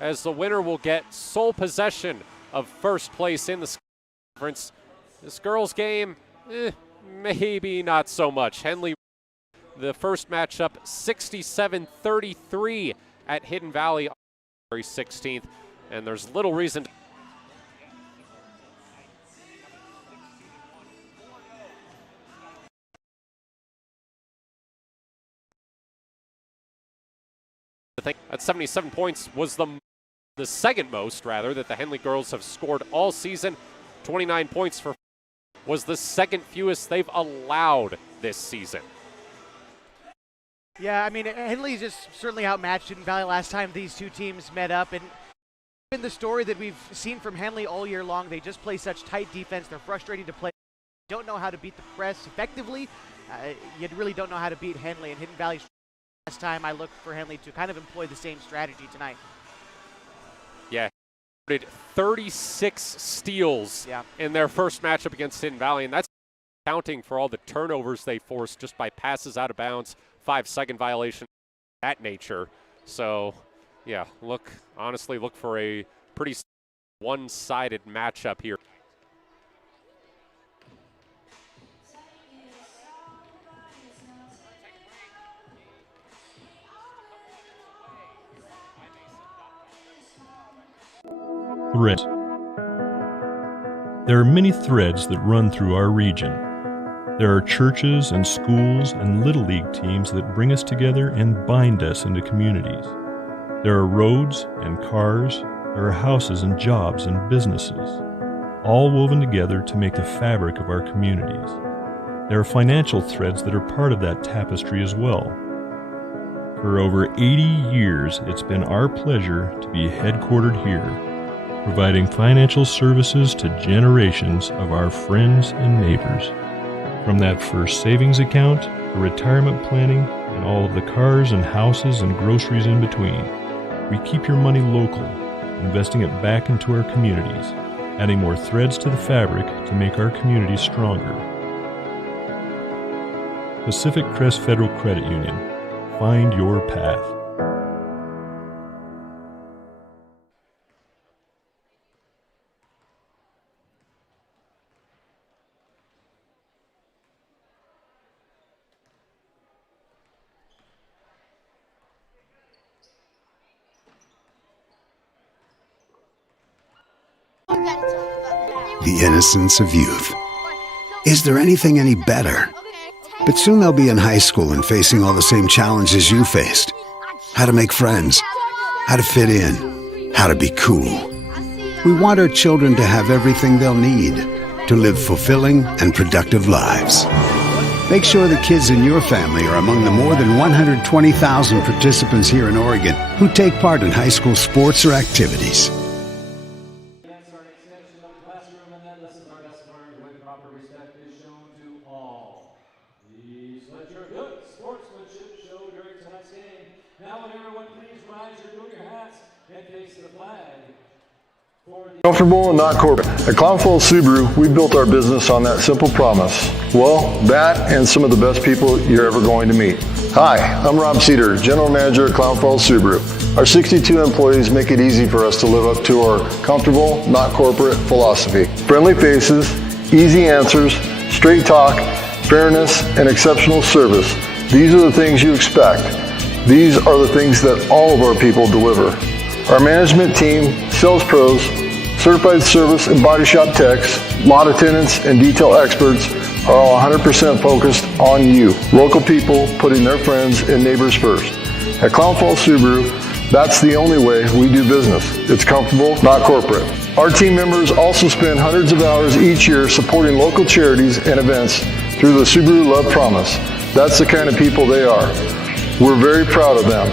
as the winner will get sole possession of first place in the conference. This girls' game, maybe not so much. Henley, the first matchup, 67-33 at Hidden Valley on February 16th, and there's little reason to think that 77 points was the second most, rather, that the Henley girls have scored all season. 29 points for was the second fewest they've allowed this season. Yeah, I mean, Henley just certainly outmatched Hidden Valley last time these two teams met up, and been the story that we've seen from Henley all year long. They just play such tight defense. They're frustrating to play. Don't know how to beat the press effectively. You really don't know how to beat Henley, and Hidden Valley last time I look for Henley to kind of employ the same strategy tonight. Yeah, 36 steals in their first matchup against Hidden Valley, and that's counting for all the turnovers they forced just by passes out of bounds, 5-second violation, that nature. So, yeah, honestly look for a pretty one-sided matchup here. Threads. There are many threads that run through our region. There are churches and schools and Little League teams that bring us together and bind us into communities. There are roads and cars, there are houses and jobs and businesses, all woven together to make the fabric of our communities. There are financial threads that are part of that tapestry as well. For over 80 years, it's been our pleasure to be headquartered here, providing financial services to generations of our friends and neighbors. From that first savings account, to retirement planning, and all of the cars and houses and groceries in between, we keep your money local, investing it back into our communities, adding more threads to the fabric to make our communities stronger. Pacific Crest Federal Credit Union. Find your path. The innocence of youth. Is there anything any better? But soon they'll be in high school and facing all the same challenges you faced. How to make friends, how to fit in, how to be cool. We want our children to have everything they'll need to live fulfilling and productive lives. Make sure the kids in your family are among the more than 120,000 participants here in Oregon who take part in high school sports or activities. Comfortable and not corporate. At Clown Falls Subaru, we built our business on that simple promise. Well, that and some of the best people you're ever going to meet. Hi, I'm Rob Cedar, General Manager at Clown Falls Subaru. Our 62 employees make it easy for us to live up to our comfortable, not corporate philosophy. Friendly faces, easy answers, straight talk, fairness, and exceptional service. These are the things you expect. These are the things that all of our people deliver. Our management team, sales pros, certified service and body shop techs, lot attendants, and detail experts are all 100% focused on you. Local people putting their friends and neighbors first. At Clown Falls Subaru, that's the only way we do business. It's comfortable, not corporate. Our team members also spend hundreds of hours each year supporting local charities and events through the Subaru Love Promise. That's the kind of people they are. We're very proud of them.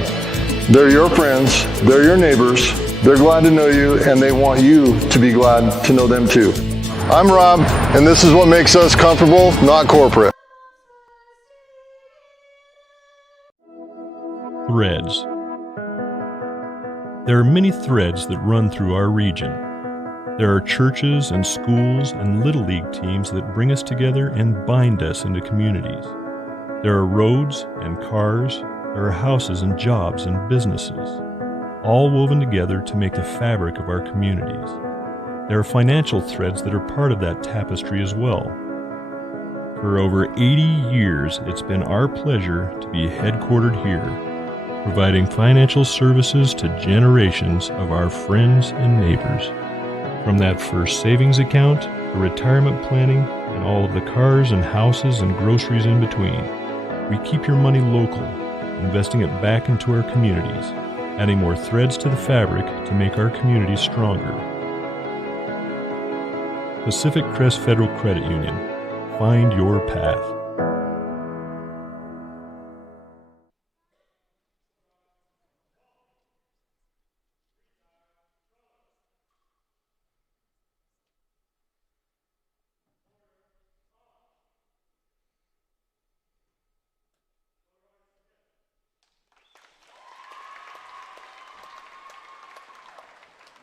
They're your friends, they're your neighbors, they're glad to know you, and they want you to be glad to know them too. I'm Rob, and this is what makes us comfortable, not corporate. Threads. There are many threads that run through our region. There are churches and schools and Little League teams that bring us together and bind us into communities. There are roads and cars, there are houses and jobs and businesses, all woven together to make the fabric of our communities. There are financial threads that are part of that tapestry as well. For over 80 years, it's been our pleasure to be headquartered here, providing financial services to generations of our friends and neighbors. From that first savings account, to retirement planning, and all of the cars and houses and groceries in between, we keep your money local, investing it back into our communities, adding more threads to the fabric to make our communities stronger. Pacific Crest Federal Credit Union. Find your path.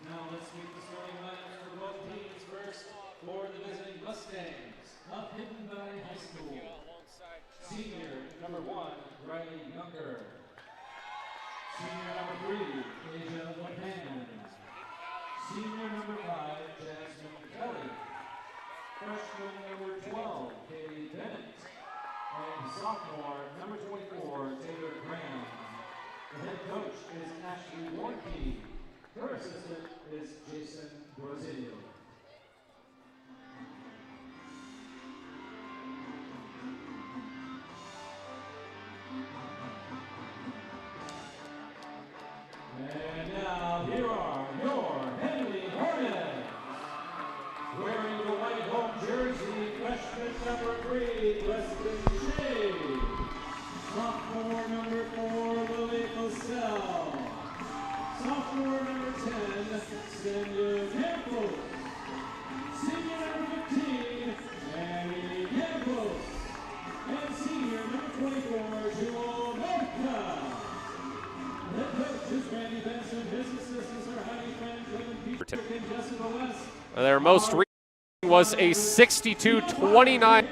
Now let's meet the starting lineups for both teams. First, for the visiting Mustangs of Hidden Valley High School. Senior number 1, Riley Younger. Senior number 3, Asia LePan. Senior number 5, Jasmine Kelly. Freshman number 12, Katie Bennett. And sophomore number 24, Taylor Graham. The head coach is Ashley Warnke. Her assistant is Jason Rosillo. And now here are your Henley Hornets. Wearing the white home jersey, freshman number 3, Weston Shea. Sophomore number 4, Lily Cosell. Sophomore number 10, Cindy Campos. Senior number 15, Annie Campos. And senior number 24, Jewel Norca. The coach is Randy Benson. His assistants are Heidi Franklin, Peter and Jessica West. Their most recent was a 62-29.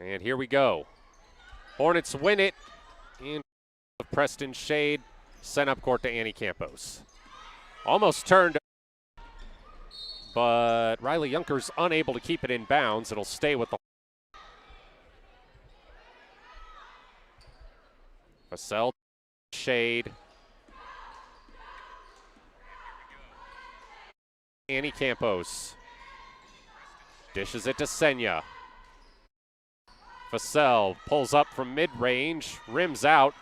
And here we go. Hornets win it. And Preston Shade sent up court to Annie Campos. Almost turned, but Riley Younker's unable to keep it in bounds. It'll stay with the Vassell, Shade. Annie Campos dishes it to Senya. Vassell pulls up from mid-range, rims out,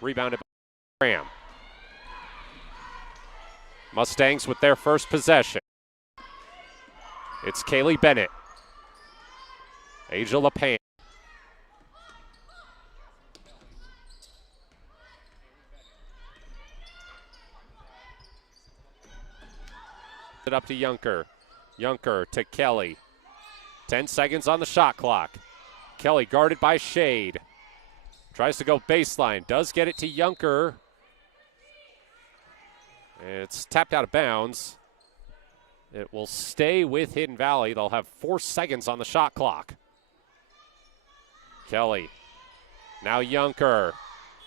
rebounded by Graham. Mustangs with their first possession. It's Kaylee Bennett. Asia LePan. It up to Younker. Younker to Kelly. 10 seconds on the shot clock. Kelly guarded by Shade. Tries to go baseline. Does get it to Younker. It's tapped out of bounds. It will stay with Hidden Valley. They'll have 4 seconds on the shot clock. Kelly. Now Younker.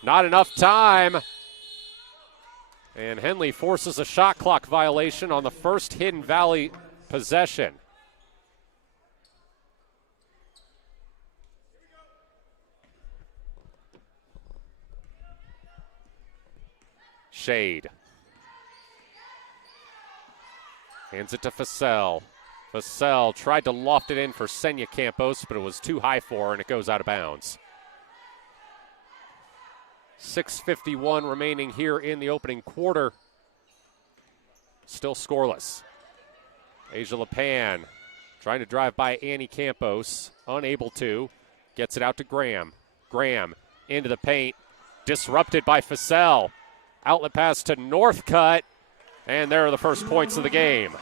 Not enough time. And Henley forces a shot clock violation on the first Hidden Valley possession. Shade. Hands it to Vassell. Vassell tried to loft it in for Senya Campos, but it was too high for her, and it goes out of bounds. 6:51 remaining here in the opening quarter. Still scoreless. Asia LePan Trying to drive by Annie Campos, unable to. Gets it out to Graham. Graham into the paint, disrupted by Fussell. Outlet pass to Northcutt, and there are the first points of the game.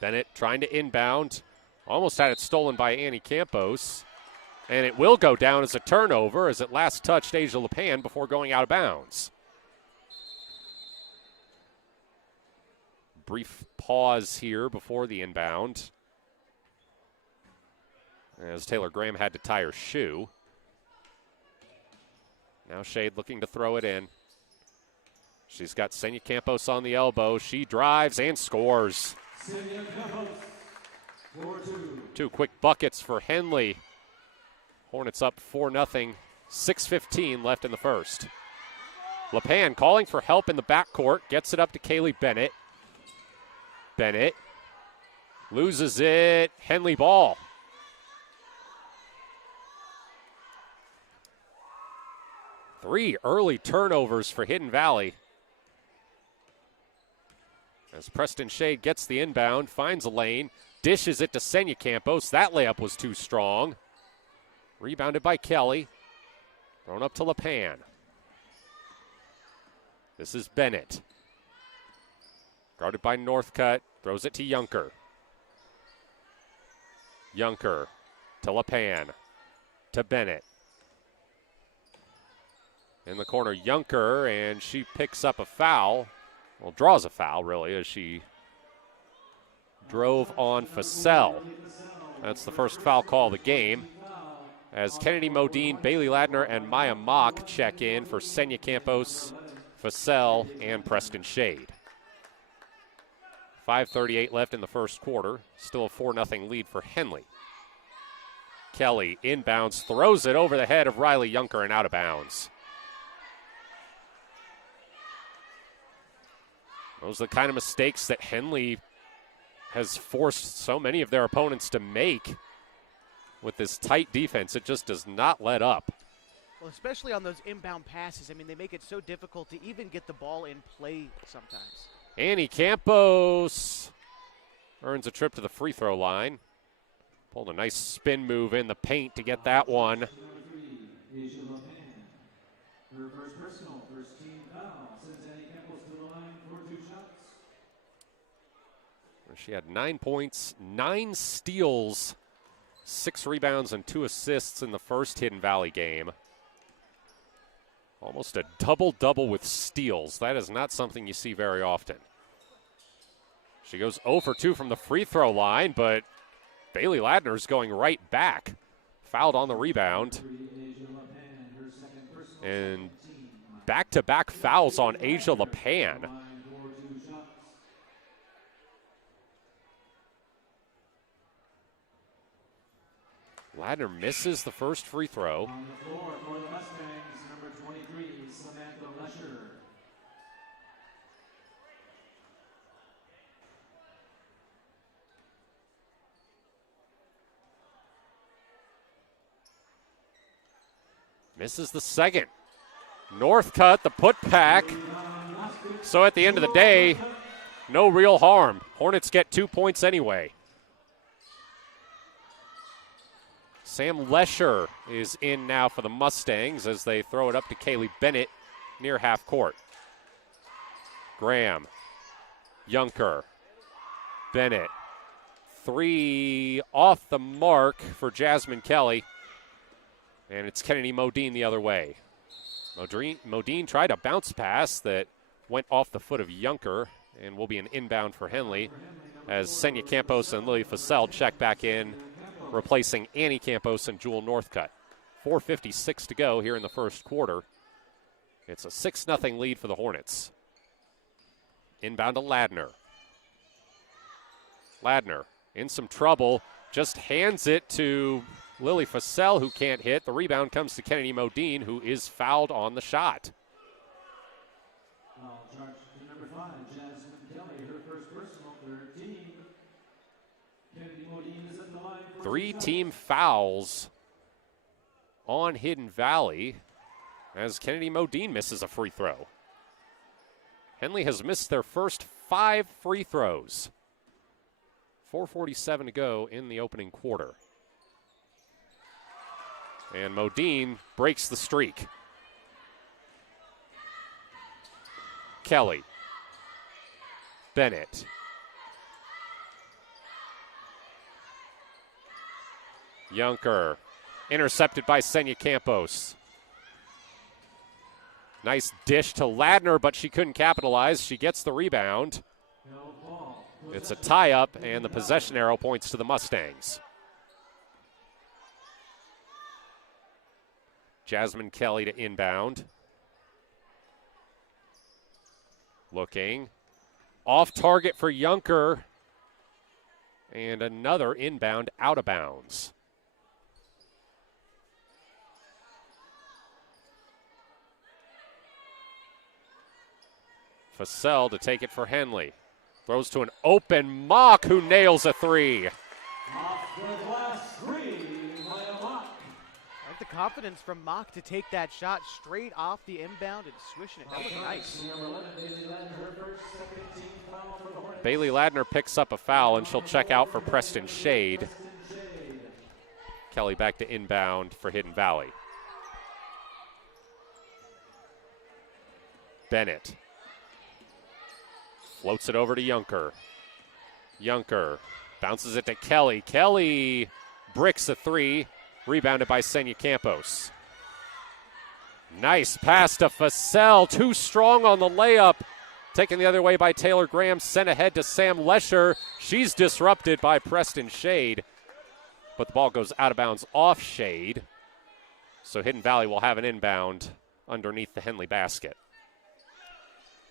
Bennett trying to inbound. Almost had it stolen by Annie Campos. And it will go down as a turnover as it last touched Asia LePan before going out of bounds. Brief pause here before the inbound, as Taylor Graham had to tie her shoe. Now Shade looking to throw it in. She's got Senya Campos on the elbow. She drives and scores. Two quick buckets for Henley. Hornets up 4-0, 6:15 left in the first. LePan calling for help in the backcourt, gets it up to Kaylee Bennett. Bennett loses it. Henley ball. Three early turnovers for Hidden Valley. As Preston Shade gets the inbound, finds a lane, dishes it to Senya Campos. That layup was too strong. Rebounded by Kelly. Thrown up to LePan. This is Bennett. Guarded by Northcutt. Throws it to Junker. Junker to LePan. To Bennett. In the corner, Junker, and she picks up a foul. Well, draws a foul, really, as she drove on Fussell. That's the first foul call of the game. As Kennedy Modine, Bailey Ladner, and Maya Mock check in for Senya Campos, Fussell, and Preston Shade. 5:38 left in the first quarter. Still a 4-0 lead for Henley. Kelly inbounds, throws it over the head of Riley Junker and out of bounds. Those are the kind of mistakes that Henley has forced so many of their opponents to make. With this tight defense, it just does not let up. Well, especially on those inbound passes. I mean, they make it so difficult to even get the ball in play sometimes. Annie Campos earns a trip to the free throw line. Pulled a nice spin move in the paint to get that one. Her first personal, first team foul, sends Annie Campos to the line for 2 shots. She had 9 points, 9 steals, 6 rebounds, and 2 assists in the first Hidden Valley game. Almost a double-double with steals. That is not something you see very often. She goes 0 for 2 from the free throw line, but Bailey Ladner's going right back. Fouled on the rebound. And back-to-back fouls on Asia LePan. Ladner misses the first free throw. On the floor for the Mustangs, number 23, Samantha Lesher. Misses the second. Northcutt, the putback. So at the end of the day, no real harm. Hornets get 2 points anyway. Sam Lesher is in now for the Mustangs as they throw it up to Kaylee Bennett near half court. Graham, Junker, Bennett. 3 off the mark for Jasmine Kelly. And it's Kennedy Modine the other way. Modine tried a bounce pass that went off the foot of Junker and will be an inbound for Henley as Senya Campos and Lily Fussell check back in, replacing Annie Campos and Jewel Northcutt. 4:56 to go here in the first quarter. It's a 6-0 lead for the Hornets. Inbound to Ladner. Ladner in some trouble, just hands it to Lily Fussell, who can't hit. The rebound comes to Kennedy Modine, who is fouled on the shot. Foul charge to number 5, Jasmine Kelly, her first personal, 3rd team. Kennedy Modine is at the line for 3 team fouls on Hidden Valley as Kennedy Modine misses a free throw. Henley has missed their first 5 free throws. 4:47 to go in the opening quarter. And Modine breaks the streak. Kelly. Bennett. Junker. Intercepted by Senya Campos. Nice dish to Ladner, but she couldn't capitalize. She gets the rebound. It's a tie-up, and the possession arrow points to the Mustangs. Jasmine Kelly to inbound. Looking. Off target for Junker. And another inbound out of bounds. Fussell to take it for Henley. Throws to an open Mock, who nails a three. Off the glass, three, Maya Mock. I like the confidence from Mock to take that shot straight off the inbound and swishing it. That looked nice. Number 11, Bailey Ladner, her first, second team foul for the Hornets. Bailey Ladner picks up a foul, and she'll check out for Preston Shade. Kelly back to inbound for Hidden Valley. Bennett. Floats it over to Junker. Junker bounces it to Kelly. Kelly bricks a three. Rebounded by Senya Campos. Nice pass to Fussell. Too strong on the layup. Taken the other way by Taylor Graham. Sent ahead to Sam Lesher. She's disrupted by Preston Shade. But the ball goes out of bounds off Shade. So Hidden Valley will have an inbound underneath the Henley basket.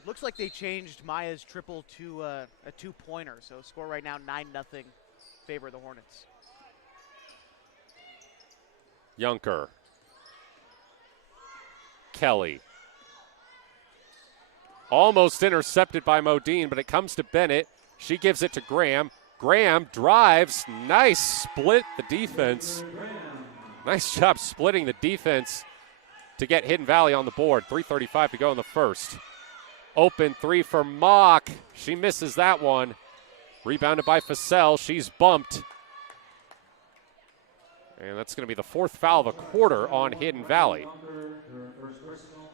Looks like they changed Maya's triple to a two-pointer. So score right now 9-0 favor of the Hornets. Junker. Kelly. Almost intercepted by Modine, but it comes to Bennett. She gives it to Graham. Graham drives. Nice split the defense. Nice job splitting the defense to get Hidden Valley on the board. 3:35 to go in the first. Open three for Mock. She misses that one. Rebounded by Fussell. She's bumped. And that's going to be the 4th foul of the quarter on Hidden Valley. Her first personal,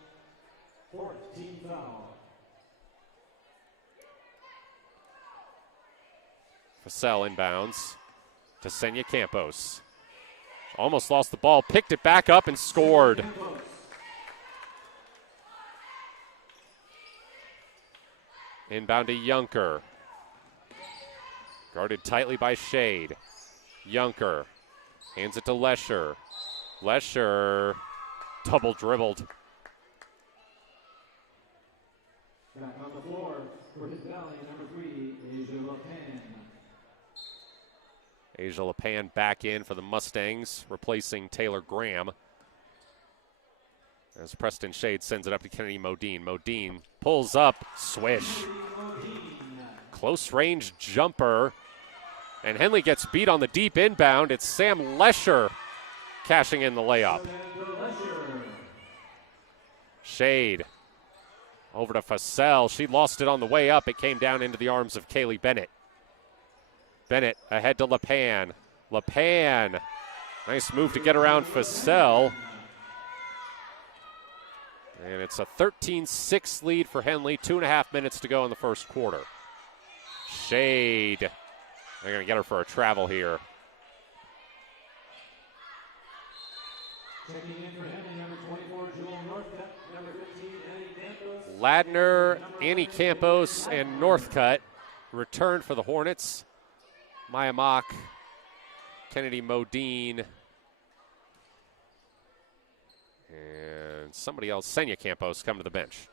4th team foul. Fussell inbounds to Senya Campos. Almost lost the ball, picked it back up and scored. Inbound to Junker. Guarded tightly by Shade. Junker hands it to Lesher. Lesher double dribbled. Back on the floor for Hidden Valley, number 3, Asia LaPan. Asia LaPan back in for the Mustangs, replacing Taylor Graham. As Preston Shade sends it up to Kennedy Modine. Modine pulls up, swish. Close range jumper. And Henley gets beat on the deep inbound. It's Sam Lesher cashing in the layup. Shade over to Fussell. She lost it on the way up. It came down into the arms of Kaylee Bennett. Bennett ahead to LaPan. LaPan. Nice move to get around Fussell. And it's a 13-6 lead for Henley. 2.5 minutes to go in the first quarter. Shade. They're going to get her for a travel here. Checking in for Henley, number 24, Jewel Northcutt, number 15, Annie Campos. Ladner, Annie Campos, and Northcutt return for the Hornets. Maya Mock, Kennedy Modine, and somebody else, Senya Campos, come to the bench.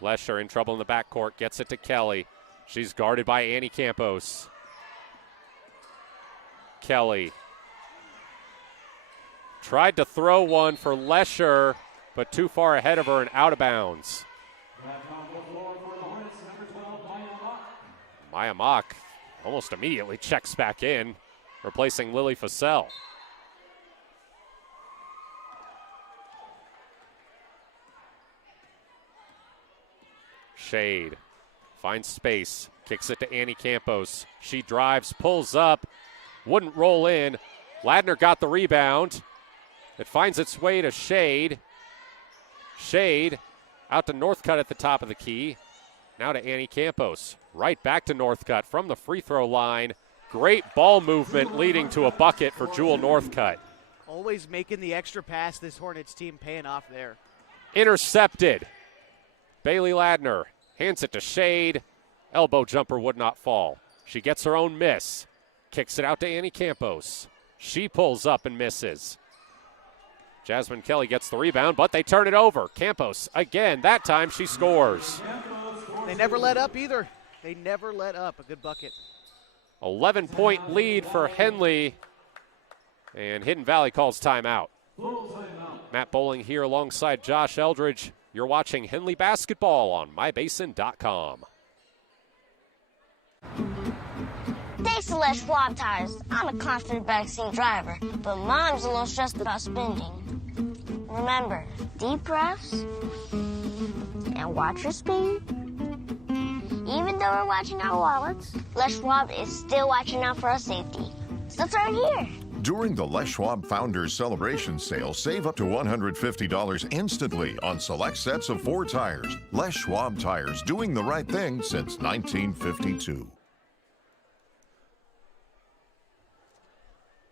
Lesher in trouble in the backcourt, gets it to Kelly. She's guarded by Annie Campos. Kelly tried to throw one for Lesher, but too far ahead of her and out of bounds. Back on the floor for the Hornets, number 12, Maya Mock. Maya Mock almost immediately checks back in, replacing Lily Fussell. Shade finds space, kicks it to Annie Campos. She drives, pulls up, wouldn't roll in. Ladner got the rebound. It finds its way to Shade. Shade out to Northcutt at the top of the key. Now to Annie Campos. Right back to Northcutt from the free throw line. Great ball movement leading to a bucket for Jewel Northcutt. Always making the extra pass, this Hornets team paying off there. Intercepted. Bailey Ladner hands it to Shade. Elbow jumper would not fall. She gets her own miss. Kicks it out to Annie Campos. She pulls up and misses. Jasmine Kelly gets the rebound, but they turn it over. Campos, again, that time she scores. They never let up either. They never let up. A good bucket. 11-point lead for Henley. And Hidden Valley calls timeout. Matt Bowling here alongside Josh Eldredge. You're watching Henley basketball on mybasin.com. Thanks to Les Schwab Tires, I'm a confident backseat driver, but Mom's a little stressed about spending. Remember, deep breaths and watch your speed. Even though we're watching our wallets, Les Schwab is still watching out for our safety. So turn here. During the Les Schwab Founders Celebration Sale, save up to $150 instantly on select sets of 4 tires. Les Schwab Tires, doing the right thing since 1952.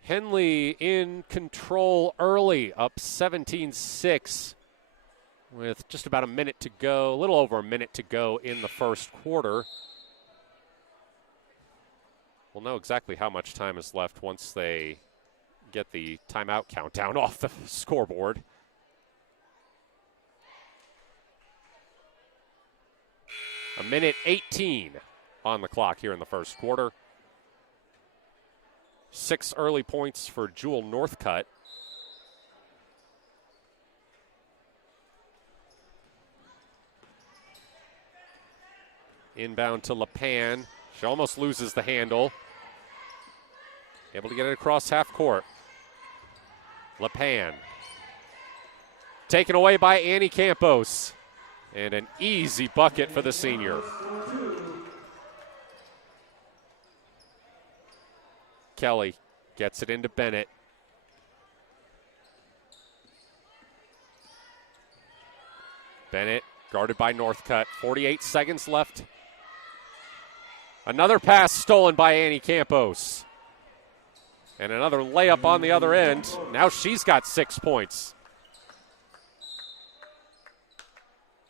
Henley in control early, up 17-6 with just about a minute to go, a little over a minute to go in the first quarter. We'll know exactly how much time is left once they get the timeout countdown off the scoreboard. A minute 18 on the clock here in the first quarter. 6 early points for Jewel Northcutt. Inbound to LePan. She almost loses the handle. Able to get it across half court. LePan. Taken away by Annie Campos. And an easy bucket for the senior. Kelly gets it into Bennett. Bennett guarded by Northcutt. 48 seconds left. Another pass stolen by Annie Campos. And another layup on the other end. Now she's got 6 points.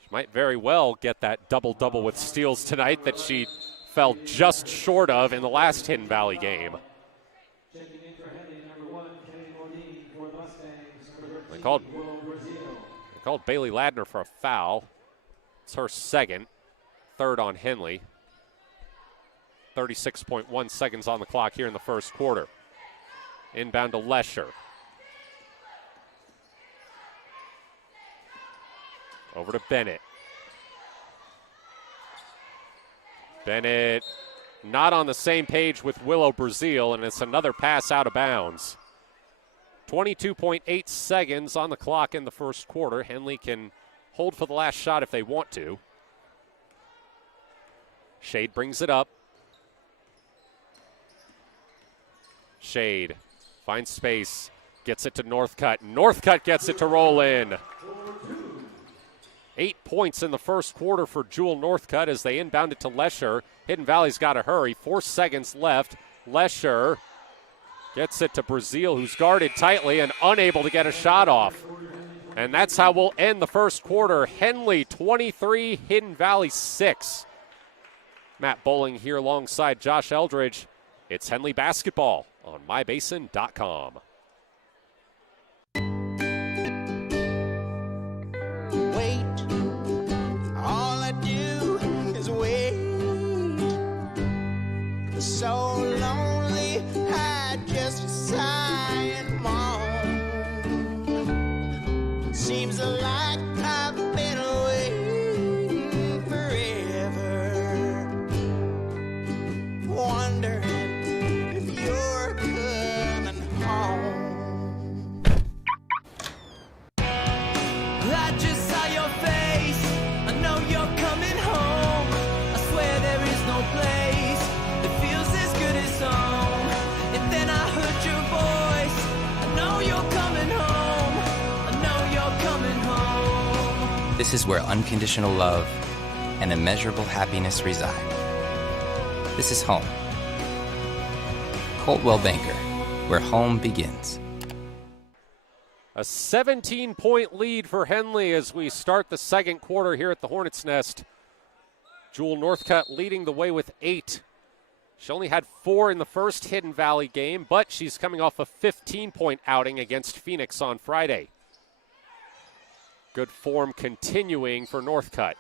She might very well get that double-double with steals tonight that she fell just short of in the last Hidden Valley game. They called Bailey Ladner for a foul. It's her second, third on Henley. 36.1 seconds on the clock here in the first quarter. Inbound to Lesher. Over to Bennett. Bennett not on the same page with Willow Brazil, and it's another pass out of bounds. 22.8 seconds on the clock in the first quarter. Henley can hold for the last shot if they want to. Shade brings it up. Shade finds space, gets it to Northcutt. Northcutt gets it to roll in. 8 points in the first quarter for Jewel Northcutt as they inbound it to Lesher. Hidden Valley's got to hurry. 4 seconds left. Lesher gets it to Brazil, who's guarded tightly and unable to get a shot off. And that's how we'll end the first quarter. Henley 23, Hidden Valley 6. Matt Bowling here alongside Josh Eldredge. It's Henley basketball on mybasin.com. Wait, all I do is wait. So lonely, I just sigh and moan. Seems like I've been waiting forever, wondering if you're coming home. I just saw your face, I know you're coming home. This is where unconditional love and immeasurable happiness reside. This is home. Coldwell Banker, where home begins. A 17-point lead for Henley as we start the second quarter here at the Hornets' Nest. Jewel Northcutt leading the way with 8. She only had 4 in the first Hidden Valley game, but she's coming off a 15-point outing against Phoenix on Friday. Good form continuing for Northcutt.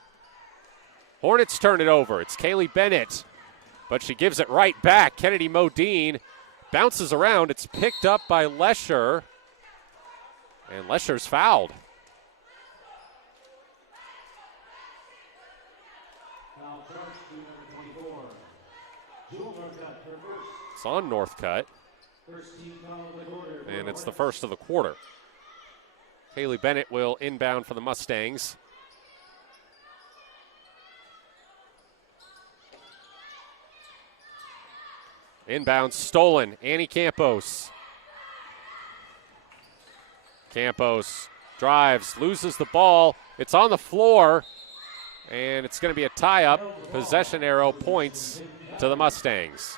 Hornets turn it over. It's Kaylee Bennett, but she gives it right back. Kennedy Modine bounces around. It's picked up by Lesher, and Lesher's fouled. It's on Northcutt, and it's the first of the quarter. Kaylee Bennett will inbound for the Mustangs. Inbound stolen, Annie Campos. Campos drives, loses the ball. It's on the floor, and it's going to be a tie-up. Possession arrow points to the Mustangs.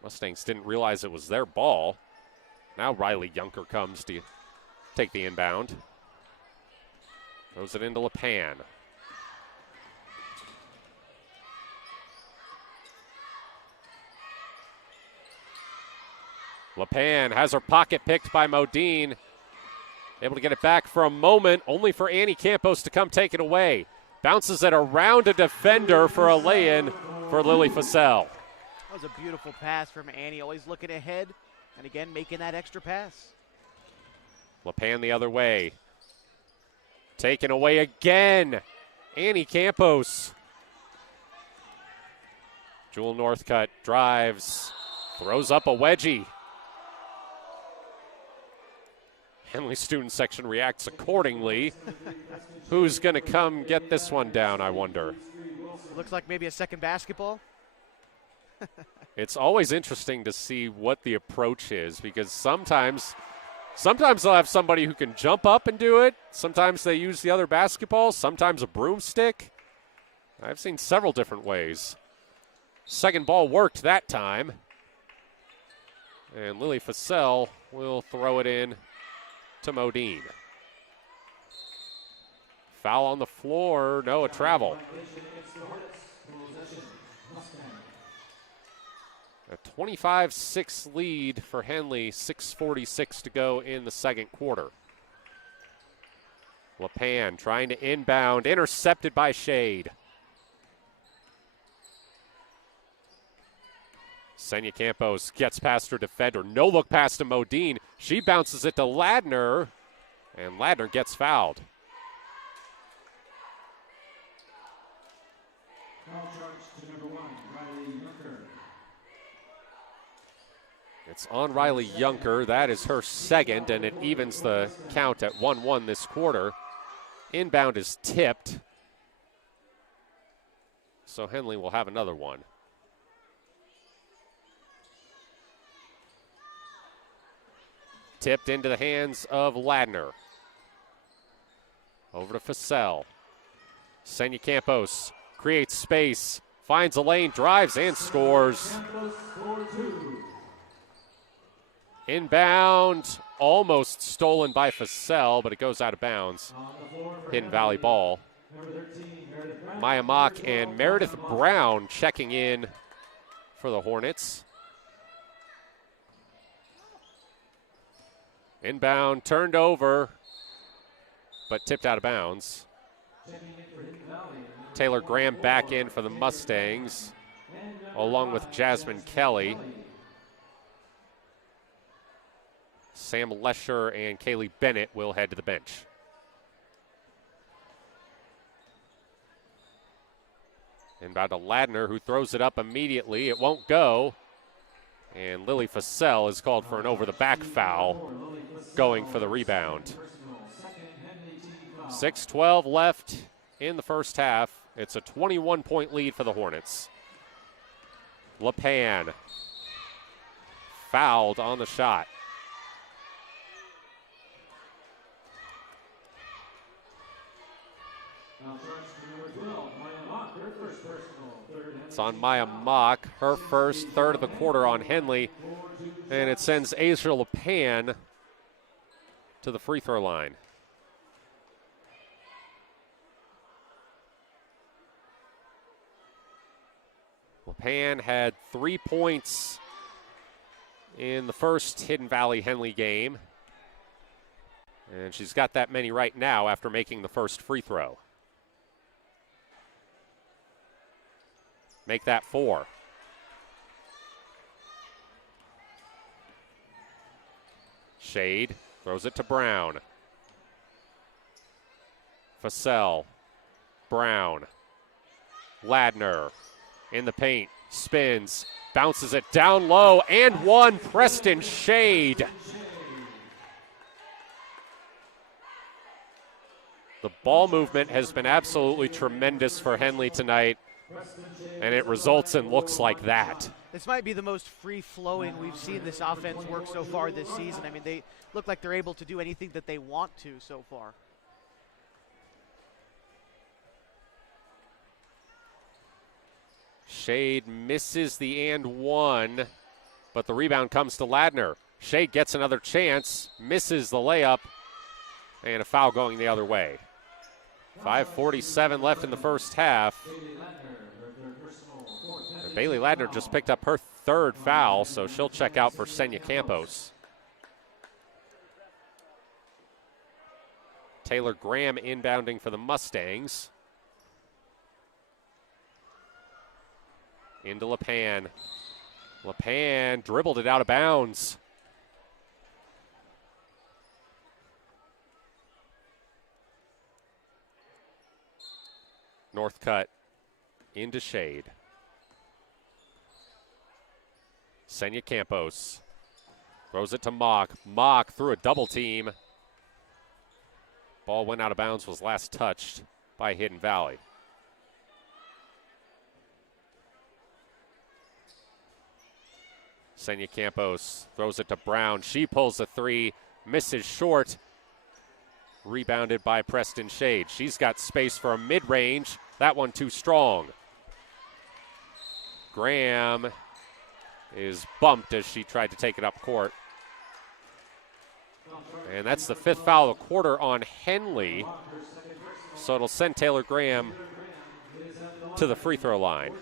Mustangs didn't realize it was their ball. Now Riley Junker comes to take the inbound. Throws it into LePan. LePan has her pocket picked by Modine. Able to get it back for a moment, only for Annie Campos to come take it away. Bounces it around a defender for a lay-in for Lily Fussell. That was a beautiful pass from Annie, always looking ahead, and again, making that extra pass. LePan the other way. Taken away again. Annie Campos. Jewel Northcutt drives, throws up a wedgie. Henley student section reacts accordingly. Who's going to come get this one down, I wonder? Looks like maybe a second basketball. It's always interesting to see what the approach is, because sometimes they'll have somebody who can jump up and do it. Sometimes they use the other basketball, sometimes a broomstick. I've seen several different ways. Second ball worked that time. And Lily Fussell will throw it in to Modine. Foul on the floor, no, a travel. A 25-6 lead for Henley, 6:46 to go in the second quarter. LePan trying to inbound, intercepted by Shade. Senya Campos gets past her defender. No look pass to Modine. She bounces it to Ladner, and Ladner gets fouled. Foul charge to number 1, Riley Junker. It's on Riley Junker. That is her second, and it evens the count at 1-1 this quarter. Inbound is tipped, so Henley will have another one. Tipped into the hands of Ladner. Over to Fussell. Senya Campos creates space, finds a lane, drives, and scores. Inbound, almost stolen by Fussell, but it goes out of bounds. Hidden Valley ball. Maya Mock and Meredith Brown checking in for the Hornets. Inbound, turned over, but tipped out of bounds. Taylor Graham back in for the Mustangs, along with Jasmine Kelly. Sam Lesher and Kaylee Bennett will head to the bench. Inbound to Ladner, who throws it up immediately. It won't go. And Lily Fussell is called for an over-the-back foul, going for the rebound. 6:12 left in the first half. It's a 21-point lead for the Hornets. LePan fouled on the shot. It's on Maya Mock, her first, third of the quarter on Henley, and it sends Asia LePan to the free throw line. LePan had 3 points in the first Hidden Valley Henley game, and she's got that many right now after making the first free throw. Make that 4. Shade throws it to Brown. Fussell, Brown, Ladner in the paint, spins, bounces it down low, and one, Preston Shade. The ball movement has been absolutely tremendous for Henley tonight, and it results in looks like that. This might be the most free-flowing we've seen this offense work so far this season. I mean, they look like they're able to do anything that they want to so far. Shade misses the and one, but the rebound comes to Ladner. Shade gets another chance, misses the layup, and a foul going the other way. 5:47 left in the first half. Bailey Ladner just picked up her third foul, so she'll check out for Senya Campos. Taylor Graham inbounding for the Mustangs. Into LePan. LePan dribbled it out of bounds. Northcutt into Shade. Senya Campos throws it to Mock. Mock through a double team. Ball went out of bounds, was last touched by Hidden Valley. Senya Campos throws it to Brown. She pulls a three, misses short. Rebounded by Preston Shade. She's got space for a mid-range. That one too strong. Graham is bumped as she tried to take it up court. And that's the fifth foul of the quarter on Henley. So it'll send Taylor Graham to the free throw line.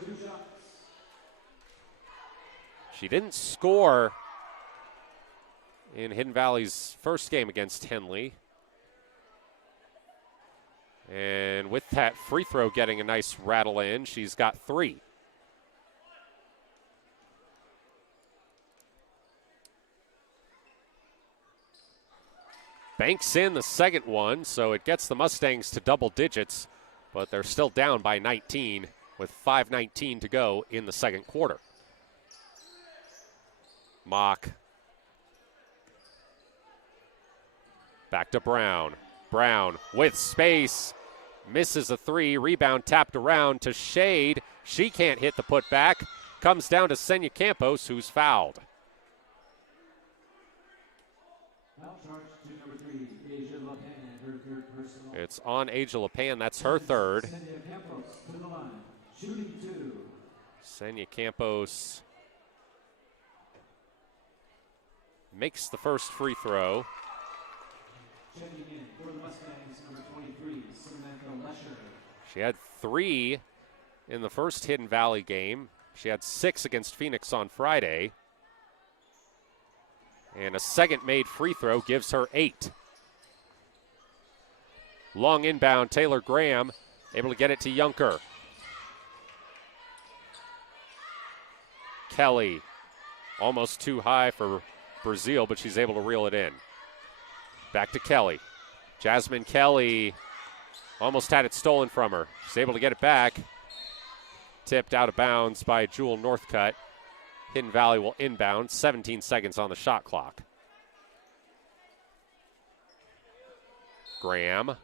She didn't score in Hidden Valley's first game against Henley. And with that free throw getting a nice rattle in, she's got 3. Banks in the second one, so it gets the Mustangs to double digits, but they're still down by 19 with 5:19 to go in the second quarter. Mock. Back to Brown. Brown with space. Misses a 3. Rebound tapped around to Shade. She can't hit the putback. Comes down to Senya Campos, who's fouled. It's on Asia LePan. That's her third. Senya Campos makes the first free throw. She had 3 in the first Hidden Valley game. She had 6 against Phoenix on Friday. And a second made free throw gives her 8. Long inbound, Taylor Graham able to get it to Junker. Kelly, almost too high for Brazil, but she's able to reel it in. Back to Kelly. Jasmine Kelly almost had it stolen from her. She's able to get it back. Tipped out of bounds by Jewel Northcutt. Hidden Valley will inbound. 17 seconds on the shot clock. Graham.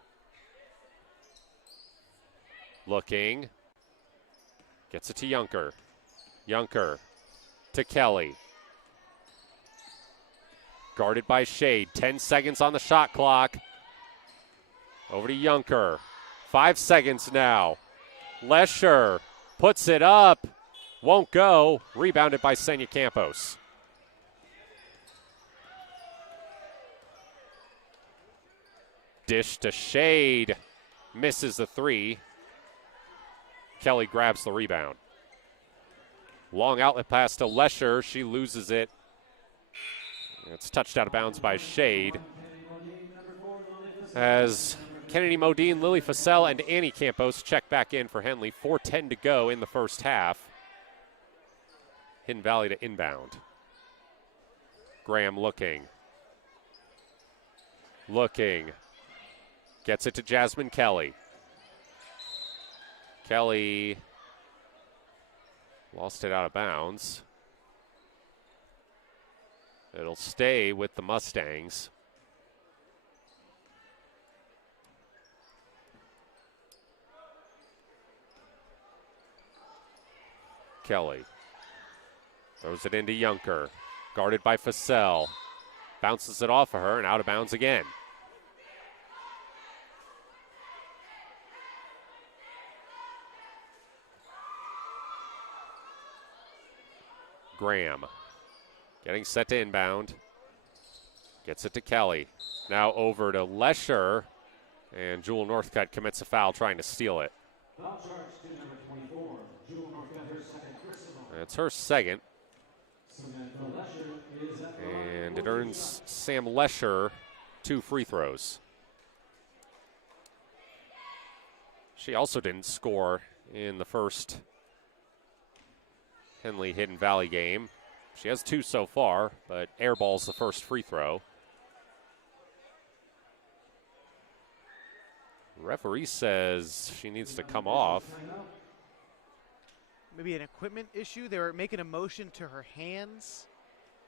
Looking. Gets it to Junker. Junker to Kelly. Guarded by Shade. 10 seconds on the shot clock. Over to Junker. 5 seconds now. Lesher puts it up. Won't go. Rebounded by Senya Campos. Dish to Shade. Misses the three. Kelly grabs the rebound. Long outlet pass to Lesher. She loses it. It's touched out of bounds by Shade. As Kennedy Modine, Lily Fassell, and Annie Campos check back in for Henley. 4:10 to go in the first half. Hidden Valley to inbound. Graham looking. Gets it to Jasmine Kelly. Kelly lost it out of bounds. It'll stay with the Mustangs. Kelly throws it into Junker. Guarded by Fassell. Bounces it off of her and out of bounds again. Graham getting set to inbound. Gets it to Kelly. Now over to Lesher. And Jewel Northcutt commits a foul trying to steal it. Foul charge to number 24, Jewel Northcutt, her second personal. That's her second. Samantha Lesher is at the line. And it earns Sam Lesher 2 free throws. She also didn't score in the first Henley Hidden Valley game. She has 2 so far, but airball's the first free throw. Referee says she needs to come off. Maybe an equipment issue. They were making a motion to her hands.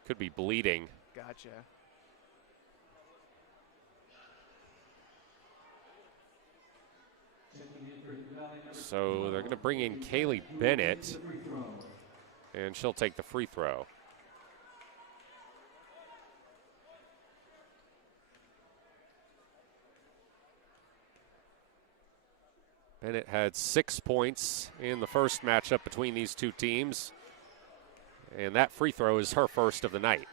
Could be bleeding. Gotcha. So they're going to bring in Kaylee Bennett, and she'll take the free throw. Bennett had 6 points in the first matchup between these two teams, and that free throw is her first of the night.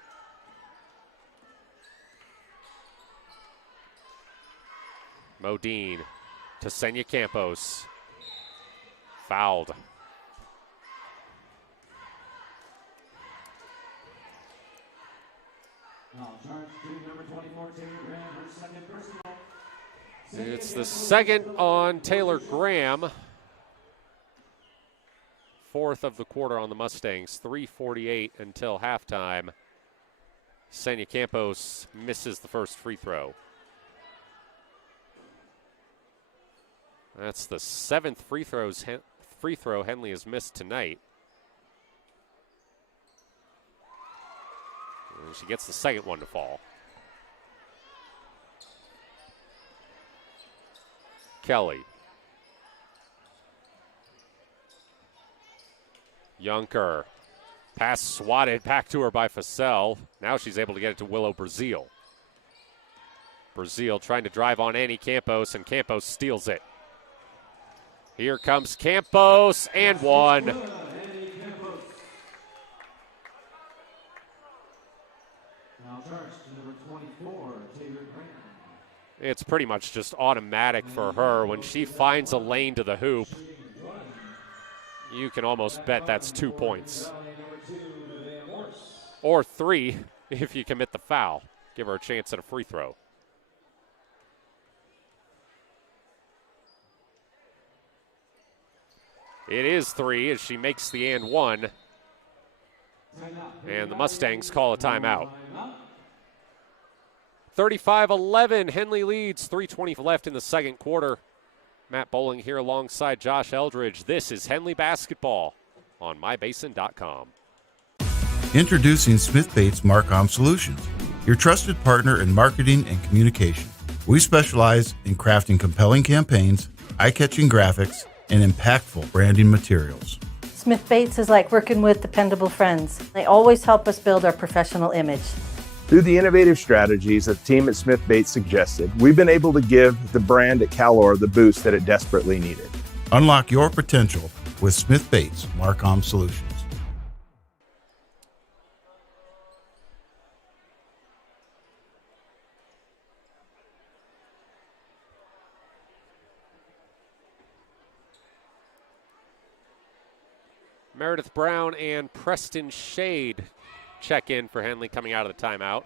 Modine to Senya Campos. Fouled. Foul charge to number 24, Taylor Graham, her second personal. It's the second on Taylor Graham. 4th of the quarter on the Mustangs. 3:48 until halftime. Senya Campos misses the first free throw. That's the 7th free throw Henley has missed tonight. And she gets the second one to fall. Kelly. Junker. Pass swatted back to her by Fassell. Now she's able to get it to Willow Brazil. Brazil trying to drive on Annie Campos, and Campos steals it. Here comes Campos, and one. It's pretty much just automatic for her. When she finds a lane to the hoop, you can almost bet that's 2 points. Or 3 if you commit the foul. Give her a chance at a free throw. It is 3 as she makes the and one. And the Mustangs call a timeout. 35-11, Henley leads, 3:20 left in the second quarter. Matt Bowling here alongside Josh Eldredge. This is Henley basketball on mybasin.com. Introducing Smith Bates Marcom Solutions, your trusted partner in marketing and communication. We specialize in crafting compelling campaigns, eye-catching graphics, and impactful branding materials. Smith Bates is like working with dependable friends. They always help us build our professional image. Through the innovative strategies that the team at Smith Bates suggested, we've been able to give the brand at Calor the boost that it desperately needed. Unlock your potential with Smith Bates Marcom Solutions. Meredith Brown and Preston Shade check in for Henley coming out of the timeout.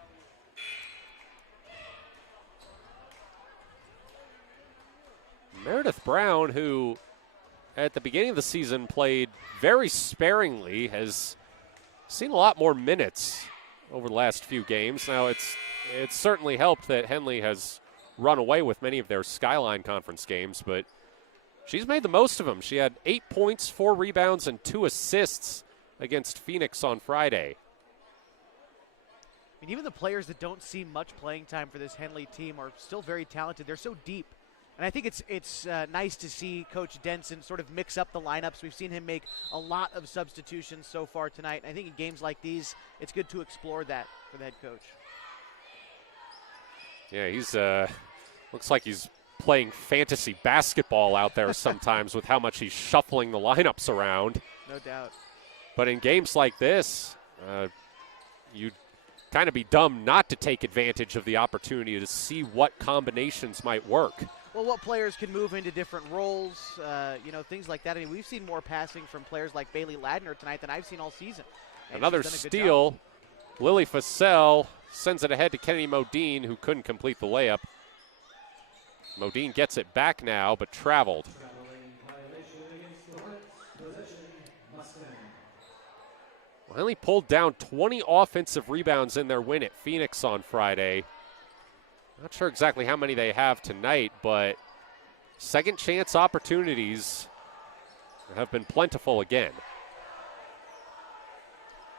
Meredith Brown, who at the beginning of the season played very sparingly, has seen a lot more minutes over the last few games. Now it's certainly helped that Henley has run away with many of their Skyline Conference games, but she's made the most of them. She had 8 points, 4 rebounds, and 2 assists against Phoenix on Friday. And even the players that don't see much playing time for this Henley team are still very talented. They're so deep. And I think it's nice to see Coach Denson sort of mix up the lineups. We've seen him make a lot of substitutions so far tonight. And I think in games like these, it's good to explore that for the head coach. Yeah, he's looks like he's playing fantasy basketball out there sometimes with how much he's shuffling the lineups around. No doubt. But in games like this, you'd kind of be dumb not to take advantage of the opportunity to see what combinations might work. Well, what players can move into different roles, things like that. I mean, we've seen more passing from players like Bailey Ladner tonight than I've seen all season. And another steal. Lily Fassell sends it ahead to Kennedy Modine, who couldn't complete the layup. Modine gets it back now, but traveled. Henley pulled down 20 offensive rebounds in their win at Phoenix on Friday. Not sure exactly how many they have tonight, but second chance opportunities have been plentiful again.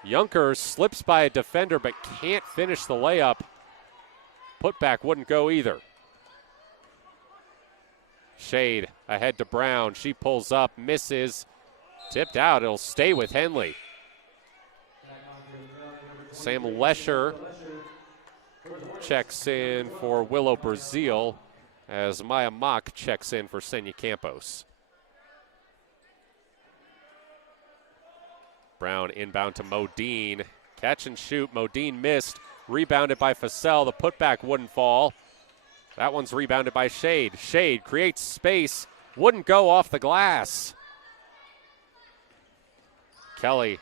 Junker slips by a defender but can't finish the layup. Putback wouldn't go either. Shade ahead to Brown. She pulls up, misses, tipped out. It'll stay with Henley. Sam Lesher checks in for Willow Brazil as Maya Mock checks in for Senya Campos. Brown inbound to Modine. Catch and shoot. Modine missed. Rebounded by Fassell. The putback wouldn't fall. That one's rebounded by Shade. Shade creates space. Wouldn't go off the glass. Kelly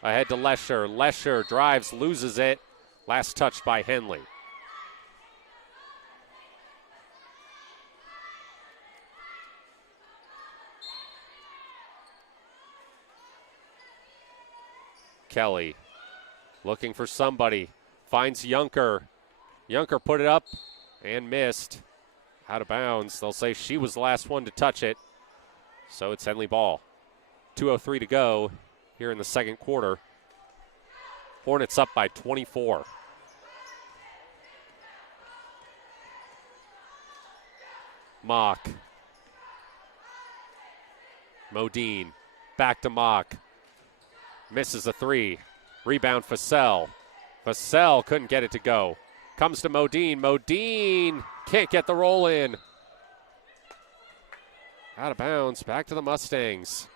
ahead to Lesher. Lesher drives, loses it. Last touch by Henley. Kelly looking for somebody. Finds Junker. Junker put it up and missed. Out of bounds. They'll say she was the last one to touch it. So it's Henley ball. 2:03 to go here in the second quarter. Hornets up by 24. Mock. Modine. Back to Mock. Misses a three. Rebound Fassell. Fassell couldn't get it to go. Comes to Modine. Modine can't get the roll in. Out of bounds. Back to the Mustangs.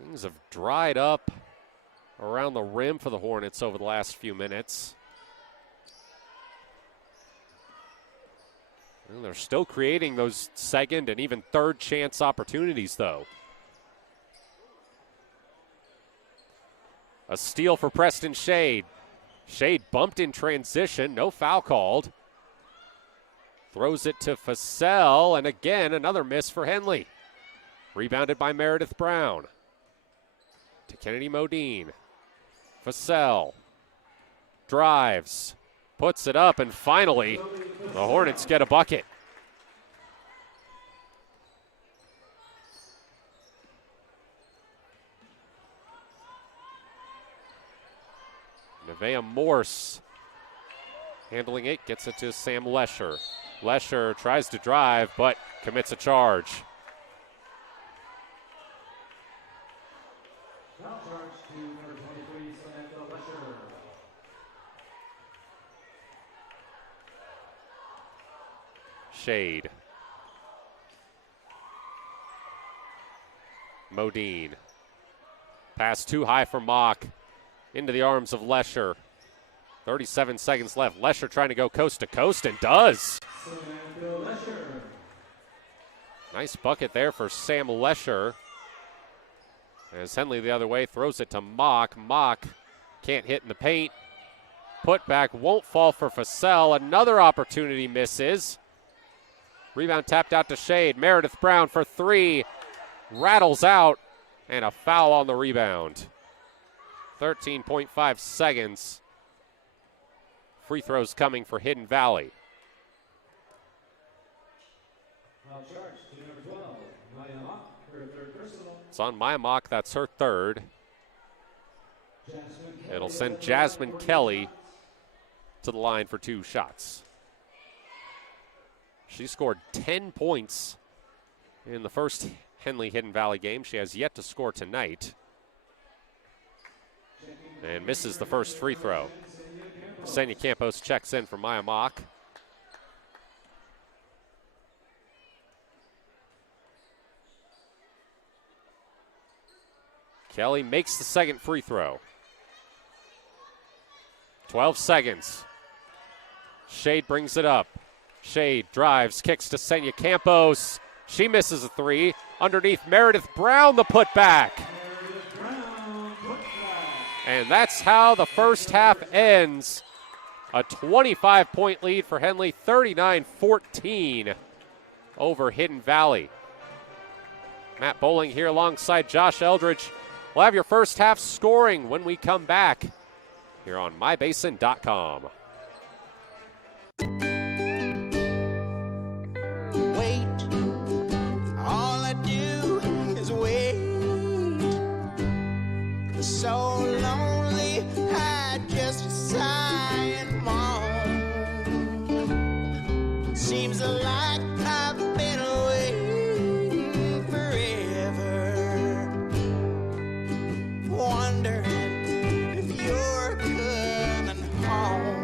Things have dried up around the rim for the Hornets over the last few minutes. And they're still creating those second and even third chance opportunities, though. A steal for Preston Shade. Shade bumped in transition, no foul called. Throws it to Fassell, and again, another miss for Henley. Rebounded by Meredith Brown. To Kennedy Modine. Fassell drives, puts it up, and finally, the Hornets get a bucket. Nevaeh Morse handling it, gets it to Sam Lesher. Lesher tries to drive, but commits a charge. Foul charge to Shade. Modine. Pass too high for Mock. Into the arms of Lesher. 37 seconds left. Lesher trying to go coast to coast and does. Nice bucket there for Sam Lesher. As Henley the other way throws it to Mock. Mock can't hit in the paint. Putback won't fall for Fussell. Another opportunity misses. Rebound tapped out to Shade. Meredith Brown for three. Rattles out. And a foul on the rebound. 13.5 seconds. Free throws coming for Hidden Valley. It's on Maya Mock. That's her third. It'll send Jasmine Kelly to the line for 2 shots. She scored 10 points in the first Henley Hidden Valley game. She has yet to score tonight. And misses the first free throw. Senya Campos checks in for Maya Mock. Kelly makes the second free throw. 12 seconds. Shade brings it up. Shade drives, kicks to Senya Campos. She misses a three. Underneath Meredith Brown, the putback. And that's how the first half ends. A 25-point lead for Henley, 39-14 over Hidden Valley. Matt Bowling here alongside Josh Eldredge. We'll have your first half scoring when we come back here on mybasin.com. Wait, all I do is wait. So lonely, I just sigh and moan. Seems like I've been waiting forever, wondering if you're coming home.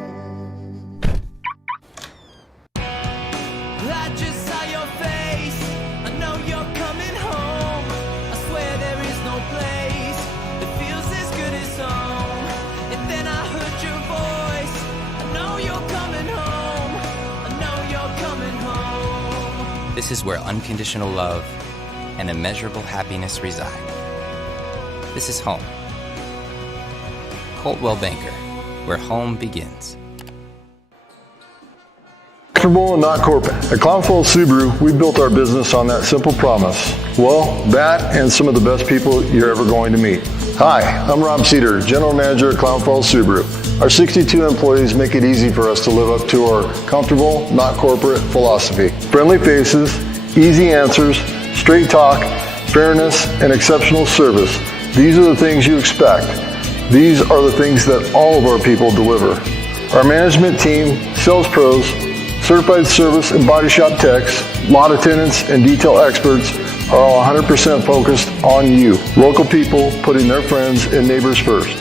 I just saw your face, I know you're coming home. I swear there is no place that feels as good as home. And then I heard your voice, I know you're coming home. I know you're coming home. This is where unconditional love and immeasurable happiness reside. This is home. Coltwell Banker, where home begins. Comfortable and not corporate. At Clown Falls Subaru, we built our business on that simple promise. Well, that and some of the best people you're ever going to meet. Hi, I'm Rob Cedar, General Manager at Clown Falls Subaru. Our 62 employees make it easy for us to live up to our comfortable, not corporate philosophy. Friendly faces, easy answers, straight talk, fairness, and exceptional service. These are the things you expect. These are the things that all of our people deliver. Our management team, sales pros, certified service and body shop techs, lot attendants, and detail experts are all 100% focused on you. Local people putting their friends and neighbors first.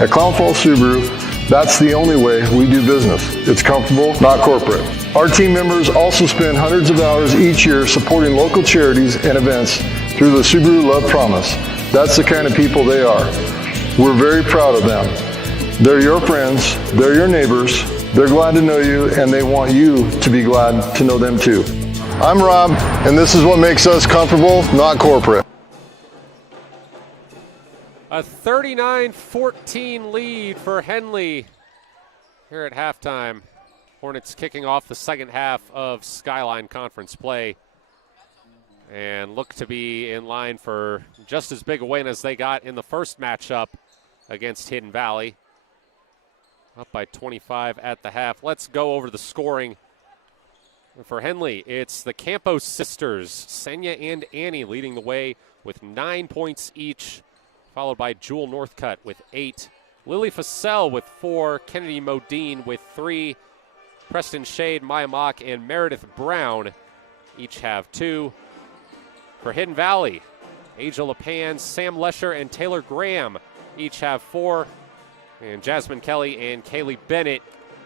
At Clown Falls Subaru, that's the only way we do business. It's comfortable, not corporate. Our team members also spend hundreds of hours each year supporting local charities and events through the Subaru Love Promise. That's the kind of people they are. We're very proud of them. They're your friends, they're your neighbors, they're glad to know you, and they want you to be glad to know them too. I'm Rob, and this is what makes us comfortable, not corporate. A 39-14 lead for Henley here at halftime. Hornets kicking off the second half of Skyline Conference play and look to be in line for just as big a win as they got in the first matchup against Hidden Valley. Up by 25 at the half. Let's go over the scoring. For Henley, it's the Campos sisters, Senya and Annie, leading the way with 9 points each, followed by Jewel Northcutt with 8. Lily Fussell with 4. Kennedy Modine with 3. Preston Shade, Maya Mock, and Meredith Brown each have 2. For Hidden Valley, Aja LePan, Sam Lesher, and Taylor Graham each have 4. And Jasmine Kelly and Kaylee Bennett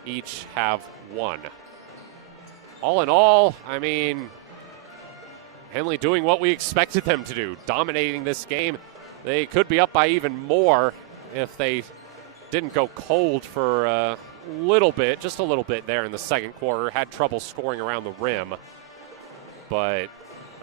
each have 1. all in all, I mean, Henley doing what we expected them to do, dominating this game. They could be up by even more if they didn't go cold for a little bit, just a little bit there in the second quarter. Had trouble scoring around the rim. But,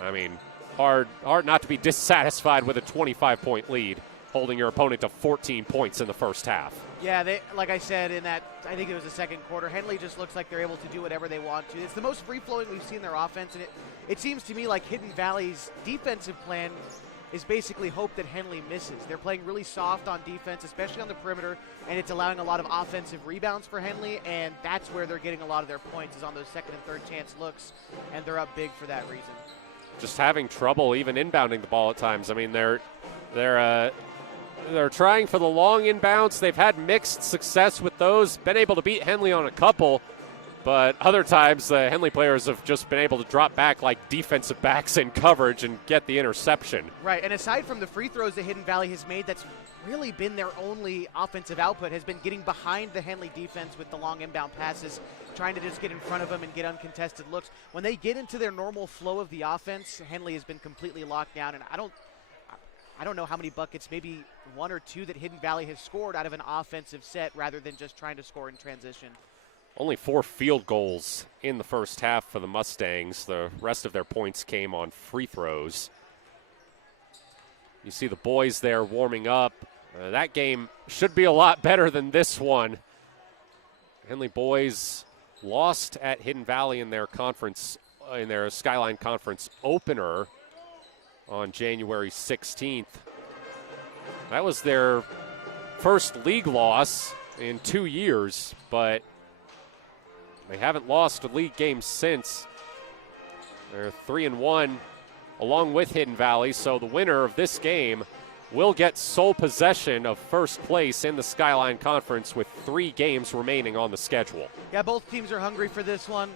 I mean, hard not to be dissatisfied with a 25-point lead, holding your opponent to 14 points in the first half. Yeah, they, like I said, in that, I think it was the second quarter, Henley just looks like they're able to do whatever they want to. It's the most free-flowing we've seen their offense, and it seems to me like Hidden Valley's defensive plan is basically hope that Henley misses. They're playing really soft on defense, especially on the perimeter, and it's allowing a lot of offensive rebounds for Henley, and that's where they're getting a lot of their points, is on those second and third chance looks, and they're up big for that reason. Just having trouble even inbounding the ball at times. I mean, they're trying for the long inbounds. They've had mixed success with those, been able to beat Henley on a couple, but other times the Henley players have just been able to drop back like defensive backs in coverage and get the interception. Right, and aside from the free throws that Hidden Valley has made, that's really been their only offensive output, has been getting behind the Henley defense with the long inbound passes, trying to just get in front of them and get uncontested looks. When they get into their normal flow of the offense, Henley has been completely locked down, and I don't know how many buckets, maybe one or two, that Hidden Valley has scored out of an offensive set rather than just trying to score in transition. Only 4 field goals in the first half for the Mustangs. The rest of their points came on free throws. You see the boys there warming up. That game should be a lot better than this one. Henley boys lost at Hidden Valley in their conference, in their Skyline Conference opener on January 16th. That was their first league loss in 2 years, but they haven't lost a league game since. They're 3-1 along with Hidden Valley, so the winner of this game will get sole possession of first place in the Skyline Conference with 3 games remaining on the schedule. Yeah, both teams are hungry for this one.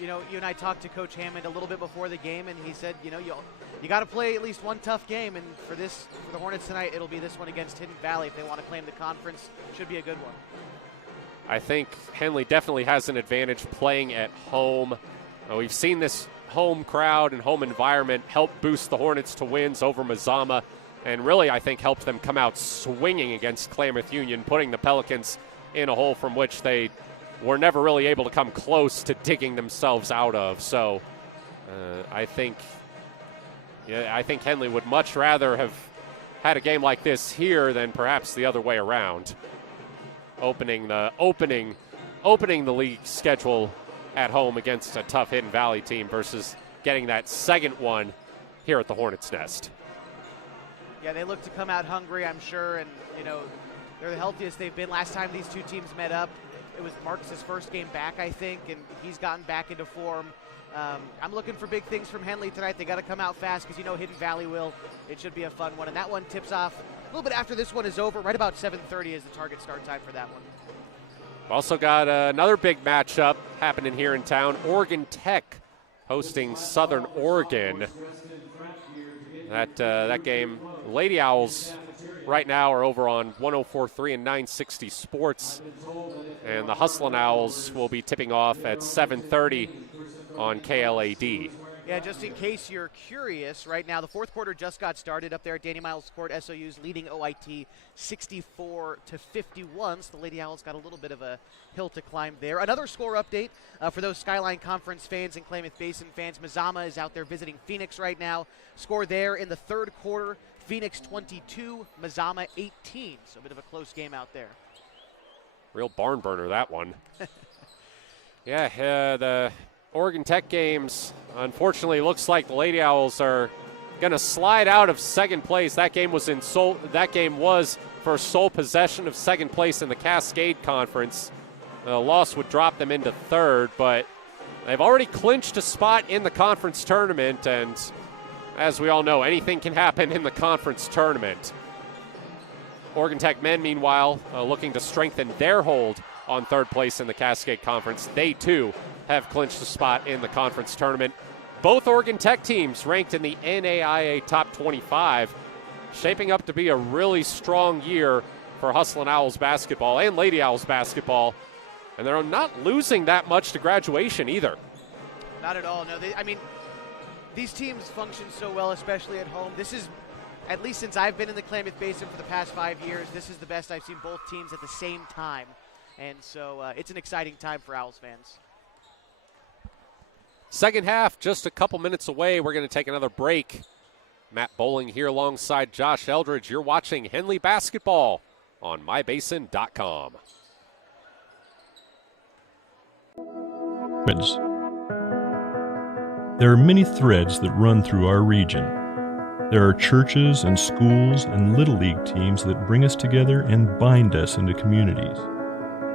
You and I talked to Coach Hammond a little bit before the game, and he said, you got to play at least one tough game, and for the Hornets tonight, it'll be this one against Hidden Valley. If they want to claim the conference, should be a good one. I think Henley definitely has an advantage playing at home. We've seen this home crowd and home environment help boost the Hornets to wins over Mazama, and really I think helped them come out swinging against Klamath Union, putting the Pelicans in a hole from which they were never really able to come close to digging themselves out of. So I think Henley would much rather have had a game like this here than perhaps the other way around. Opening the league schedule at home against a tough Hidden Valley team versus getting that second one here at the Hornets' Nest. Yeah, they look to come out hungry, I'm sure, and they're the healthiest they've been. Last time these two teams met up, it was Marcus's first game back, I think, and he's gotten back into form. I'm looking for big things from Henley tonight. They got to come out fast because Hidden Valley will. It should be a fun one, and that one tips off a little bit after this one is over. Right about 7:30 is the target start time for that one. Also got another big matchup happening here in town. Oregon Tech hosting Southern Oregon. That game, Lady Owls right now are over on 104.3 and 960 Sports, and the Hustlin' Owls will be tipping off at 7:30 on KLAD. Yeah, just in case you're curious, right now the fourth quarter just got started up there at Danny Miles Court. SOU's leading OIT 64-51. So the Lady Owls got a little bit of a hill to climb there. Another score update for those Skyline Conference fans and Klamath Basin fans. Mazama is out there visiting Phoenix right now. Score there in the third quarter, Phoenix 22, Mazama 18. So a bit of a close game out there. Real barn burner, that one. Yeah, the Oregon Tech games, unfortunately, looks like the Lady Owls are going to slide out of second place. That game was for sole possession of second place in the Cascade Conference. The loss would drop them into third, but they've already clinched a spot in the conference tournament, and as we all know, anything can happen in the conference tournament. Oregon Tech men, meanwhile, looking to strengthen their hold on third place in the Cascade Conference. They, too, have clinched a spot in the conference tournament. Both Oregon Tech teams ranked in the NAIA Top 25, shaping up to be a really strong year for Hustlin' Owls basketball and Lady Owls basketball, and they're not losing that much to graduation either. not at all. No, these teams function so well, especially at home. This is, at least since I've been in the Klamath Basin for the past 5 years, this is the best I've seen both teams at the same time. And so it's an exciting time for Owls fans. Second half, just a couple minutes away. We're going to take another break. Matt Bowling here alongside Josh Eldredge. You're watching Henley basketball on mybasin.com. There are many threads that run through our region. There are churches and schools and little league teams that bring us together and bind us into communities.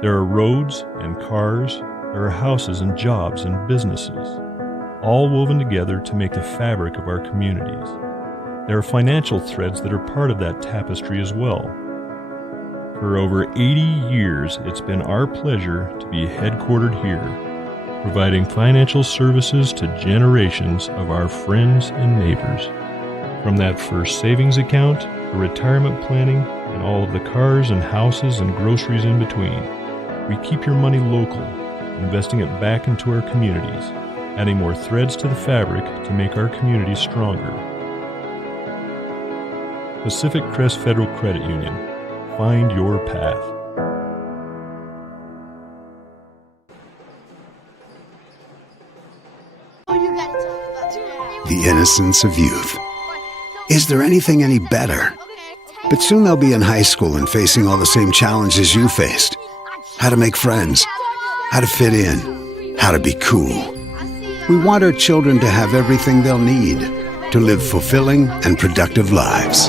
There are roads and cars. There are houses and jobs and businesses, all woven together to make the fabric of our communities. There are financial threads that are part of that tapestry as well. For over 80 years, it's been our pleasure to be headquartered here, providing financial services to generations of our friends and neighbors. From that first savings account, the retirement planning, and all of the cars and houses and groceries in between, we keep your money local, investing it back into our communities, adding more threads to the fabric to make our communities stronger. Pacific Crest Federal Credit Union. Find your path. The innocence of youth. Is there anything any better? But soon they'll be in high school and facing all the same challenges you faced. How to make friends, how to fit in, how to be cool. We want our children to have everything they'll need to live fulfilling and productive lives.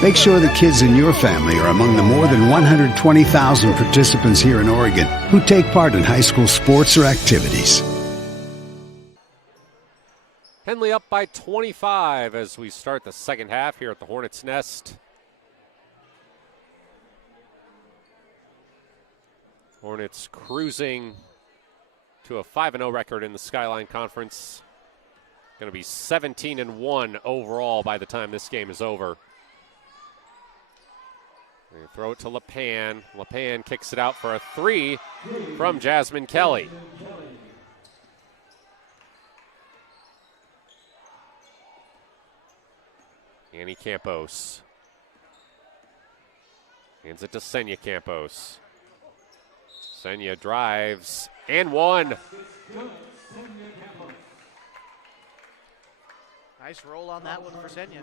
Make sure the kids in your family are among the more than 120,000 participants here in Oregon who take part in high school sports or activities. Henley up by 25 as we start the second half here at the Hornets' Nest. Hornets cruising to a 5-0 record in the Skyline Conference. Going to be 17-1 overall by the time this game is over. They throw it to LePan. LePan kicks it out for a three from Jasmine Kelly. Annie Campos. Hands it to Senya Campos. Senya drives and one. Nice roll on that one for Senya.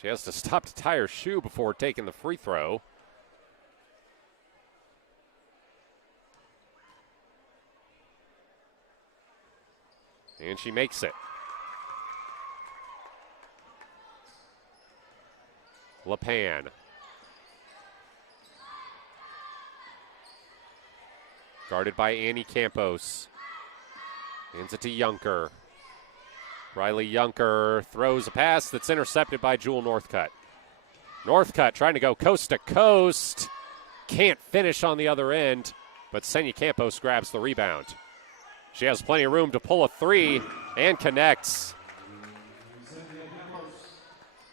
She has to stop to tie her shoe before taking the free throw. And she makes it. LePan. Guarded by Annie Campos. Hands it to Yunker. Riley Yunker throws a pass that's intercepted by Jewel Northcutt. Northcutt trying to go coast to coast. Can't finish on the other end, but Senya Campos grabs the rebound. She has plenty of room to pull a three and connects.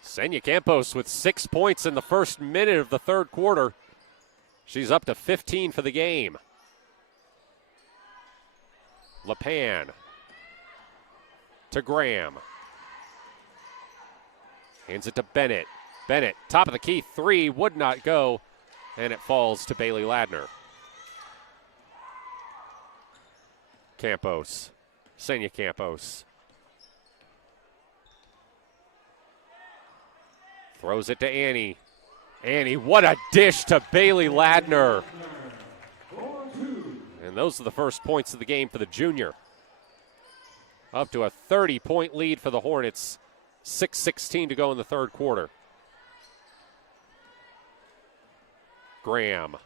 Senya Campos with 6 points in the first minute of the third quarter. She's up to 15 for the game. LePan to Graham. Hands it to Bennett. Bennett, top of the key, three, would not go, and it falls to Bailey Ladner. Campos, Senya Campos. Throws it to Annie. Annie, what a dish to Bailey Ladner. And those are the first points of the game for the junior. Up to a 30-point lead for the Hornets. 6:16 to go in the third quarter. Graham.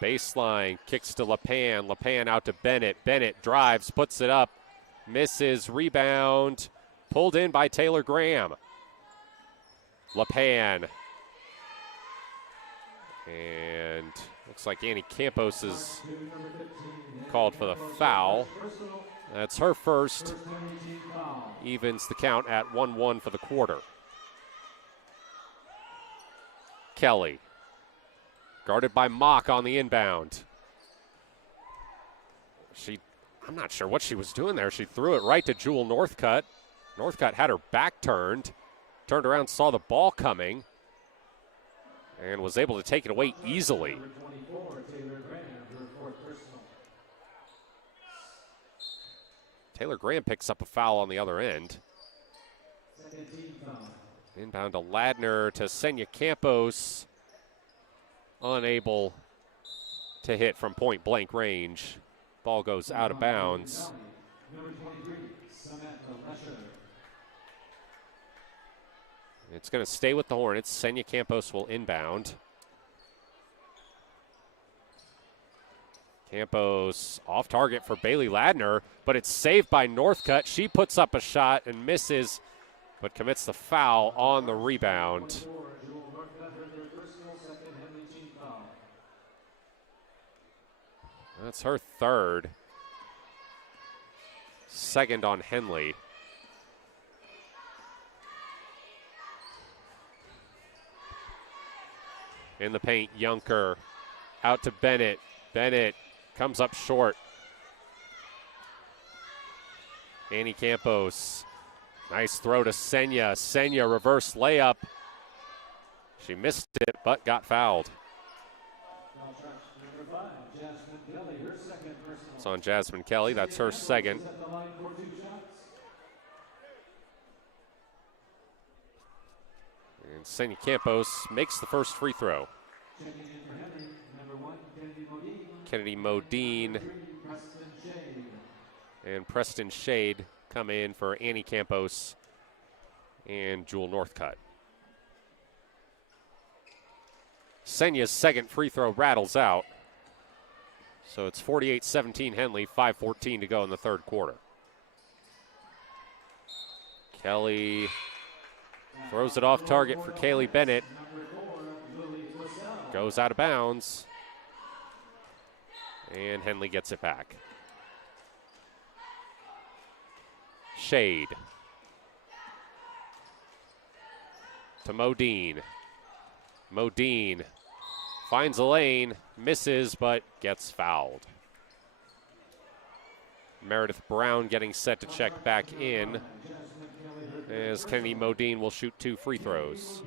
Baseline, kicks to LePan. LePan out to Bennett. Bennett drives, puts it up, misses, rebound. Pulled in by Taylor Graham. LePan. And looks like Annie Campos is called for the foul. That's her first. Evens the count at 1-1 for the quarter. Kelly, guarded by Mock on the inbound. I'm not sure what she was doing there. She threw it right to Jewel Northcutt. Northcutt had her back turned around, saw the ball coming, and was able to take it away easily. Taylor Graham picks up a foul on the other end. Inbound to Ladner to Senya Campos. Unable to hit from point blank range. Ball goes out of bounds. It's going to stay with the Hornets. Senya Campos will inbound. Campos off target for Bailey Ladner, but it's saved by Northcutt. She puts up a shot and misses, but commits the foul on the rebound. That's her third. Second on Henley. In the paint, Yunker out to Bennett. Bennett comes up short. Annie Campos. Nice throw to Senya. Senya reverse layup. She missed it, but got fouled. It's on Jasmine Kelly. That's her second. And Senya Campos makes the first free throw. Kennedy Modine and Preston Shade come in for Annie Campos and Jewel Northcutt. Senya's second free throw rattles out. So it's 48-17 Henley, 5:14 to go in the third quarter. Kelly throws it off target for Kaylee Bennett. Goes out of bounds. And Henley gets it back. Shade. To Modine. Modine finds a lane, misses, but gets fouled. Meredith Brown getting set to check back in as Kennedy Modine will shoot 2 free throws.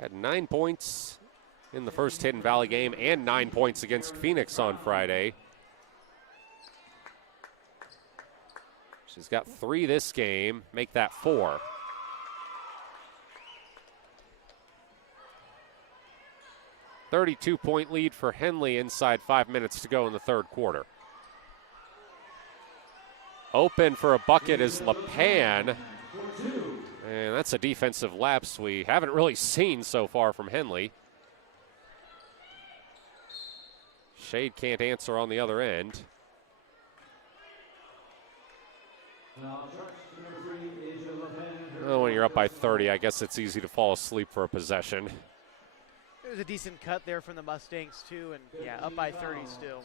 Had 9 points in the first Hidden Valley game and 9 points against Phoenix on Friday. She's got 3 this game, make that 4. .32-point lead for Henley inside 5 minutes to go in the third quarter. Open for a bucket is LePan. And that's a defensive lapse we haven't really seen so far from Henley. Shade can't answer on the other end. Well, when you're up by 30, I guess it's easy to fall asleep for a possession. There was a decent cut there from the Mustangs, too, and yeah, up by 30 still.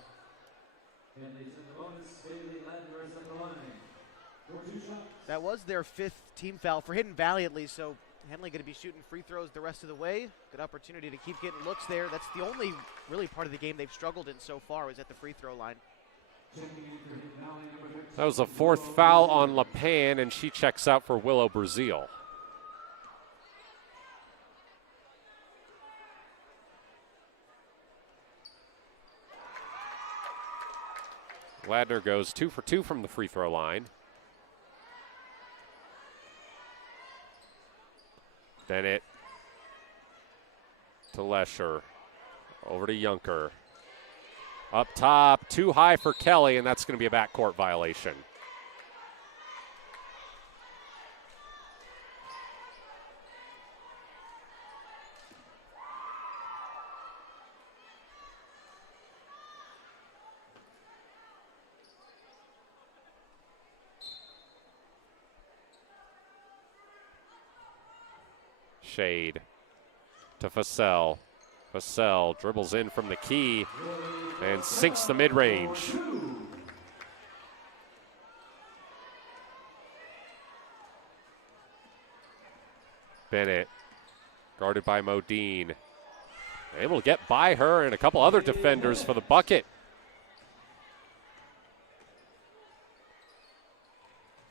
That was their 5th team foul for Hidden Valley, at least, so Henley going to be shooting free throws the rest of the way. Good opportunity to keep getting looks there. That's the only really part of the game they've struggled in so far, was at the free throw line. That was a 4th foul on LePan, and she checks out for Willow Brazil. Ladner goes 2 for 2 from the free throw line. Bennett to Lesher. Over to Yunker. Up top, too high for Kelly, and that's going to be a backcourt violation. Shade to Fussell. Fussell dribbles in from the key and sinks the mid-range. Bennett, guarded by Modine. Able to get by her and a couple other defenders for the bucket.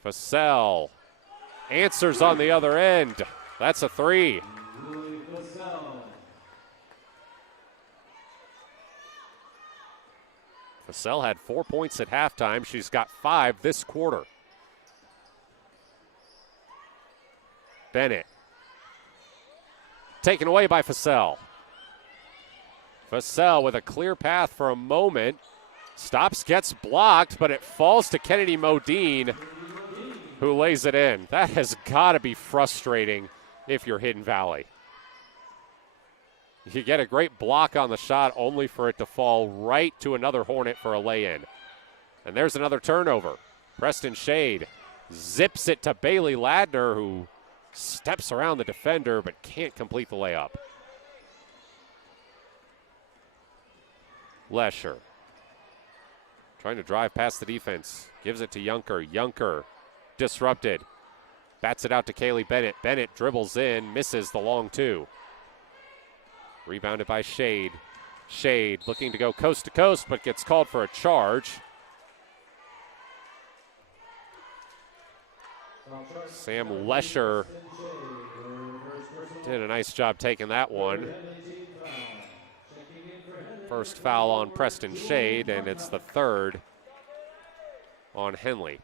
Fussell answers on the other end. That's a three. Fussell had 4 points at halftime. She's got 5 this quarter. Bennett. Taken away by Fussell. Fussell with a clear path for a moment. Stops, gets blocked, but it falls to Kennedy Modine, who lays it in. That has got to be frustrating if you're Hidden Valley. You get a great block on the shot only for it to fall right to another Hornet for a lay-in. And there's another turnover. Preston Shade zips it to Bailey Ladner, who steps around the defender but can't complete the layup. Lesher trying to drive past the defense. Gives it to Yunker. Yunker disrupted. Bats it out to Kaylee Bennett. Bennett dribbles in, misses the long two. Rebounded by Shade. Shade looking to go coast to coast, but gets called for a charge. Sam Lesher did a nice job taking that one. First foul on Preston Shade, and it's the third on Henley.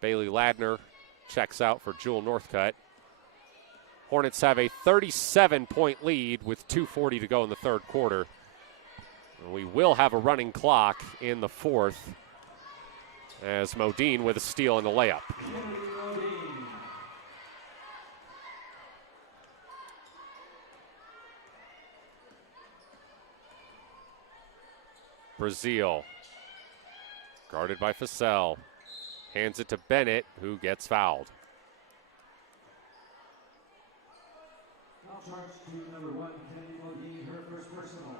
Bailey Ladner checks out for Jewel Northcutt. Hornets have a 37-point lead with 2:40 to go in the third quarter. We will have a running clock in the fourth as Modine with a steal and a layup. Brazil, guarded by Fussell, hands it to Bennett, who gets fouled. Charge to number 1, Kennedy Modine, her first personal.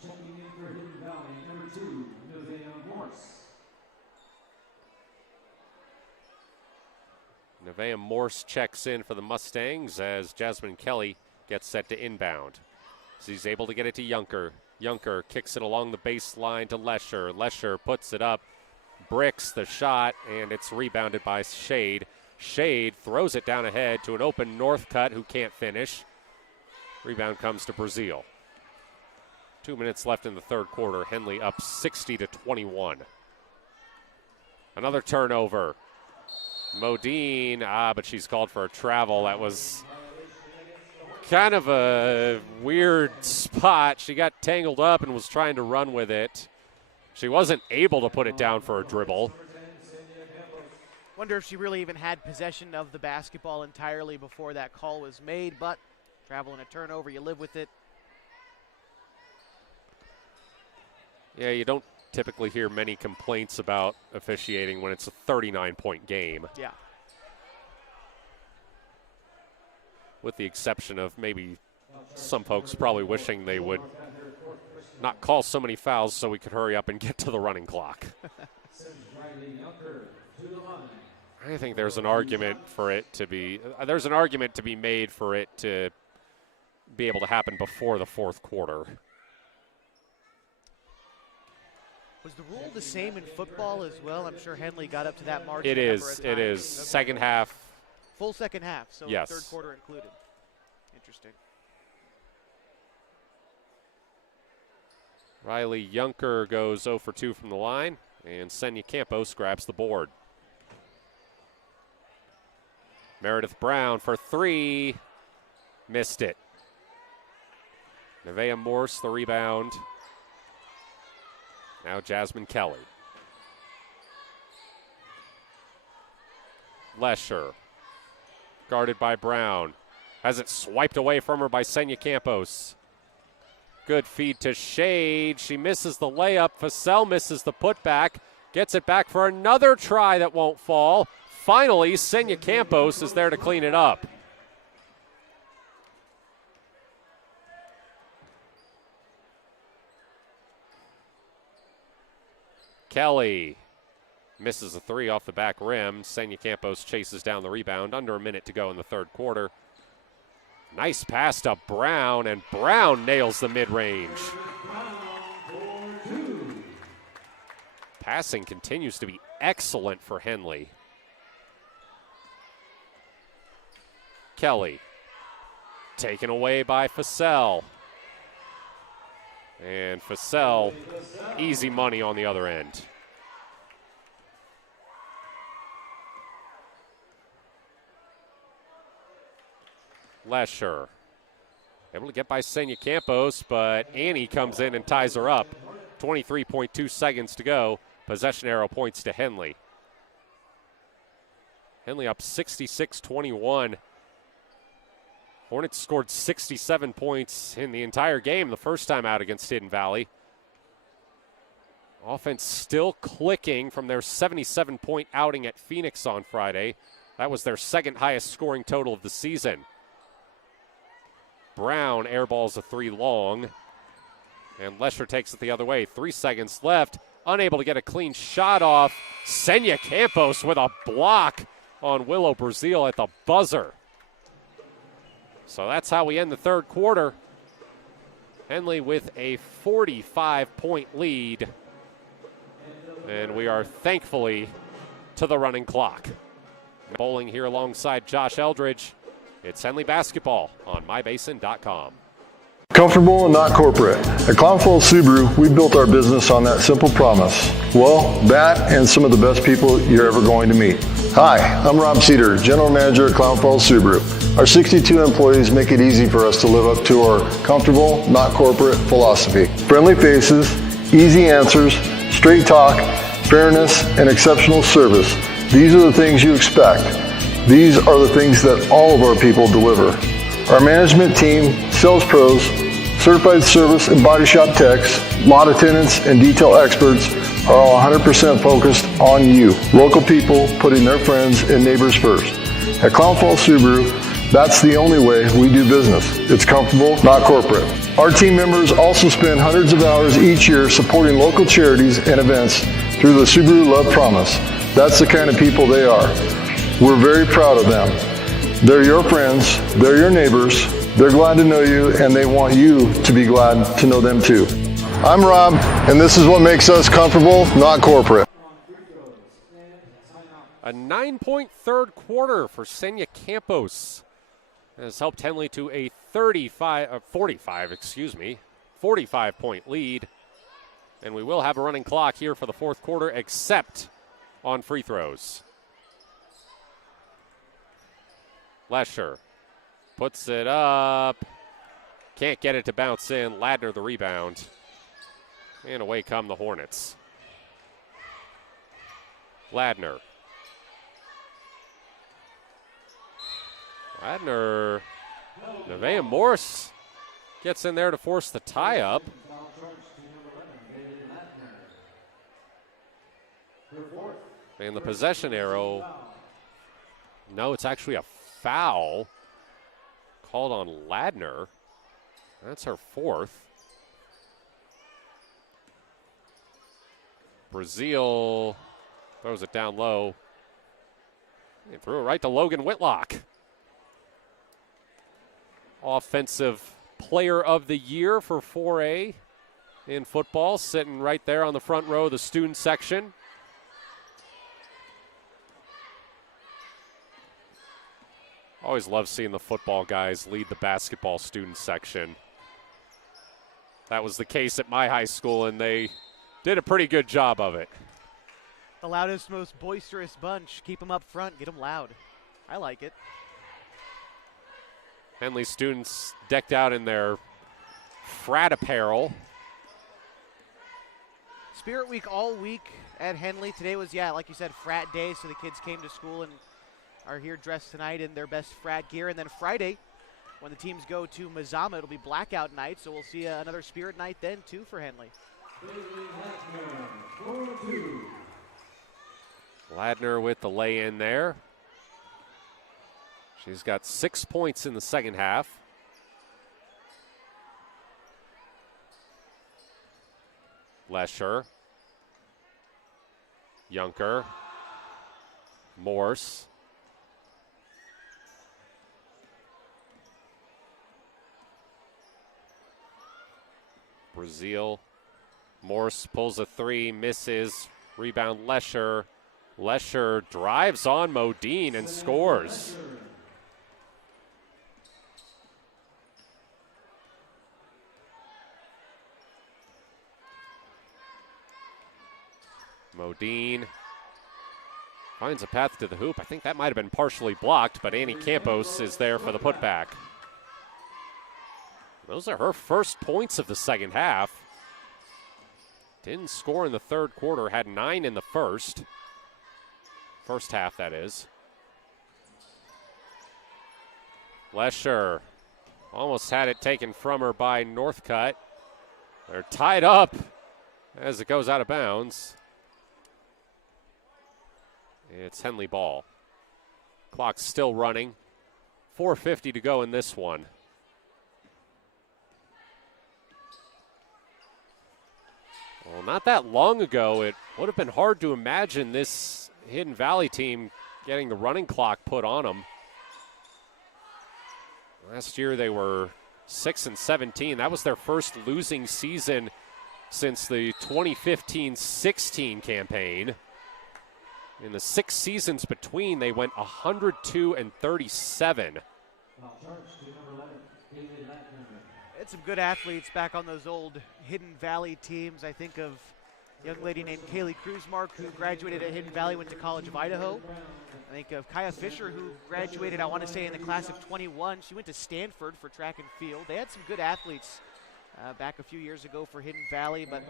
Checking in for Hidden Valley, number 2, Nevaeh Morse. Nevaeh Morse checks in for the Mustangs as Jasmine Kelly gets set to inbound. She's able to get it to Yunker. Yunker kicks it along the baseline to Lesher. Lesher puts it up, bricks the shot, and it's rebounded by Shade. Shade throws it down ahead to an open Northcutt who can't finish. Rebound comes to Brazil. 2 minutes left in the third quarter. Henley up 60-21. Another turnover. Modine, but she's called for a travel. That was kind of a weird spot. She got tangled up and was trying to run with it. She wasn't able to put it down for a dribble. Wonder if she really even had possession of the basketball entirely before that call was made, but travel and a turnover, you live with it. Yeah, you don't typically hear many complaints about officiating when it's a 39-point game. Yeah. With the exception of maybe some folks probably wishing they would not call so many fouls so we could hurry up and get to the running clock. I think there's an argument for it to be made for it to be able to happen before the fourth quarter. Was the rule the same in football as well? I'm sure Henley got up to that margin. It is. It is. Okay. Second half. Full second half, so yes. Third quarter included. Interesting. Riley Yunker goes 0 for 2 from the line, and Senya Campos grabs the board. Meredith Brown for 3. Missed it. Nevaeh Morse the rebound. Now Jasmine Kelly. Lesher, guarded by Brown. Has it swiped away from her by Senya Campos. Good feed to Shade. She misses the layup. Fussell misses the putback. Gets it back for another try that won't fall. Finally, Senya Campos is there to clean it up. Kelly misses a three off the back rim. Senya Campos chases down the rebound. Under a minute to go in the third quarter. Nice pass to Brown, and Brown nails the mid-range. Passing continues to be excellent for Henley. Kelly taken away by Fussell. And Fussell, easy money on the other end. Lesher able to get by Senya Campos, but Annie comes in and ties her up. 23.2 seconds to go. Possession arrow points to Henley. Henley up 66-21. Hornets scored 67 points in the entire game the first time out against Hidden Valley. Offense still clicking from their 77-point outing at Phoenix on Friday. That was their second highest scoring total of the season. Brown airballs a three long, and Lesher takes it the other way. 3 seconds left, unable to get a clean shot off. Senya Campos with a block on Willow Brazil at the buzzer. So that's how we end the third quarter. Henley with a 45-point lead, and we are thankfully to the running clock. Bowling here alongside Josh Eldredge. It's Henley basketball on mybasin.com. Comfortable and not corporate. At Clown Falls Subaru, we built our business on that simple promise. Well, that and some of the best people you're ever going to meet. Hi, I'm Rob Cedar, General Manager at Clown Falls Subaru. Our 62 employees make it easy for us to live up to our comfortable, not corporate philosophy. Friendly faces, easy answers, straight talk, fairness, and exceptional service. These are the things you expect. These are the things that all of our people deliver. Our management team, sales pros, certified service and body shop techs, lot attendants, and detail experts are all 100% focused on you. Local people putting their friends and neighbors first. At Clown Falls Subaru, that's the only way we do business. It's comfortable, not corporate. Our team members also spend hundreds of hours each year supporting local charities and events through the Subaru Love Promise. That's the kind of people they are. We're very proud of them. They're your friends, they're your neighbors, they're glad to know you, and they want you to be glad to know them too. I'm Rob, and this is what makes us comfortable, not corporate. A 9-point third quarter for Senya Campos has helped Henley to a 45-point lead. And we will have a running clock here for the fourth quarter, except on free throws. Lesher puts it up. Can't get it to bounce in. Ladner the rebound. And away come the Hornets. Ladner. Nevaeh Morse gets in there to force the tie-up. And the possession arrow. No, it's actually a foul called on Ladner. That's her fourth. Brazil throws it down low. He threw it right to Logan Whitlock. Offensive Player of the Year for 4A in football, sitting right there on the front row of the student section. Always love seeing the football guys lead the basketball student section. That was the case at my high school, and they did a pretty good job of it. The loudest, most boisterous bunch. Keep them up front. Get them loud. I like it. Henley students decked out in their frat apparel. Spirit Week all week at Henley. Today was, like you said, frat day, so the kids came to school and are here dressed tonight in their best frat gear. And then Friday, when the teams go to Mazama, it'll be blackout night, so we'll see another Spirit night then, too, for Henley. Ladner with the lay-in there. She's got 6 points in the second half. Lesher Junker. Morse. Brazil. Morse pulls a three, misses. Rebound Lesher. Lesher drives on Modine and scores. Modine finds a path to the hoop. I think that might have been partially blocked, but Annie Campos is there for the putback. Those are her first points of the second half. Didn't score in the third quarter, had 9 in the first. First half, that is. Lesher almost had it taken from her by Northcutt. They're tied up as it goes out of bounds. It's Henley ball. Clock's still running. 4:50 to go in this one. Well, not that long ago, it would have been hard to imagine this Hidden Valley team getting the running clock put on them. Last year they were 6-17. That was their first losing season since the 2015-16 campaign. In the 6 seasons between, they went 102-37. Had some good athletes back on those old Hidden Valley teams. I think of a young lady named Kaylee Kruzmark, who graduated at Hidden Valley, went to College of Idaho. I think of Kaya Fisher, who graduated, I want to say, in the class of 21. She went to Stanford for track and field. They had some good athletes back a few years ago for Hidden Valley, but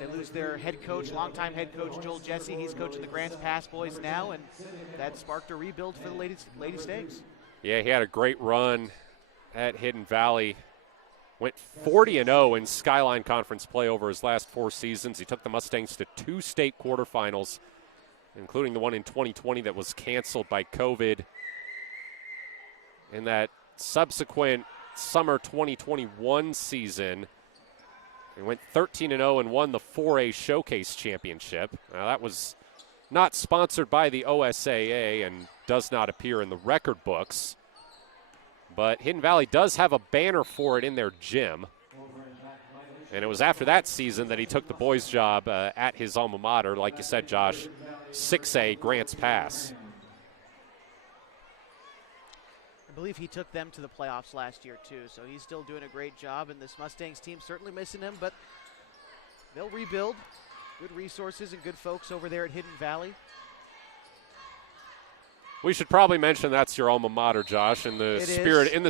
they lose their head coach, longtime head coach Joel Jesse. He's coaching the Grants Pass boys now, and that sparked a rebuild for the Lady Stakes. Yeah, he had a great run at Hidden Valley. Went 40-0 in Skyline Conference play over his last 4 seasons. He took the Mustangs to 2 state quarterfinals, including the one in 2020 that was canceled by COVID. In that subsequent summer 2021 season, he went 13-0 and won the 4A Showcase Championship. Now, that was not sponsored by the OSAA and does not appear in the record books. But Hidden Valley does have a banner for it in their gym. And it was after that season that he took the boys' job at his alma mater, like you said, Josh, 6A Grants Pass. I believe he took them to the playoffs last year, too, so he's still doing a great job, and this Mustangs team certainly missing him, but they'll rebuild. Good resources and good folks over there at Hidden Valley. We should probably mention that's your alma mater, Josh, in the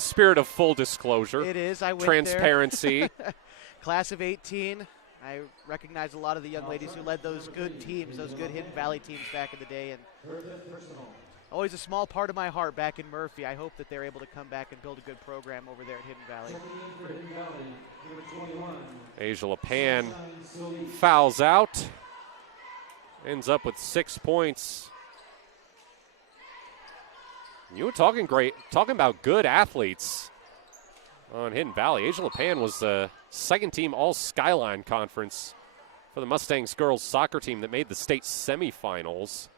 spirit of full disclosure. It is. I went transparency. There. Class of 18. I recognize a lot of the young ladies who led those good teams, those good Hidden Valley teams back in the day, and always a small part of my heart back in Murphy. I hope that they're able to come back and build a good program over there at Hidden Valley. Asia LePan fouls out. Ends up with 6 points. You were talking about good athletes on Hidden Valley. Asia LePan was the second-team All-Skyline Conference for the Mustangs girls soccer team that made the state semifinals.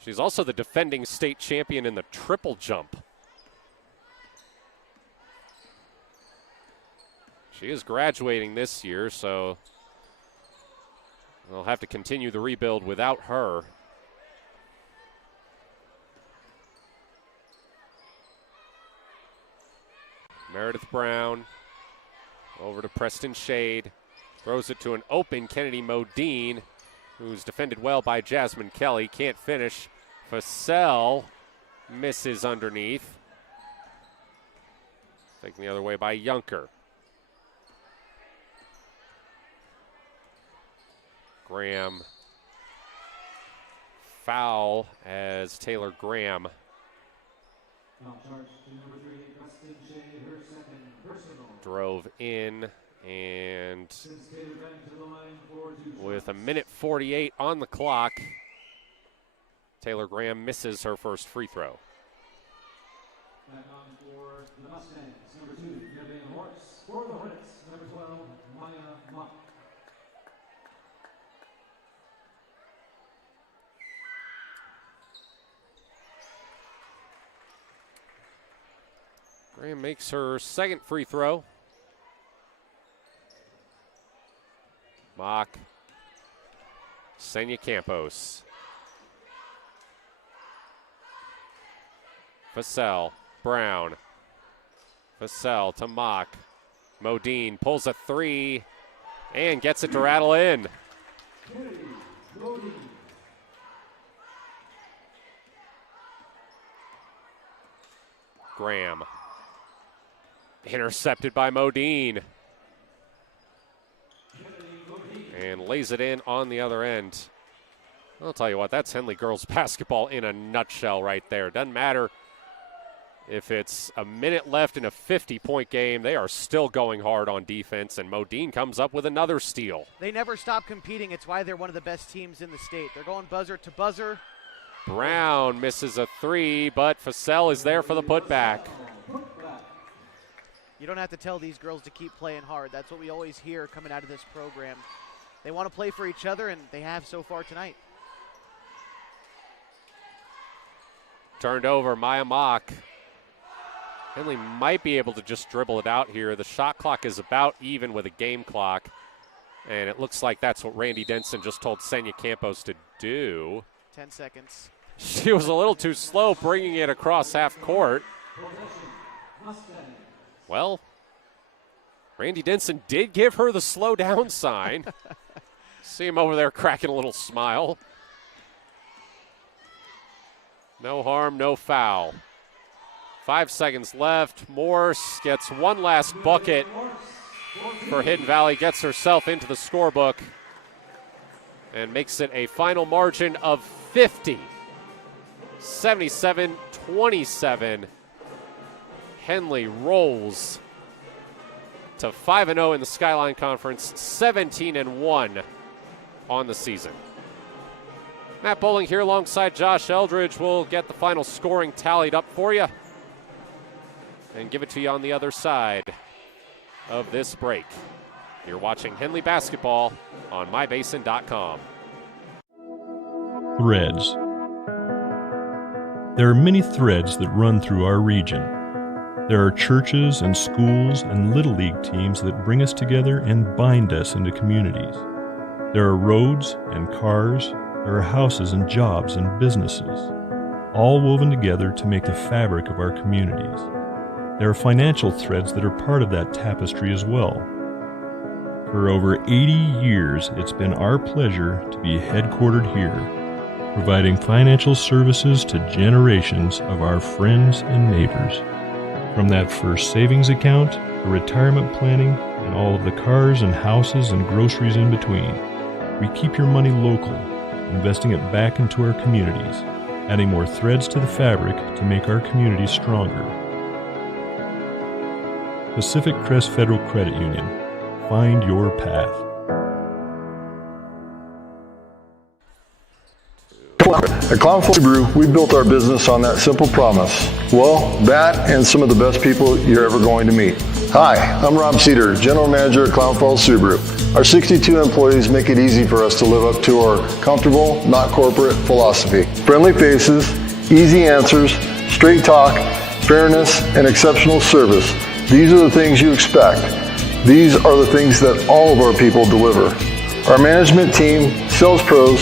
She's also the defending state champion in the triple jump. She is graduating this year, so they'll have to continue the rebuild without her. Meredith Brown over to Preston Shade. Throws it to an open Kennedy Modine, who's defended well by Jasmine Kelly. Can't finish. Fussell misses underneath. Taken the other way by Junker. Graham foul as Taylor Graham drove in, and with 1:48 on the clock, Taylor Graham misses her first free throw. Back on for the Mustangs, number 2, Vivian Horse. For the Hornets, number 12, Maya Mock. Graham makes her second free throw. Mock. Senya Campos. Vassell. Brown. Vassell to Mock. Modine pulls a three and gets it to rattle in. Graham. Intercepted by Modine. And lays it in on the other end. I'll tell you what, that's Henley girls basketball in a nutshell right there. Doesn't matter if it's a minute left in a 50-point game, they are still going hard on defense, and Modine comes up with another steal. They never stop competing. It's why they're one of the best teams in the state. They're going buzzer to buzzer. Brown misses a three, but Vassell is there for the putback. You don't have to tell these girls to keep playing hard. That's what we always hear coming out of this program. They want to play for each other, and they have so far tonight. Turned over, Maya Mock. Henley might be able to just dribble it out here. The shot clock is about even with a game clock, and it looks like that's what Randy Denson just told Senya Campos to do. 10 seconds. She was a little too slow bringing it across half court. Well, Randy Denson did give her the slow down sign. See him over there cracking a little smile. No harm, no foul. 5 seconds left. Morse gets one last bucket for Hidden Valley, gets herself into the scorebook, and makes it a final margin of 50. 77-27. Henley rolls to 5-0 in the Skyline Conference, 17-1 on the season. Matt Bowling here alongside Josh Eldredge. Will get the final scoring tallied up for you and give it to you on the other side of this break. You're watching Henley basketball on mybasin.com. Threads. There are many threads that run through our region. There are churches and schools and Little League teams that bring us together and bind us into communities. There are roads and cars. There are houses and jobs and businesses, all woven together to make the fabric of our communities. There are financial threads that are part of that tapestry as well. For over 80 years, it's been our pleasure to be headquartered here, providing financial services to generations of our friends and neighbors. From that first savings account, to retirement planning, and all of the cars and houses and groceries in between, we keep your money local, investing it back into our communities, adding more threads to the fabric to make our communities stronger. Pacific Crest Federal Credit Union. Find your path. At Clown Falls Subaru, we built our business on that simple promise. Well, that and some of the best people you're ever going to meet. Hi, I'm Rob Cedar, General Manager at Clown Falls Subaru. Our 62 employees make it easy for us to live up to our comfortable, not corporate philosophy. Friendly faces, easy answers, straight talk, fairness, and exceptional service. These are the things you expect. These are the things that all of our people deliver. Our management team, sales pros,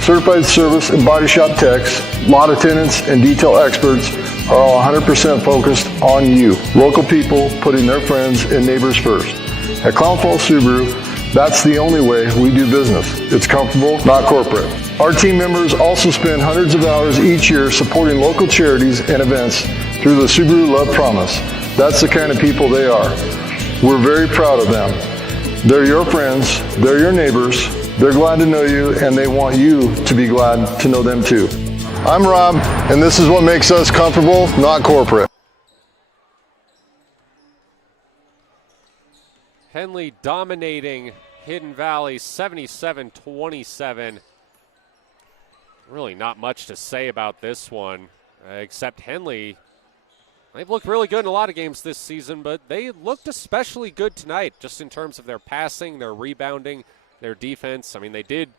certified service and body shop techs, lot attendants, and detail experts are all 100% focused on you. Local people putting their friends and neighbors first. At Clown Falls Subaru, that's the only way we do business. It's comfortable, not corporate. Our team members also spend hundreds of hours each year supporting local charities and events through the Subaru Love Promise. That's the kind of people they are. We're very proud of them. They're your friends, they're your neighbors, they're glad to know you, and they want you to be glad to know them too. I'm Rob, and this is what makes us comfortable, not corporate. Henley dominating Hidden Valley 77-27. Really not much to say about this one, except Henley. They've looked really good in a lot of games this season, but they looked especially good tonight just in terms of their passing, their rebounding, their defense. I mean, they did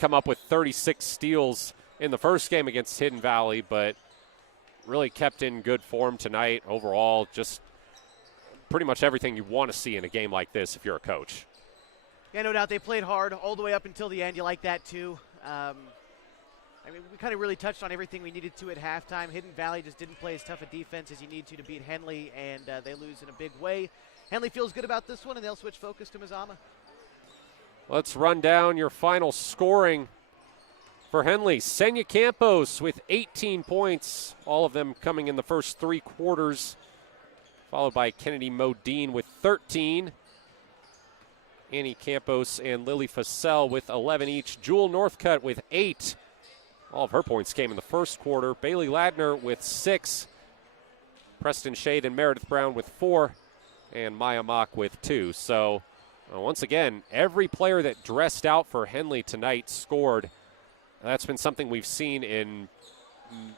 come up with 36 steals in the first game against Hidden Valley, but really kept in good form tonight. Overall, just pretty much everything you want to see in a game like this if you're a coach. Yeah, no doubt. They played hard all the way up until the end. You like that, too. I mean, we kind of really touched on everything we needed to at halftime. Hidden Valley just didn't play as tough a defense as you need to beat Henley, and they lose in a big way. Henley feels good about this one, and they'll switch focus to Mazama. Let's run down your final scoring for Henley. Senya Campos with 18 points, all of them coming in the first 3 quarters, followed by Kennedy Modine with 13. Annie Campos and Lily Fassell with 11 each. Jewel Northcutt with 8. All of her points came in the first quarter. Bailey Ladner with 6. Preston Shade and Meredith Brown with 4. And Maya Mock with 2. So, once again, every player that dressed out for Henley tonight scored. That's been something we've seen in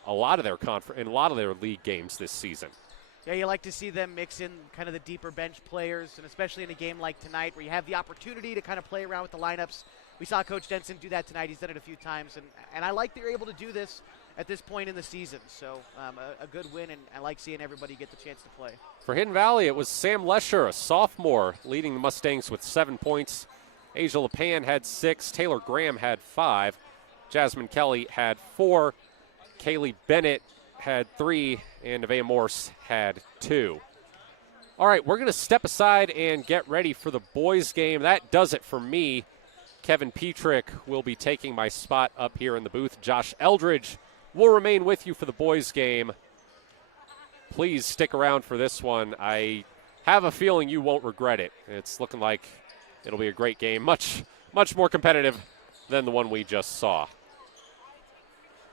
a lot of their league games this season. Yeah, you like to see them mix in kind of the deeper bench players, and especially in a game like tonight where you have the opportunity to kind of play around with the lineups. We saw Coach Denson do that tonight. He's done it a few times, and I like that you're able to do this at this point in the season. So a good win, and I like seeing everybody get the chance to play. For Hidden Valley, it was Sam Lesher, a sophomore, leading the Mustangs with 7 points. Asia LePan had 6. Taylor Graham had 5. Jasmine Kelly had 4. Kaylee Bennett had 3, and Nevaeh Morse had 2. All right, we're going to step aside and get ready for the boys' game. That does it for me. Kevin Petrick will be taking my spot up here in the booth. Josh Eldredge will remain with you for the boys' game. Please stick around for this one. I have a feeling you won't regret it. It's looking like it'll be a great game, much more competitive than the one we just saw.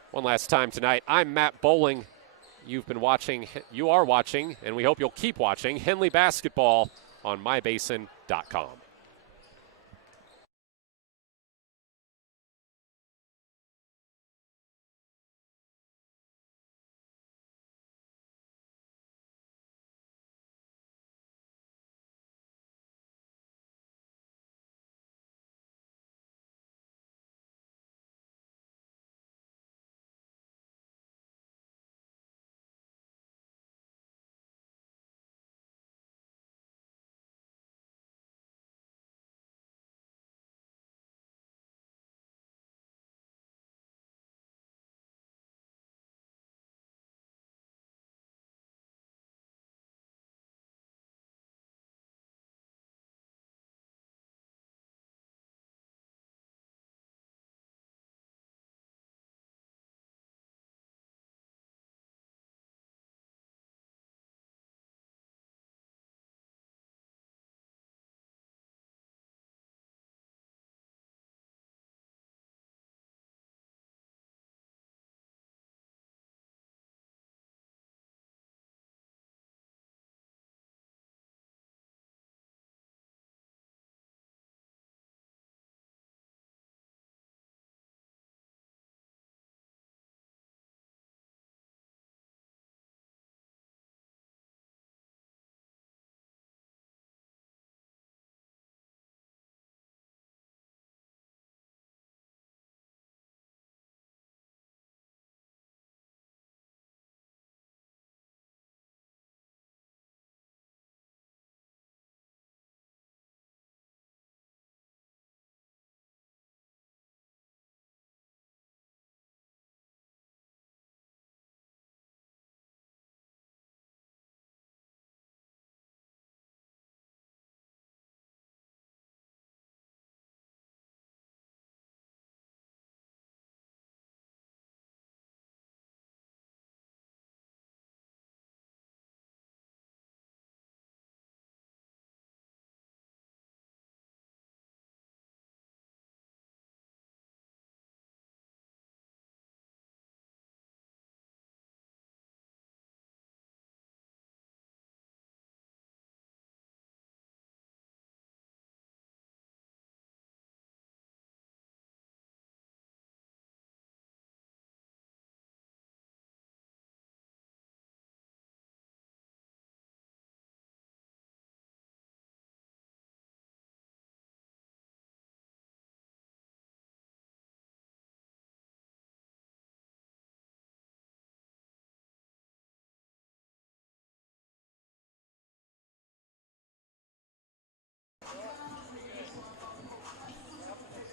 One last time tonight, I'm Matt Bowling. You are watching, and we hope you'll keep watching Henley basketball on mybasin.com.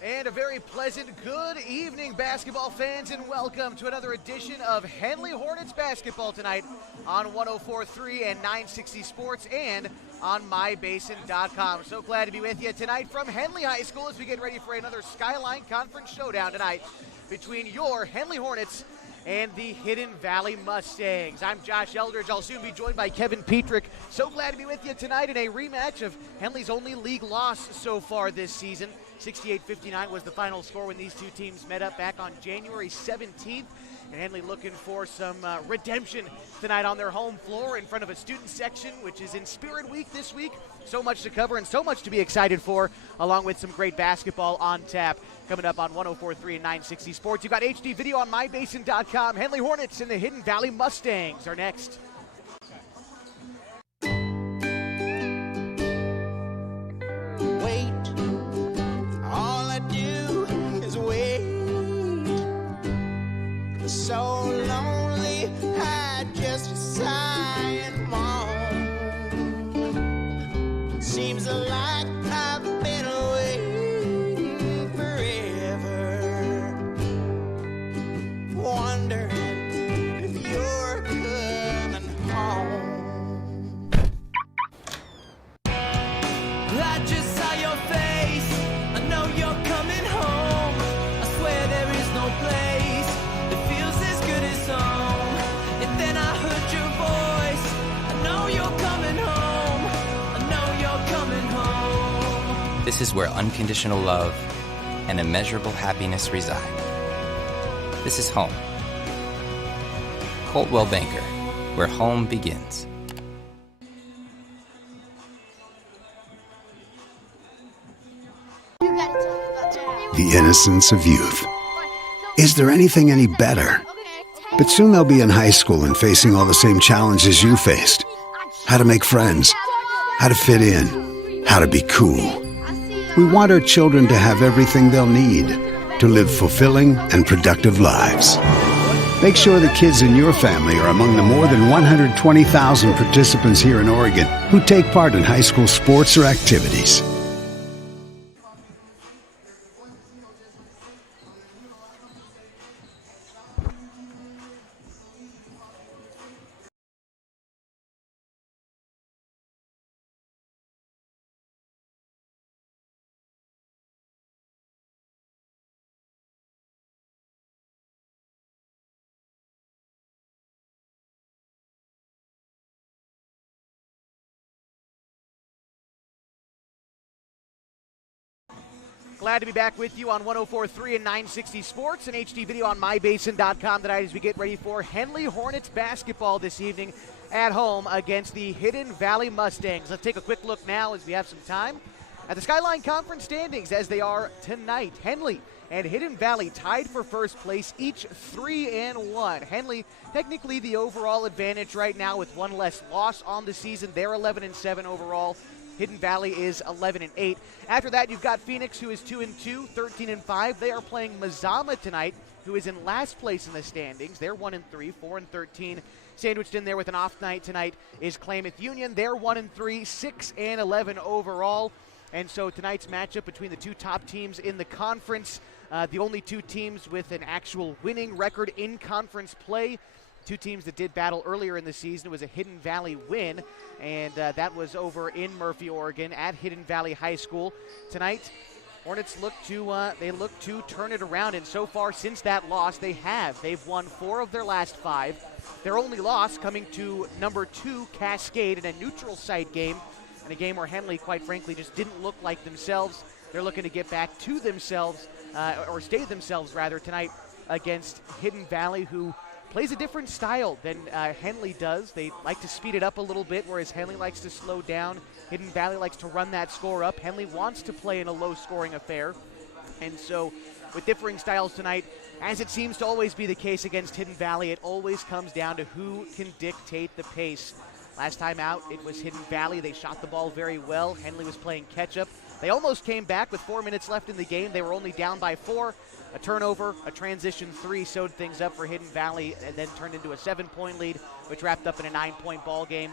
And a very pleasant good evening, basketball fans, and welcome to another edition of Henley Hornets basketball tonight on 104.3 and 960 Sports and on mybasin.com. So glad to be with you tonight from Henley High School as we get ready for another Skyline Conference showdown tonight between your Henley Hornets and the Hidden Valley Mustangs. I'm Josh Eldredge. I'll soon be joined by Kevin Petrick. So glad to be with you tonight in a rematch of Henley's only league loss so far this season. 68-59 was the final score when these two teams met up back on January 17th. And Henley looking for some redemption tonight on their home floor in front of a student section, which is in Spirit Week this week. So much to cover and so much to be excited for, along with some great basketball on tap. Coming up on 104.3 and 960 Sports. You've got HD video on mybasin.com. Henley Hornets and the Hidden Valley Mustangs are next. Wait, all I do is wait. So lonely, I just sigh and moan. Seems like I've been away forever. Wondering if you're coming home. I just saw your face. I know you're coming home. I swear there is no place that feels as good as home. And then I heard your voice. I know you're coming home. I know you're coming home. This is where unconditional love and immeasurable happiness reside. This is home. Coltwell Banker, where home begins. The innocence of youth. Is there anything any better? But soon they'll be in high school and facing all the same challenges you faced. How to make friends, how to fit in, how to be cool. We want our children to have everything they'll need to live fulfilling and productive lives. Make sure the kids in your family are among the more than 120,000 participants here in Oregon who take part in high school sports or activities. Glad to be back with you on 104.3 and 960 Sports and HD video on mybasin.com tonight as we get ready for Henley Hornets basketball this evening at home against the Hidden Valley Mustangs. Let's take a quick look now as we have some time at the Skyline Conference standings as they are tonight. Henley and Hidden Valley tied for first place, each 3-1. Henley technically the overall advantage right now with one less loss on the season. They're 11-7 overall. Hidden Valley is 11-8. After that, you've got Phoenix, who is 2-2, 13-5. They are playing Mazama tonight, who is in last place in the standings. They're 1-3, 4-13. Sandwiched in there with an off night tonight is Klamath Union. They're 1-3, 6-11 overall. And so tonight's matchup between the two top teams in the conference, the only two teams with an actual winning record in conference play. Two teams that did battle earlier in the season. It was a Hidden Valley win, and that was over in Murphy, Oregon, at Hidden Valley High School. Tonight, Hornets look to turn it around, and so far since that loss, they have. They've won 4 of their last 5. Their only loss coming to number 2 Cascade in a neutral site game, in a game where Henley, quite frankly, just didn't look like themselves. They're looking to get back to themselves, or stay themselves rather, tonight against Hidden Valley, who plays a different style than Henley does. They like to speed it up a little bit, whereas Henley likes to slow down. Hidden Valley likes to run that score up. Henley wants to play in a low-scoring affair. And so with differing styles tonight, as it seems to always be the case against Hidden Valley, it always comes down to who can dictate the pace. Last time out, it was Hidden Valley. They shot the ball very well. Henley was playing catch-up. They almost came back with 4 minutes left in the game. They were only down by 4. A turnover, a transition 3 sewed things up for Hidden Valley and then turned into a 7-point lead, which wrapped up in a 9-point ball game.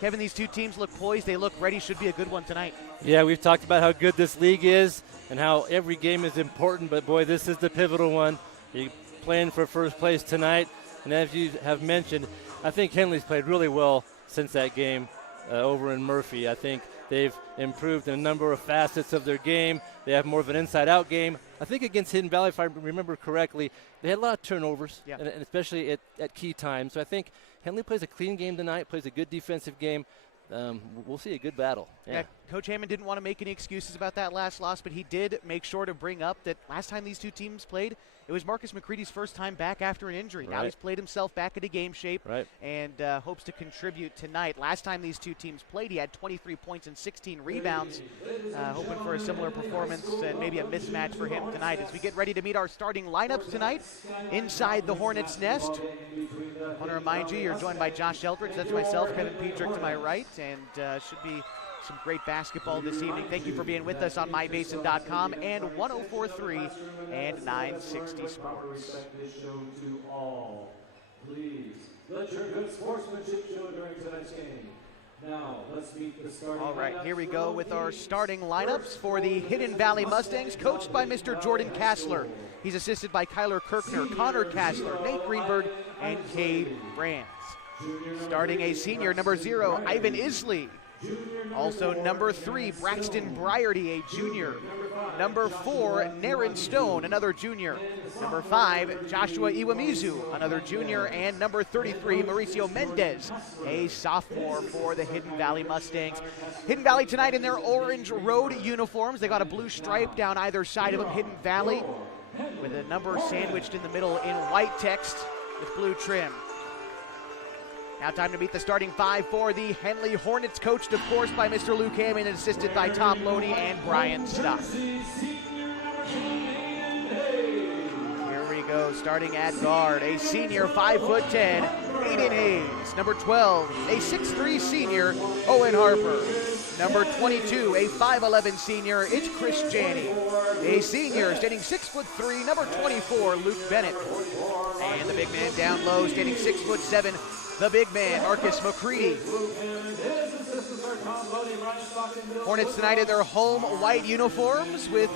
Kevin, these two teams look poised. They look ready. Should be a good one tonight. Yeah, we've talked about how good this league is and how every game is important, but boy, this is the pivotal one. You're playing for first place tonight, and as you have mentioned, I think Henley's played really well since that game over in Murphy. I think they've improved in a number of facets of their game. They have more of an inside-out game. I think against Hidden Valley, if I remember correctly, they had a lot of turnovers, and especially at key times. So I think Henley plays a clean game tonight, plays a good defensive game. We'll see a good battle. Yeah, Coach Hammond didn't want to make any excuses about that last loss, but he did make sure to bring up that last time these two teams played, it was Marcus McCready's first time back after an injury. Now he's played himself back into game shape and hopes to contribute tonight. Last time these two teams played, he had 23 points and 16 rebounds. Hoping for a similar performance and maybe a mismatch for him tonight as we get ready to meet our starting lineups tonight inside the Hornets' nest. I want to remind you, you're joined by Josh Eldredge. That's myself, Kevin Pedrick to my right, and should be some great basketball this evening. Thank you for being with us on mybasin.com and 104.3 and 960 Sports. Please let your good sportsmanship show during tonight's game. Now, let's meet the starting. All right, here we go with our starting lineups for the Hidden Valley Mustangs, coached by Mr. Jordan Kassler. He's assisted by Kyler Kirkner, Connor Kassler, Nate Greenberg, and Cade Brands. Starting a senior, number 0, Ivan Isley. Also number 3, Braxton Briarty, a junior. Number 4, Naren Stone, another junior. Number 5, Joshua Iwamizu, another junior. And number 33, Mauricio Mendez, a sophomore for the Hidden Valley Mustangs. Hidden Valley tonight in their orange road uniforms. They got a blue stripe down either side of them. Hidden Valley with a number sandwiched in the middle in white text with blue trim. Now time to meet the starting 5 for the Henley Hornets, coached, of course, by Mr. Luke Hammond and assisted by Tom Loney and Brian Stock. Here we go, starting at guard, a senior, 5'10", Aiden Hayes. Number 12, a 6'3" senior, Owen Harper. Number 22, a 5'11" senior, it's Chris Janney. A senior, standing 6'3", number 24, Luke Bennett. And the big man down low, standing 6'7", the big man, Marcus McCready. Hornets tonight in their home white uniforms with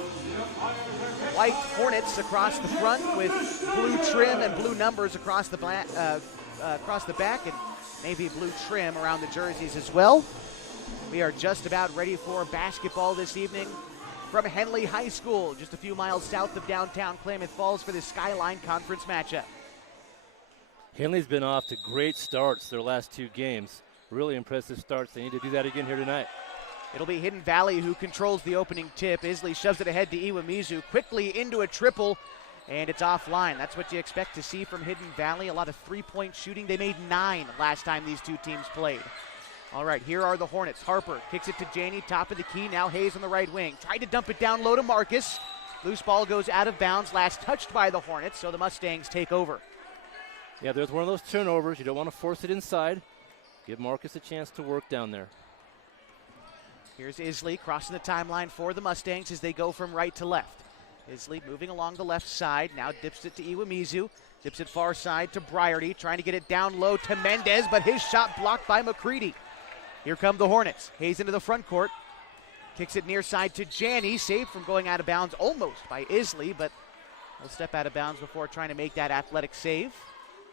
white Hornets across the front with blue trim and blue numbers across the back and navy blue trim around the jerseys as well. We are just about ready for basketball this evening from Henley High School, just a few miles south of downtown Klamath Falls for the Skyline Conference matchup. Henley's been off to great starts their last 2 games. Really impressive starts. They need to do that again here tonight. It'll be Hidden Valley who controls the opening tip. Isley shoves it ahead to Iwamizu, quickly into a triple, and it's offline. That's what you expect to see from Hidden Valley. A lot of three-point shooting. They made 9 last time these two teams played. All right, here are the Hornets. Harper kicks it to Janney, top of the key. Now Hayes on the right wing. Tried to dump it down low to Marcus. Loose ball goes out of bounds, last touched by the Hornets, so the Mustangs take over. Yeah, there's one of those turnovers. You don't want to force it inside. Give Marcus a chance to work down there. Here's Isley crossing the timeline for the Mustangs as they go from right to left. Isley moving along the left side, now dips it to Iwamizu. Dips it far side to Briarty, trying to get it down low to Mendez, but his shot blocked by McCready. Here come the Hornets. Hayes into the front court. Kicks it near side to Janney, saved from going out of bounds almost by Isley, but he'll step out of bounds before trying to make that athletic save.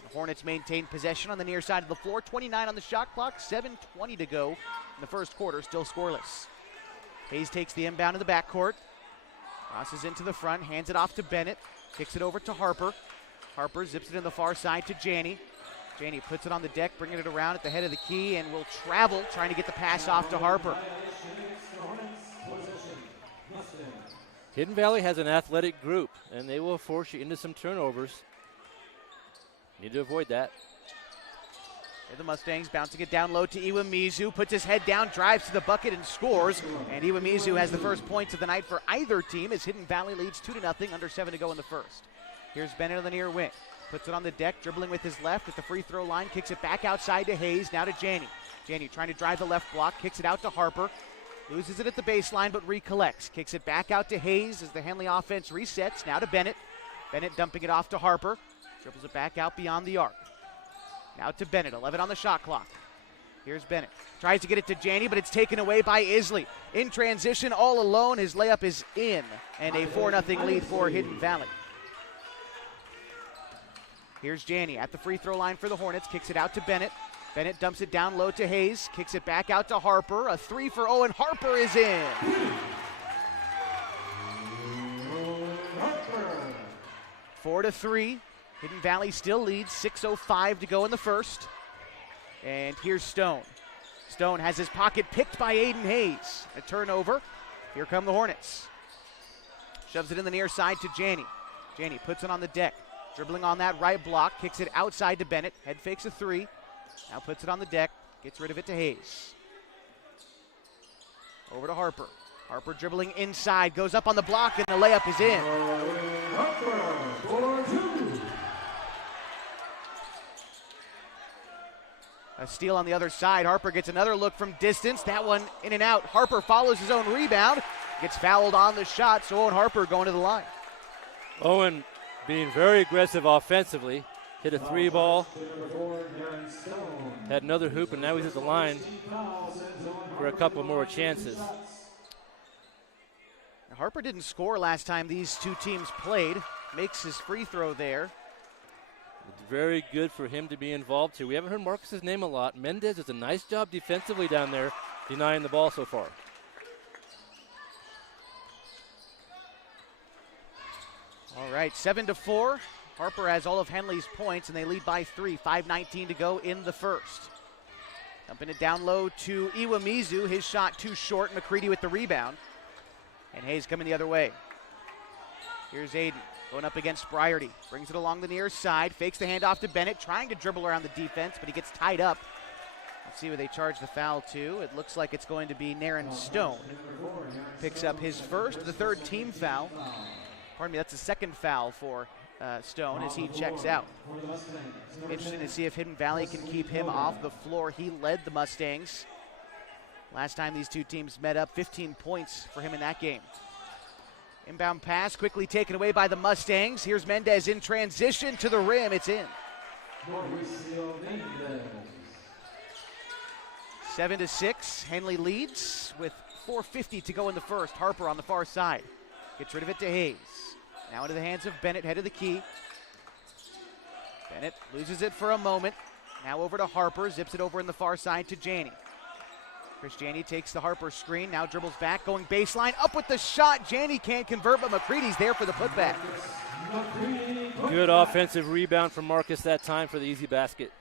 The Hornets maintain possession on the near side of the floor. 29 on the shot clock, 7:20 to go in the first quarter, still scoreless. Hayes takes the inbound in the backcourt. Crosses into the front, hands it off to Bennett. Kicks it over to Harper. Harper zips it in the far side to Janney. Janney puts it on the deck, bringing it around at the head of the key, and will travel, trying to get the pass off to Harper. Hidden Valley has an athletic group, and they will force you into some turnovers. Need to avoid that. Here the Mustangs bouncing it down low to Iwamizu, puts his head down, drives to the bucket and scores. And Iwamizu has the first points of the night for either team as Hidden Valley leads 2-0, under 7 to go in the first. Here's Bennett on the near wing. Puts it on the deck, dribbling with his left at the free throw line, kicks it back outside to Hayes, now to Janney. Janney trying to drive the left block, kicks it out to Harper. Loses it at the baseline but recollects. Kicks it back out to Hayes as the Henley offense resets, now to Bennett. Bennett dumping it off to Harper. Dribbles it back out beyond the arc. Now to Bennett, 11 on the shot clock. Here's Bennett. Tries to get it to Janney, but it's taken away by Isley. In transition, all alone. His layup is in, and a 4-0 lead for Hidden Valley. Here's Janney at the free throw line for the Hornets. Kicks it out to Bennett. Bennett dumps it down low to Hayes. Kicks it back out to Harper. A 3 for Owen. Harper is in. 4-3. Hidden Valley still leads. 6:05 to go in the first. And here's Stone. Stone has his pocket picked by Aiden Hayes. A turnover. Here come the Hornets. Shoves it in the near side to Janney. Janney puts it on the deck. Dribbling on that right block. Kicks it outside to Bennett. Head fakes a 3. Now puts it on the deck. Gets rid of it to Hayes. Over to Harper. Harper dribbling inside. Goes up on the block and the layup is in. A steal on the other side. Harper gets another look from distance. That one in and out. Harper follows his own rebound. Gets fouled on the shot, so Owen Harper going to the line. Owen being very aggressive offensively. Hit a 3 ball. Had another hoop, and now he's at the line for a couple more chances. Harper didn't score last time these two teams played. Makes his free throw there. It's very good for him to be involved too. We haven't heard Marcus's name a lot. Mendez does a nice job defensively down there, denying the ball so far. All right, 7-4. Harper has all of Henley's points, and they lead by 3. 5:19 to go in the first. Dumping it down low to Iwamizu. His shot too short. McCready with the rebound. And Hayes coming the other way. Here's Aiden going up against Briarty. Brings it along the near side. Fakes the handoff to Bennett. Trying to dribble around the defense, but he gets tied up. Let's see where they charge the foul to. It looks like it's going to be Naren Stone. Picks up his first, the third team foul. Pardon me, that's the second foul for Stone as he checks out. Interesting to see if Hidden Valley can keep him off the floor. He led the Mustangs. Last time these two teams met up, 15 points for him in that game. Inbound pass quickly taken away by the Mustangs. Here's Mendez in transition to the rim. It's in. 7-6. Henley leads with 4:50 to go in the first. Harper on the far side. Gets rid of it to Hayes. Now into the hands of Bennett, head of the key. Bennett loses it for a moment. Now over to Harper. Zips it over in the far side to Janney. Chris Janney takes the Harper screen. Now dribbles back, going baseline. Up with the shot. Janney can't convert, but McCready's there for the putback. Good offensive rebound from Marcus that time for the easy basket.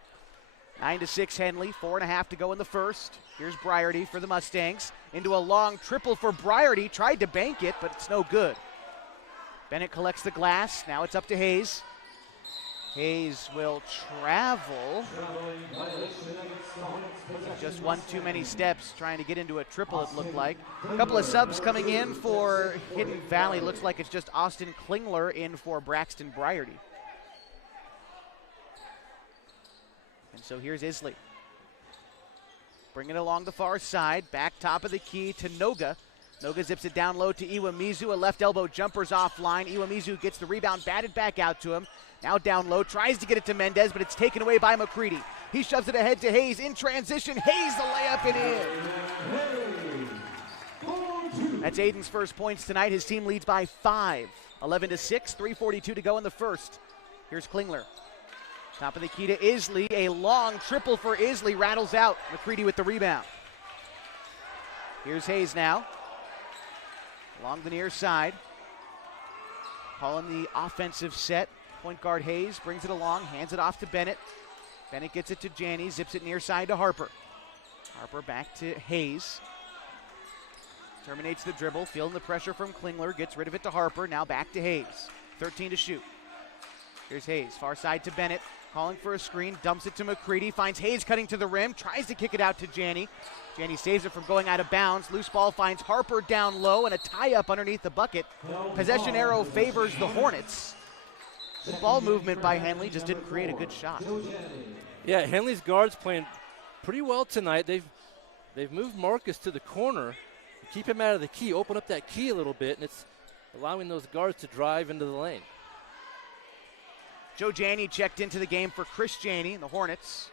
9-6 Henley, 4.5 to go in the first. Here's Briarty for the Mustangs. Into a long triple for Briarty. Tried to bank it, but it's no good. Bennett collects the glass. Now it's up to Hayes. Hayes will travel. Just one too many steps trying to get into a triple, it looked like. A couple of subs coming in for Hidden Valley. Looks like it's just Austin Klingler in for Braxton Briarty. And so here's Isley. Bringing it along the far side. Back top of the key to Noga. Noga zips it down low to Iwamizu. A left elbow jumper's offline. Iwamizu gets the rebound, batted back out to him. Now down low, tries to get it to Mendez, but it's taken away by McCready. He shoves it ahead to Hayes in transition. Hayes the layup and in. That's Aiden's first points tonight. His team leads by 5. 11-6, 3:42 to go in the first. Here's Klingler. Top of the key to Isley. A long triple for Isley, rattles out. McCready with the rebound. Here's Hayes now. Along the near side. Calling the offensive set. Point guard Hayes brings it along, hands it off to Bennett. Bennett gets it to Janney, zips it near side to Harper. Harper back to Hayes. Terminates the dribble, feeling the pressure from Klingler, gets rid of it to Harper, now back to Hayes. 13 to shoot. Here's Hayes, far side to Bennett, calling for a screen, dumps it to McCready, finds Hayes cutting to the rim, tries to kick it out to Janney. Janney saves it from going out of bounds. Loose ball finds Harper down low and a tie-up underneath the bucket. Possession arrow favors the Hornets. The ball movement by Henley just didn't create a good shot. Yeah, Henley's guards playing pretty well tonight. They've moved Marcus to the corner, keep him out of the key, open up that key a little bit, and it's allowing those guards to drive into the lane. Joe Janney checked into the game for Chris Janney and the Hornets.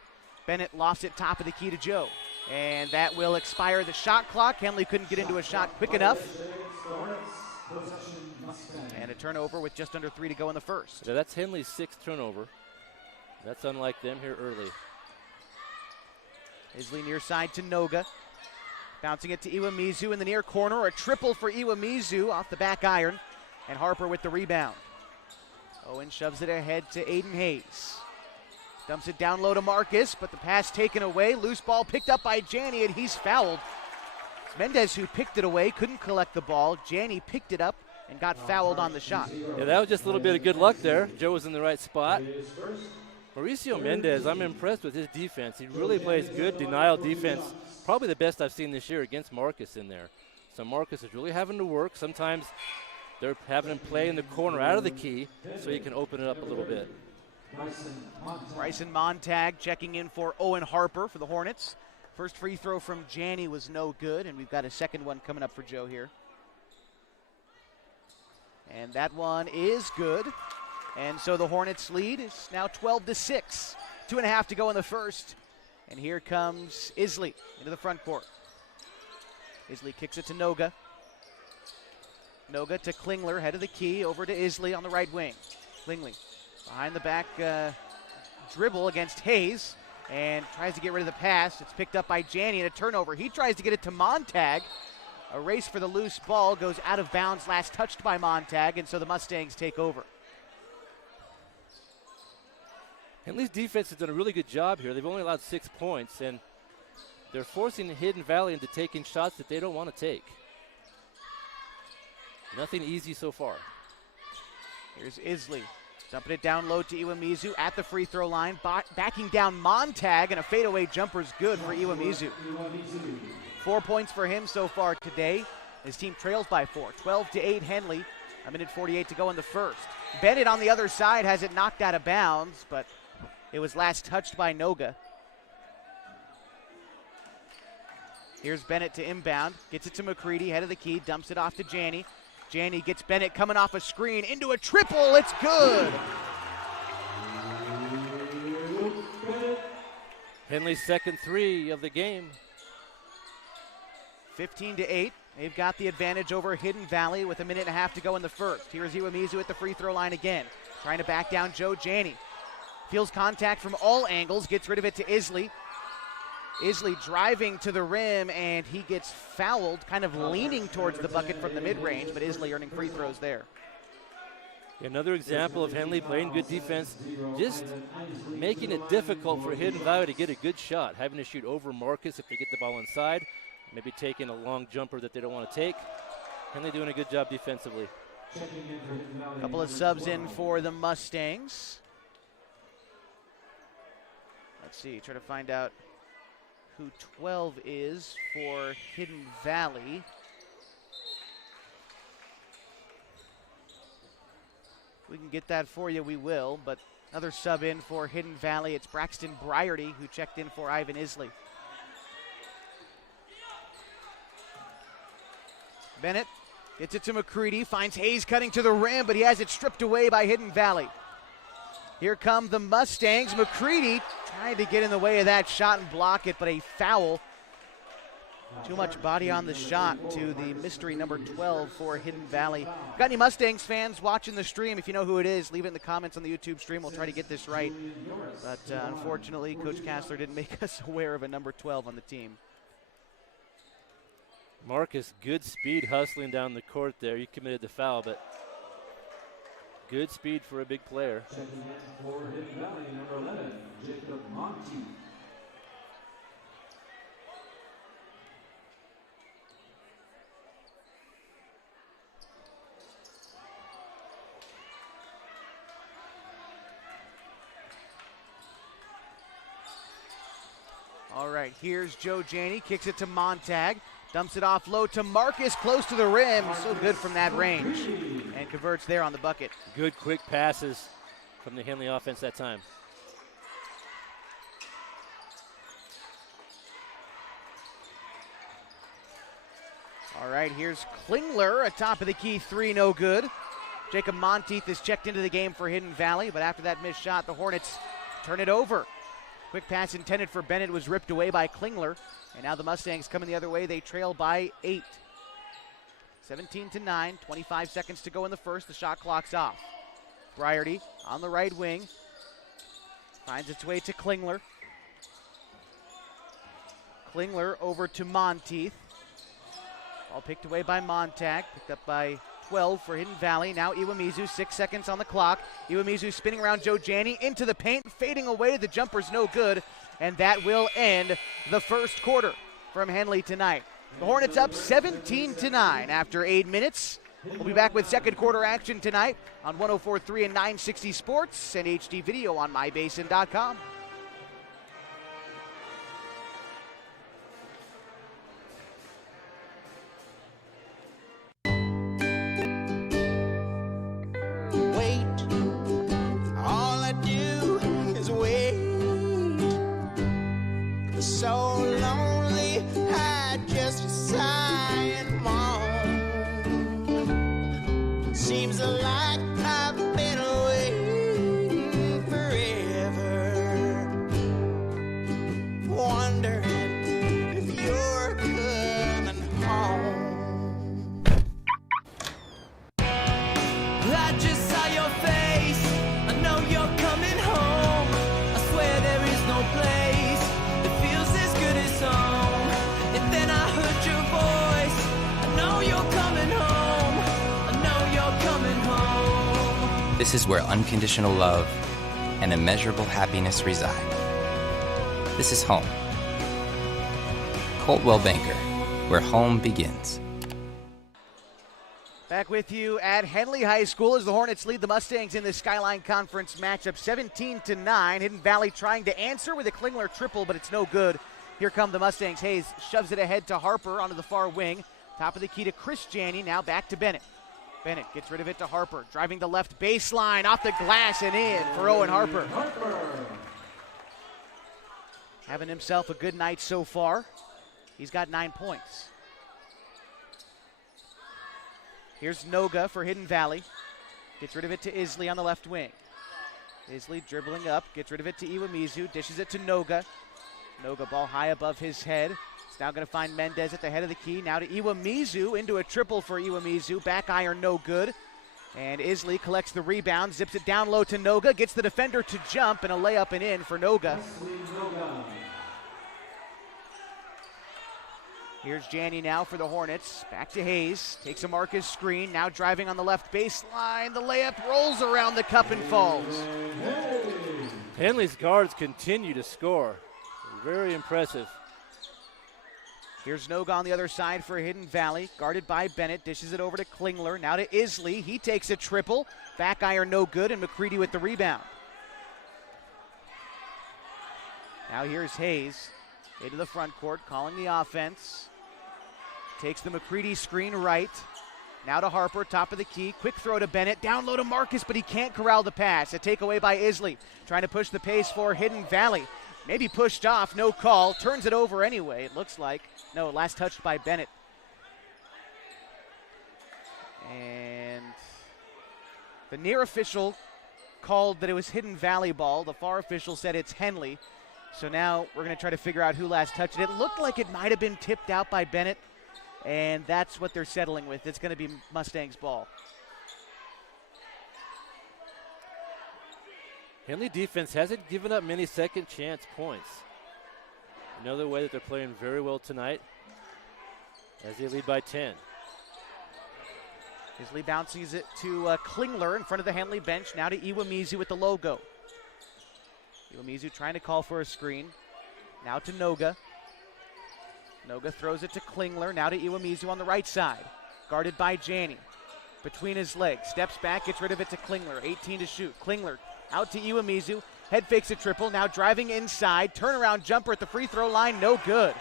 Bennett lofts it top of the key to Joe. And that will expire the shot clock. Henley couldn't get into a shot quick enough. And a turnover with just under 3 to go in the first. Yeah, that's Henley's 6th turnover. That's unlike them here early. Isley near side to Noga. Bouncing it to Iwamizu in the near corner. A triple for Iwamizu off the back iron. And Harper with the rebound. Owen shoves it ahead to Aiden Hayes. Dumps it down low to Marcus, but the pass taken away. Loose ball picked up by Janney, and he's fouled. It's Mendez who picked it away, couldn't collect the ball. Janney picked it up and got fouled on the shot. Yeah, that was just a little bit of good luck there. Joe was in the right spot. Mauricio Mendez, I'm impressed with his defense. He really plays good denial defense, probably the best I've seen this year against Marcus in there. So Marcus is really having to work. Sometimes they're having him play in the corner out of the key so he can open it up a little bit. Bryson Montag checking in for Owen Harper for the Hornets. First free throw from Janney was no good, and we've got a second one coming up for Joe here. And that one is good. And so the Hornets lead is now 12-6. 2.5 to go in the first. And here comes Isley into the front court. Isley kicks it to Noga. Noga to Klingler, head of the key, over to Isley on the right wing. Klingler behind the back dribble against Hayes and tries to get rid of the pass. It's picked up by Janney and a turnover. He tries to get it to Montag. A race for the loose ball, goes out of bounds, last touched by Montag, and so the Mustangs take over. Henley's defense has done a really good job here. They've only allowed 6 points, and they're forcing Hidden Valley into taking shots that they don't want to take. Nothing easy so far. Here's Isley. Dumping it down low to Iwamizu at the free throw line. Backing down Montag, and a fadeaway jumper is good for Iwamizu. 4 points for him so far today. His team trails by 4. 12-8 Henley. 1:48 to go in the first. Bennett on the other side has it knocked out of bounds, but it was last touched by Noga. Here's Bennett to inbound. Gets it to McCready, head of the key. Dumps it off to Janney. Janney gets Bennett coming off a screen into a triple. It's good. Henley's second 3 of the game. 15-8. They've got the advantage over Hidden Valley with 1.5 to go in the first. Here's Iwamizu at the free throw line again. Trying to back down Joe Janney. Feels contact from all angles. Gets rid of it to Isley. Isley driving to the rim, and he gets fouled, kind of leaning towards the bucket from the mid-range, but Isley earning free throws there. Another example of Henley playing good defense, just making it difficult for Hidden Valley to get a good shot, having to shoot over Marcus if they get the ball inside, maybe taking a long jumper that they don't want to take. Henley doing a good job defensively. A couple of subs in for the Mustangs. Let's see, try to find out who 12 is for Hidden Valley. If we can get that for you, we will, but another sub in for Hidden Valley. It's Braxton Briarty who checked in for Ivan Isley. Bennett gets it to McCready, finds Hayes cutting to the rim, but he has it stripped away by Hidden Valley. Here come the Mustangs. McCready trying to get in the way of that shot and block it, but a foul. Too much body on the shot to the mystery number 12 for Hidden Valley. Got any Mustangs fans watching the stream? If you know who it is, leave it in the comments on the YouTube stream. We'll try to get this right. But unfortunately, Coach Kassler didn't make us aware of a number 12 on the team. Marcus, good speed hustling down the court there. He committed the foul, but good speed for a big player. Checking in for Hidden Valley, number 11, Jacob Monty. All right, here's Joe Janney, kicks it to Montag, dumps it off low to Marcus, close to the rim, so good from that range, and converts there on the bucket. Good quick passes from the Henley offense that time. All right, here's Klingler, a top of the key 3, no good. Jacob Monteith is checked into the game for Hidden Valley, but after that missed shot, the Hornets turn it over. Quick pass intended for Bennett was ripped away by Klingler. And now the Mustangs coming the other way. They trail by 8. 17-9, 25 seconds to go in the first. The shot clock's off. Briarty on the right wing. Finds its way to Klingler. Klingler over to Monteith. Ball picked away by Montag. Picked up by 12 for Hidden Valley. Now Iwamizu, 6 seconds on the clock. Iwamizu spinning around Joe Janney into the paint, fading away. The jumper's no good, and that will end the first quarter from Henley tonight. The Hornets up 17-9 after 8 minutes. We'll be back with second quarter action tonight on 104.3 and 960 Sports and HD video on mybasin.com. So lonely, I just sigh and moan. Seems like I've been waiting forever, wondering if you're coming home. I just saw your face, I know you're coming home. I swear there is no place. And then I heard your voice. I know you're coming home. I know you're coming home. This is where unconditional love and immeasurable happiness reside. This is home. Coltwell Banker, where home begins. Back with you at Henley High School as the Hornets lead the Mustangs in this Skyline Conference matchup 17-9. Hidden Valley trying to answer with a Klingler triple, but it's no good. Here come the Mustangs. Hayes shoves it ahead to Harper onto the far wing. Top of the key to Chris Janney. Now back to Bennett. Bennett gets rid of it to Harper. Driving the left baseline, off the glass and in for Owen Harper. Having himself a good night so far. He's got 9 points. Here's Noga for Hidden Valley. Gets rid of it to Isley on the left wing. Isley dribbling up, gets rid of it to Iwamizu, dishes it to Noga. Noga ball high above his head. It's now going to find Mendez at the head of the key. Now to Iwamizu, into a triple for Iwamizu. Back iron no good. And Isley collects the rebound, zips it down low to Noga, gets the defender to jump, and a layup and in for Noga. Here's Janney now for the Hornets. Back to Hayes. Takes a Marcus screen. Now driving on the left baseline. The layup rolls around the cup and falls. Henley's guards continue to score. Very impressive. Here's Noga on the other side for Hidden Valley. Guarded by Bennett. Dishes it over to Klingler. Now to Isley. He takes a triple. Back iron no good, and McCready with the rebound. Now here's Hayes. Into the front court, calling the offense. Takes the McCready screen right. Now to Harper, top of the key. Quick throw to Bennett. Down low to Marcus, but he can't corral the pass. A takeaway by Isley. Trying to push the pace for Hidden Valley. Maybe pushed off, no call. Turns it over anyway, it looks like. No, last touched by Bennett. And the near official called that it was Hidden Valley ball. The far official said it's Henley. So now we're going to try to figure out who last touched it. It looked like it might have been tipped out by Bennett, and that's what they're settling with. It's going to be Mustangs ball. Henley defense hasn't given up many second chance points. Another way that they're playing very well tonight as they lead by 10. Isley bounces it to Klingler in front of the Henley bench. Now to Iwamizu with the logo. Iwamizu trying to call for a screen. Now to Noga. Noga throws it to Klingler. Now to Iwamizu on the right side. Guarded by Janney. Between his legs. Steps back, gets rid of it to Klingler. 18 to shoot. Klingler out to Iwamizu. Head fakes a triple. Now driving inside. Turnaround jumper at the free throw line. No good.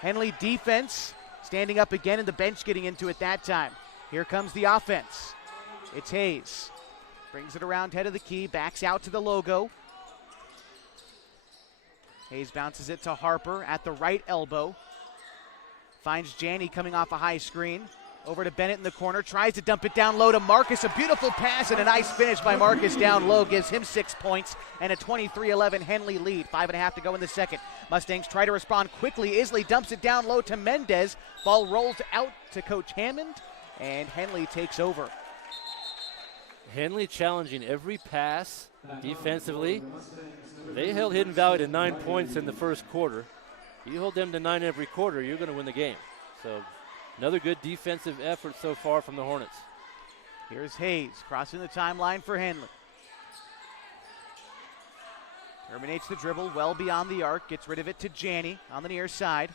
Henley defense standing up again, and the bench getting into it that time. Here comes the offense. It's Hayes. Brings it around head of the key. Backs out to the logo. Hayes bounces it to Harper at the right elbow. Finds Janney coming off a high screen. Over to Bennett in the corner, tries to dump it down low to Marcus. A beautiful pass and a nice finish by Marcus down low gives him 6 points and a 23-11 Henley lead. 5.5 to go in the second. Mustangs try to respond quickly. Isley dumps it down low to Mendez. Ball rolls out to Coach Hammond, and Henley takes over. Henley challenging every pass defensively. They held Hidden Valley to 9 points in the first quarter. You hold them to 9 every quarter, you're going to win the game. So another good defensive effort so far from the Hornets. Here's Hayes crossing the timeline for Henley. Terminates the dribble well beyond the arc, gets rid of it to Janney on the near side.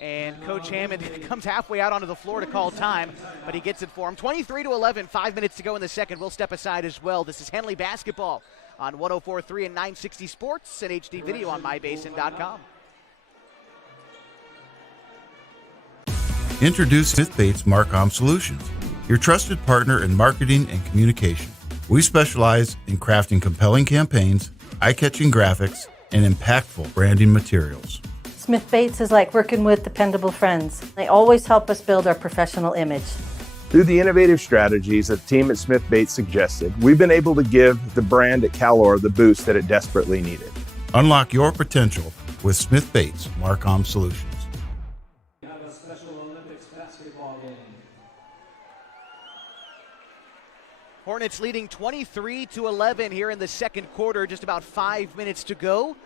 And Coach Hammond comes halfway out onto the floor to call time, but he gets it for him. 23-11, 5 minutes to go in the second. We'll step aside as well. This is Henley basketball on 104.3 and 960 Sports and HD video on mybasin.com. Introduce Smith Bates Marcom Solutions, your trusted partner in marketing and communication. We specialize in crafting compelling campaigns, eye-catching graphics, and impactful branding materials. Smith Bates is like working with dependable friends. They always help us build our professional image. Through the innovative strategies that the team at Smith Bates suggested, we've been able to give the brand at Calor the boost that it desperately needed. Unlock your potential with Smith Bates Marcom Solutions. We have a Special Olympics basketball game. Hornets leading 23-11 here in the second quarter, just about 5 minutes to go.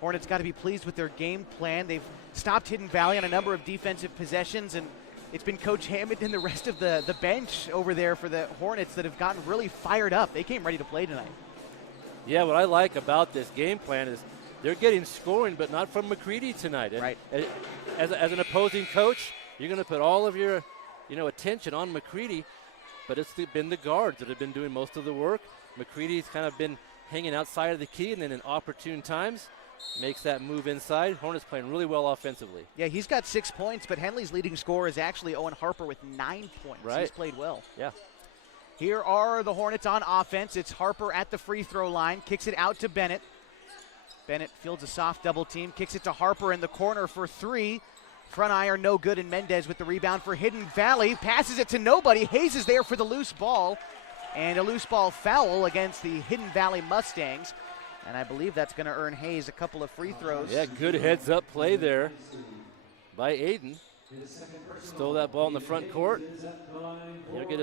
Hornets got to be pleased with their game plan. They've stopped Hidden Valley on a number of defensive possessions, and it's been Coach Hammond and the rest of the bench over there for the Hornets that have gotten really fired up. They came ready to play tonight. Yeah, what I like about this game plan is they're getting scoring, but not from McCready tonight. And right. As an opposing coach, you're going to put all of your attention on McCready, but it's been the guards that have been doing most of the work. McCready's kind of been hanging outside of the key, and then in opportune times, makes that move inside. Hornets playing really well offensively. Yeah, he's got 6 points, but Henley's leading scorer is actually Owen Harper with 9 points. Right. He's played well. Yeah. Here are the Hornets on offense. It's Harper at the free throw line, kicks it out to Bennett. Bennett fields a soft double team, kicks it to Harper in the corner for three. Front iron no good, and Mendez with the rebound for Hidden Valley. Passes it to nobody. Hayes is there for the loose ball, and a loose ball foul against the Hidden Valley Mustangs. And I believe that's going to earn Hayes a couple of free throws. Yeah, good heads-up play there by Aiden. Stole that ball in the front court. He'll get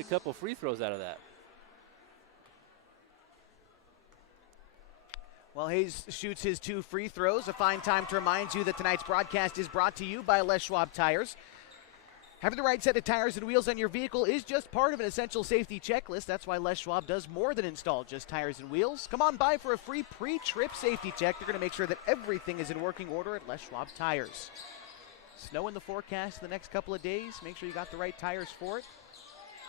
a couple free throws out of that. Well, Hayes shoots his 2 free throws. A fine time to remind you that tonight's broadcast is brought to you by Les Schwab Tires. Having the right set of tires and wheels on your vehicle is just part of an essential safety checklist. That's why Les Schwab does more than install just tires and wheels. Come on by for a free pre-trip safety check. They're going to make sure that everything is in working order at Les Schwab Tires. Snow in the forecast the next couple of days. Make sure you got the right tires for it.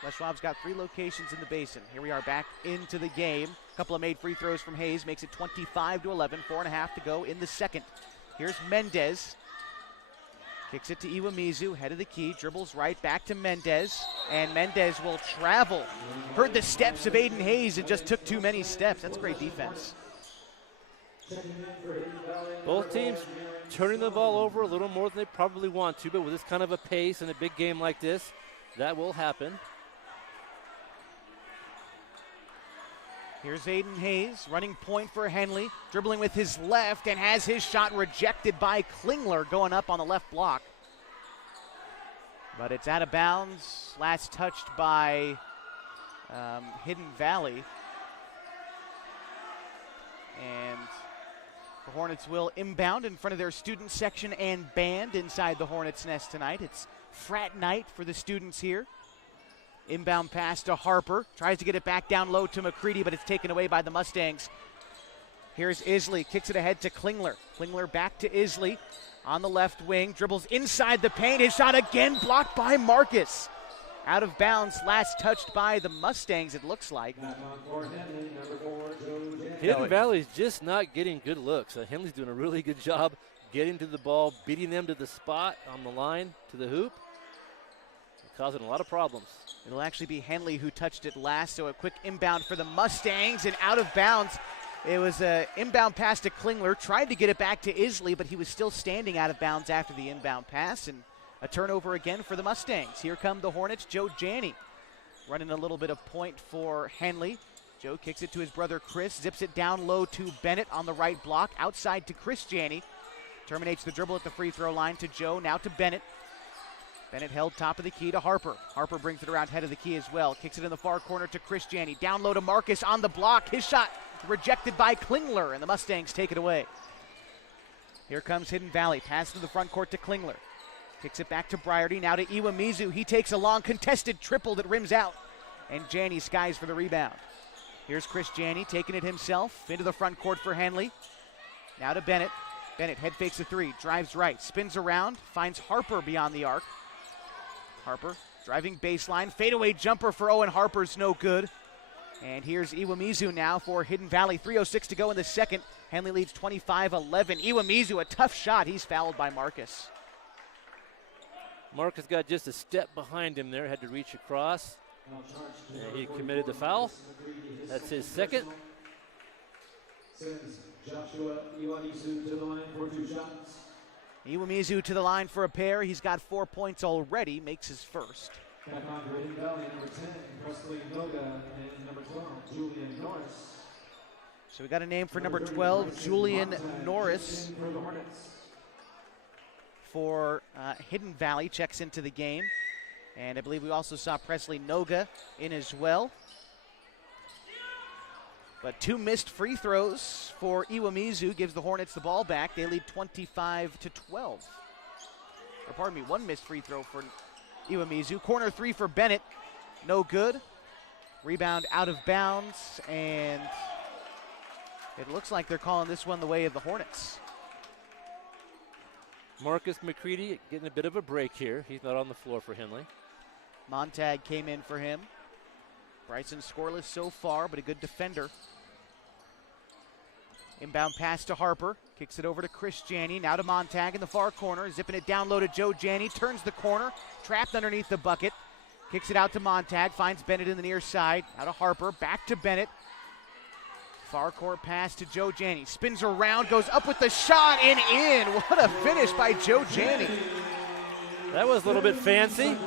Les Schwab's got 3 locations in the basin. Here we are back into the game. A couple of made free throws from Hayes makes it 25-11. 4.5 to go in the second. Here's Mendez. Kicks it to Iwamizu, head of the key, dribbles right back to Mendez, and Mendez will travel. Heard the steps of Aiden Hayes and just took too many steps. That's great defense. Both teams turning the ball over a little more than they probably want to, but with this kind of a pace and a big game like this, that will happen. Here's Aiden Hayes, running point for Henley, dribbling with his left and has his shot rejected by Klingler going up on the left block. But it's out of bounds, last touched by Hidden Valley. And the Hornets will inbound in front of their student section and band inside the Hornets' nest tonight. It's frat night for the students here. Inbound pass to Harper. Tries to get it back down low to McCready, but it's taken away by the Mustangs. Here's Isley. Kicks it ahead to Klingler. Klingler back to Isley on the left wing. Dribbles inside the paint. His shot again blocked by Marcus. Out of bounds. Last touched by the Mustangs, it looks like. Hidden Valley's just not getting good looks. Henley's doing a really good job getting to the ball, beating them to the spot on the line to the hoop. Causing a lot of problems. It'll actually be Henley who touched it last, so a quick inbound for the Mustangs and out of bounds. It was an inbound pass to Klingler. Tried to get it back to Isley, but he was still standing out of bounds after the inbound pass, and A turnover again for the Mustangs. Here come the Hornets. Joe Janney running a little bit of point for Henley. Joe kicks it to his brother Chris, zips it down low to Bennett on the right block, outside to Chris Janney. Terminates the dribble at the free throw line to Joe, now to Bennett. Bennett held top of the key to Harper. Harper brings it around head of the key as well. Kicks it in the far corner to Chris Janney. Down low to Marcus on the block. His shot rejected by Klingler, and the Mustangs take it away. Here comes Hidden Valley. Pass to the front court to Klingler. Kicks it back to Briarty. Now to Iwamizu. He takes a long contested triple that rims out. And Janney skies for the rebound. Here's Chris Janney taking it himself into the front court for Henley. Now to Bennett. Bennett head fakes a three. Drives right. Spins around. Finds Harper beyond the arc. Harper driving baseline. Fadeaway jumper for Owen Harper's no good. And here's Iwamizu now for Hidden Valley. 3:06 to go in the second. Henley leads 25-11. Iwamizu, a tough shot. He's fouled by Marcus. Marcus got just a step behind him there, had to reach across. And he committed the foul. That's his second. Sends Joshua Iwamizu to the line for 2 shots. Iwamizu to the line for a pair. He's got 4 points already, makes his first. Back on for Hidden Valley, number 10, Presley Noga, and number 12, Julian Norris. So we got a name for number 12, Julian Norris. For the Hornets. For Hidden Valley, checks into the game. And I believe we also saw Presley Noga in as well. But 2 missed free throws for Iwamizu gives the Hornets the ball back. They lead 25-12. Or pardon me, 1 missed free throw for Iwamizu. Corner 3 for Bennett, no good. Rebound out of bounds, and it looks like they're calling this one the way of the Hornets. Marcus McCready getting a bit of a break here. He's not on the floor for Henley. Montag came in for him. Bryson scoreless so far, but a good defender. Inbound pass to Harper. Kicks it over to Chris Janney. Now to Montag in the far corner. Zipping it down low to Joe Janney. Turns the corner. Trapped underneath the bucket. Kicks it out to Montag. Finds Bennett in the near side. Now to Harper. Back to Bennett. Far court pass to Joe Janney. Spins around. Goes up with the shot and in. What a finish by Joe Janney. That was a little bit fancy.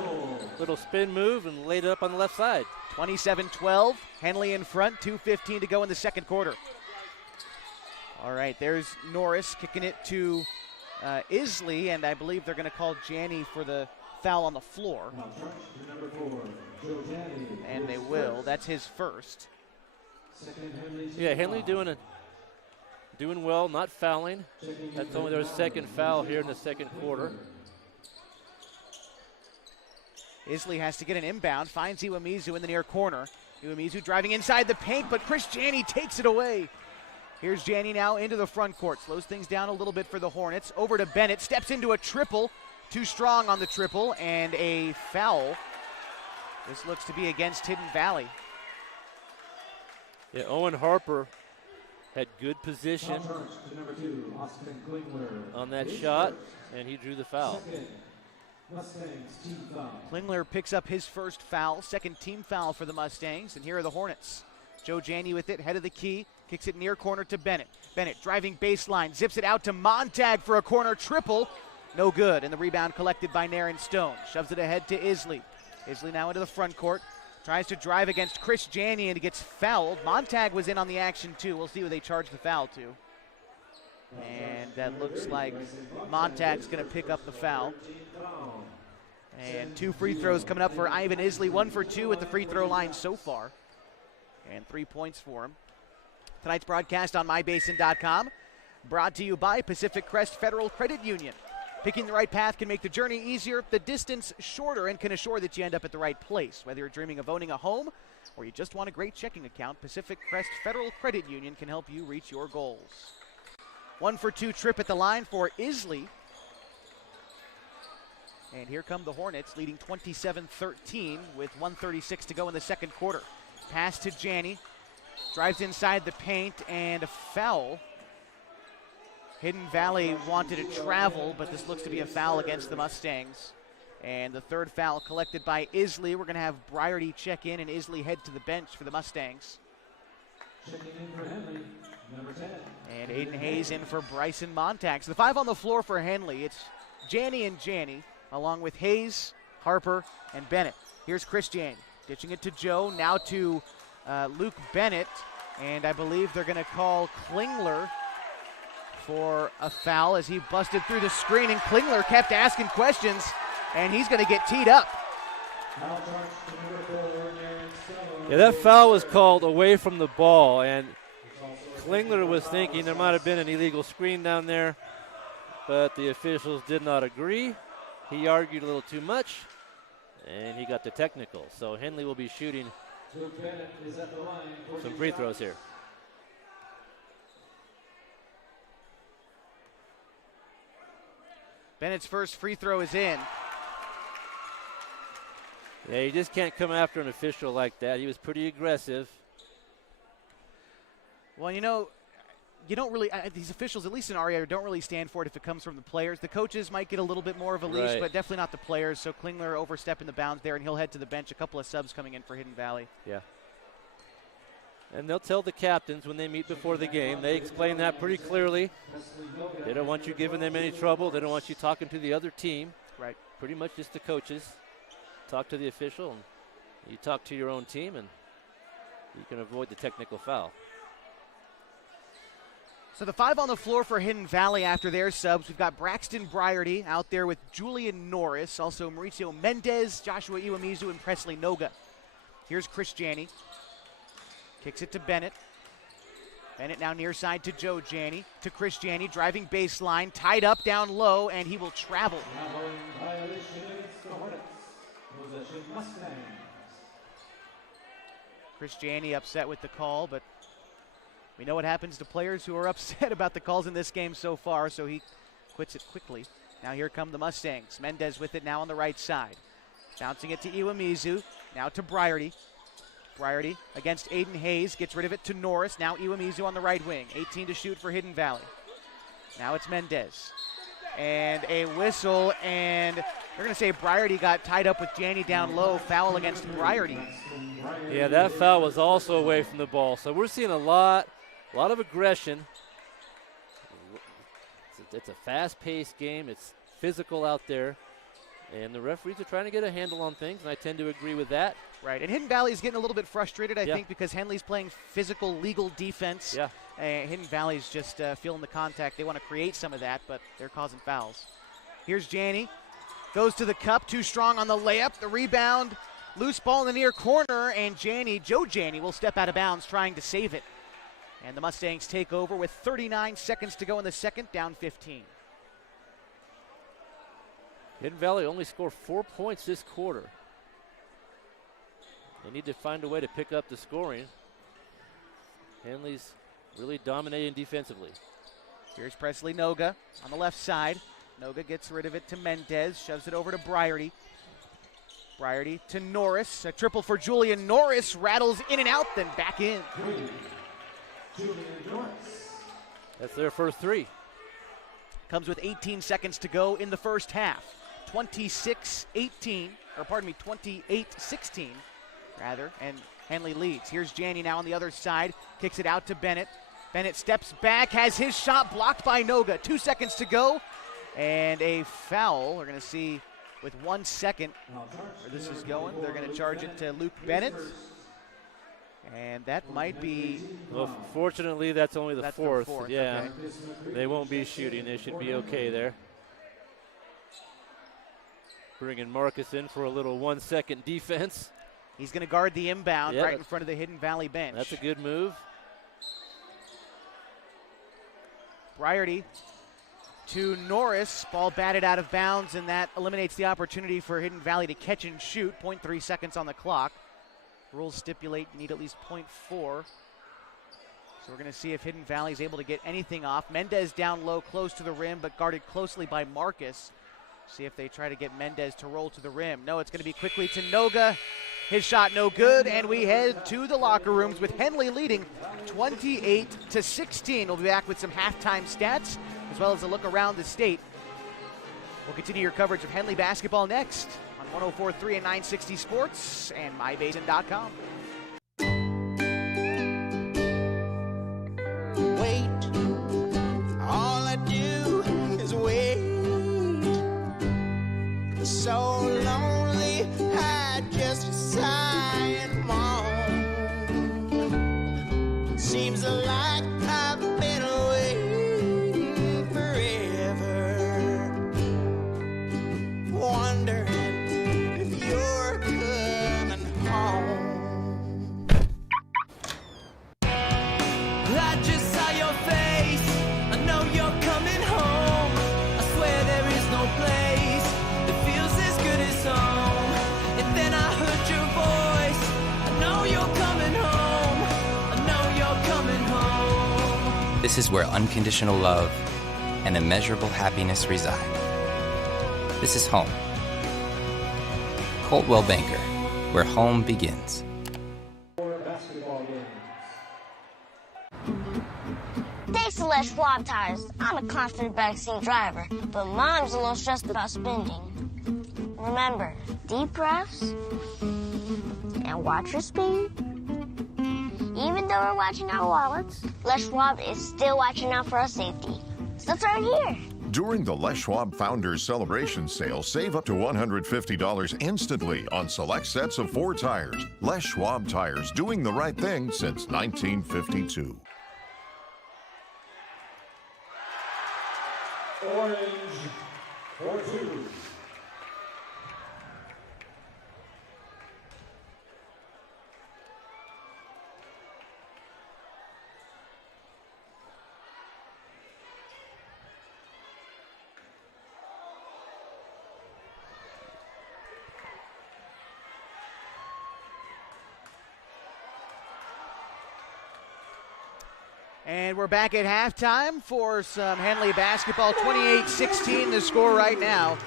Little spin move and laid it up on the left side. 27-12. Henley in front. 2:15 to go in the second quarter. All right, there's Norris kicking it to Isley, and I believe they're going to call Janney for the foul on the floor. Number 4, Joe Janney. And they will. That's his first. Yeah, Henley doing well, not fouling. That's only their second foul here in the second quarter. Isley has to get an inbound, finds Iwamizu in the near corner. Iwamizu driving inside the paint, but Chris Janney takes it away. Here's Janney now into the front court. Slows things down a little bit for the Hornets. Over to Bennett, steps into a triple. Too strong on the triple, and a foul. This looks to be against Hidden Valley. Yeah, Owen Harper had good position Number 2, Austin Klingler. on that shot, and he drew the foul. Mustangs team foul. Klingler picks up his first foul, second team foul for the Mustangs, and here are the Hornets. Joe Janney with it, head of the key, kicks it near corner to Bennett. Bennett driving baseline, zips it out to Montag for a corner triple. No good, and the rebound collected by Naren Stone. Shoves it ahead to Isley. Isley now into the front court. Tries to drive against Chris Janney, and he gets fouled. Montag was in on the action, too. We'll see who they charge the foul to. And that looks like Montag's going to pick up the foul. And 2 free throws coming up for Ivan Isley. 1 for 2 at the free throw line so far. And 3 points for him. Tonight's broadcast on MyBasin.com. Brought to you by Pacific Crest Federal Credit Union. Picking the right path can make the journey easier, the distance shorter, and can assure that you end up at the right place. Whether you're dreaming of owning a home or you just want a great checking account, Pacific Crest Federal Credit Union can help you reach your goals. 1 for 2 trip at the line for Isley. And here come the Hornets, leading 27-13 with 1:36 to go in the second quarter. Pass to Janney. Drives inside the paint, and a foul. Hidden Valley wanted to travel, but this looks to be a foul against the Mustangs. And the third foul collected by Isley. We're going to have Briarty check in and Isley head to the bench for the Mustangs. Checking in for Henley, number 10. And Aiden Hayes in for Bryson Montag. So the 5 on the floor for Henley. It's Janney and Janney. along with Hayes, Harper, and Bennett. Here's Christian ditching it to Joe, now to Luke Bennett, and I believe they're going to call Klingler for a foul as he busted through the screen, and Klingler kept asking questions, and he's going to get teed up. Yeah, that foul was called away from the ball, and Klingler was thinking there might have been an illegal screen down there, but the officials did not agree. He argued a little too much, and he got the technical. So Henley will be shooting some free throws here. Bennett's first free throw is in. Yeah, you just can't come after an official like that. He was pretty aggressive. Well, you know, you don't really, these officials, at least in our area, don't really stand for it if it comes from the players. The coaches might get a little bit more of a leash, Right. but definitely not the players. So Klingler overstepping the bounds there, and he'll head to the bench. A couple of subs coming in for Hidden Valley. Yeah. And they'll tell the captains when they meet before the game. They explain that pretty clearly. They don't want you giving them any trouble. They don't want you talking to the other team. Right. Pretty much just the coaches. Talk to the official, and you talk to your own team, and you can avoid the technical foul. So the 5 on the floor for Hidden Valley after their subs. We've got Braxton Briarty out there with Julian Norris, also Mauricio Mendez, Joshua Iwamizu, and Presley Noga. Here's Chris Janney. Kicks it to Bennett. Bennett now near side to Joe Janney, to Chris Janney, driving baseline, tied up down low, and he will travel. Chris Janney upset with the call, but we know what happens to players who are upset about the calls in this game so far, so he quits it quickly. Now here come the Mustangs. Mendez with it now on the right side. Bouncing it to Iwamizu, now to Briarty. Briarty against Aiden Hayes, gets rid of it to Norris. Now Iwamizu on the right wing. 18 to shoot for Hidden Valley. Now it's Mendez. And a whistle, and they're going to say Briarty got tied up with Janney down low. Foul against Briarty. Yeah, that foul was also away from the ball. So we're seeing a lot of aggression. It's a fast-paced game. It's physical out there. And the referees are trying to get a handle on things, and I tend to agree with that. Right, and Hidden Valley is getting a little bit frustrated, I think, because Henley's playing physical, legal defense. Yeah. Hidden Valley's just feeling the contact. They want to create some of that, but they're causing fouls. Here's Janney. Goes to the cup, too strong on the layup. The rebound, loose ball in the near corner, and Joe Janney will step out of bounds trying to save it. And the Mustangs take over with 39 seconds to go in the second, down 15. Hidden Valley only scored 4 points this quarter. They need to find a way to pick up the scoring. Henley's really dominating defensively. Here's Presley Noga on the left side. Noga gets rid of it to Mendez, shoves it over to Briarty. Briarty to Norris. A triple for Julian Norris, rattles in and out, then back in. That's their first three. Comes with 18 seconds to go in the first half. 28-16, rather, and Henley leads. Here's Janney now on the other side, kicks it out to Bennett. Bennett steps back, has his shot blocked by Noga. 2 seconds to go, and a foul. We're going to see with 1 second where this is going. They're going to charge it to Luke Bennett, and that might be... Well, fortunately, that's only the fourth. Yeah, okay. They won't be shooting. They should be okay there. Bringing Marcus in for a little 1 second defense. He's going to guard the inbound right in front of the Hidden Valley bench. That's a good move. Briarty to Norris. Ball batted out of bounds, and that eliminates the opportunity for Hidden Valley to catch and shoot. 0.3 seconds on the clock. Rules stipulate you need at least 0.4. So we're going to see if Hidden Valley is able to get anything off. Mendez down low, close to the rim, but guarded closely by Marcus. See if they try to get Mendez to roll to the rim. No, it's going to be quickly to Noga. His shot no good, and we head to the locker rooms with Henley leading 28-16. We'll be back with some halftime stats, as well as a look around the state. We'll continue your coverage of Henley basketball next on 104.3 and 960 Sports and MyBasin.com. Wait, all I do is wait. Seems like I've been waiting forever, wondering if you're coming home. I just saw your face, I know you're coming home. I swear there is no place that feels as good as home. And then I heard your voice, I know you're coming home. I know you're coming home. This is where unconditional love and immeasurable happiness reside. This is home. Coldwell Banker, where home begins. Thanks to Les Schwab tires, I'm a confident backseat driver, but Mom's a little stressed about spending. Remember, deep breaths and watch your speed. Even though we're watching our wallets, Les Schwab is still watching out for our safety. So it's right here. During the Les Schwab Founders Celebration Sale, save up to $150 instantly on select sets of 4 tires. Les Schwab tires, doing the right thing since 1952. Orange, 4-2. And we're back at halftime for some Henley basketball. 28-16 the score right now.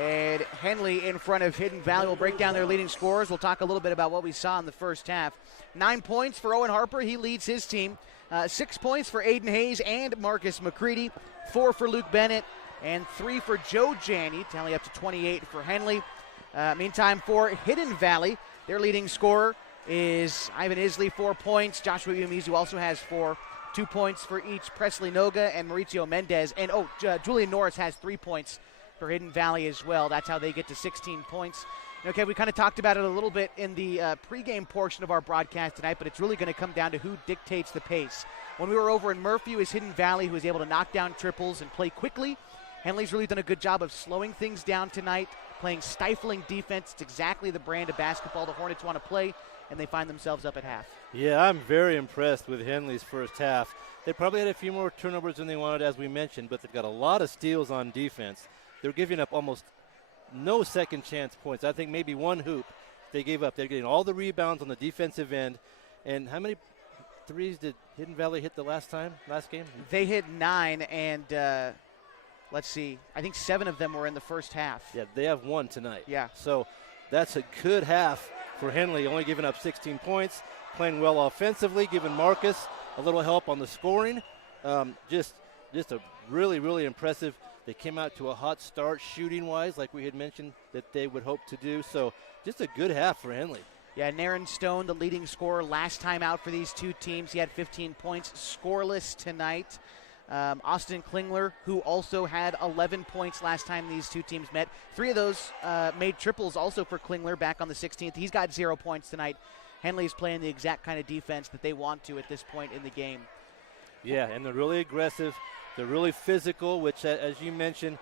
And Henley in front of Hidden Valley will break down their leading scores. We'll talk a little bit about what we saw in the first half. 9 points for Owen Harper. He leads his team. 6 points for Aiden Hayes and Marcus McCready. 4 for Luke Bennett. And 3 for Joe Janney. Tally up to 28 for Henley. Meantime, for Hidden Valley, their leading scorer is Ivan Isley, 4 points. Joshua Umezu also has 4. 2 points for each. Presley Noga and Mauricio Mendez. And, Julian Norris has 3 points for Hidden Valley as well. That's how they get to 16 points. Okay, we kind of talked about it a little bit in the pregame portion of our broadcast tonight, but it's really going to come down to who dictates the pace. When we were over in Murphy, it was Hidden Valley who was able to knock down triples and play quickly. Henley's really done a good job of slowing things down tonight, playing stifling defense. It's exactly the brand of basketball the Hornets want to play, and they find themselves up at half. Yeah, I'm very impressed with Henley's first half. They probably had a few more turnovers than they wanted, as we mentioned, but they've got a lot of steals on defense. They're giving up almost no second chance points. I think maybe one hoop they gave up. They're getting all the rebounds on the defensive end. And how many threes did Hidden Valley hit the last game? They hit 9, and let's see, I think 7 of them were in the first half. Yeah, they have 1 tonight. Yeah. So that's a good half for Henley, only giving up 16 points, playing well offensively, giving Marcus a little help on the scoring. Just a really, really impressive. They came out to a hot start shooting-wise, like we had mentioned that they would hope to do. So just a good half for Henley. Yeah, Naren Stone, the leading scorer last time out for these two teams. He had 15 points, scoreless tonight. Austin Klingler, who also had 11 points last time these two teams met. 3 of those made triples also for Klingler back on the 16th. He's got 0 points tonight. Henley's playing the exact kind of defense that they want to at this point in the game. Yeah, and they're really aggressive. They're really physical, which, as you mentioned,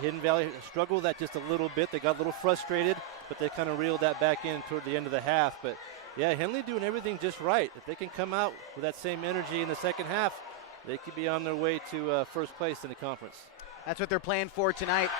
Hidden Valley struggled with that just a little bit. They got a little frustrated, but they kind of reeled that back in toward the end of the half. But, yeah, Henley doing everything just right. If they can come out with that same energy in the second half, they could be on their way to first place in the conference. That's what they're playing for tonight.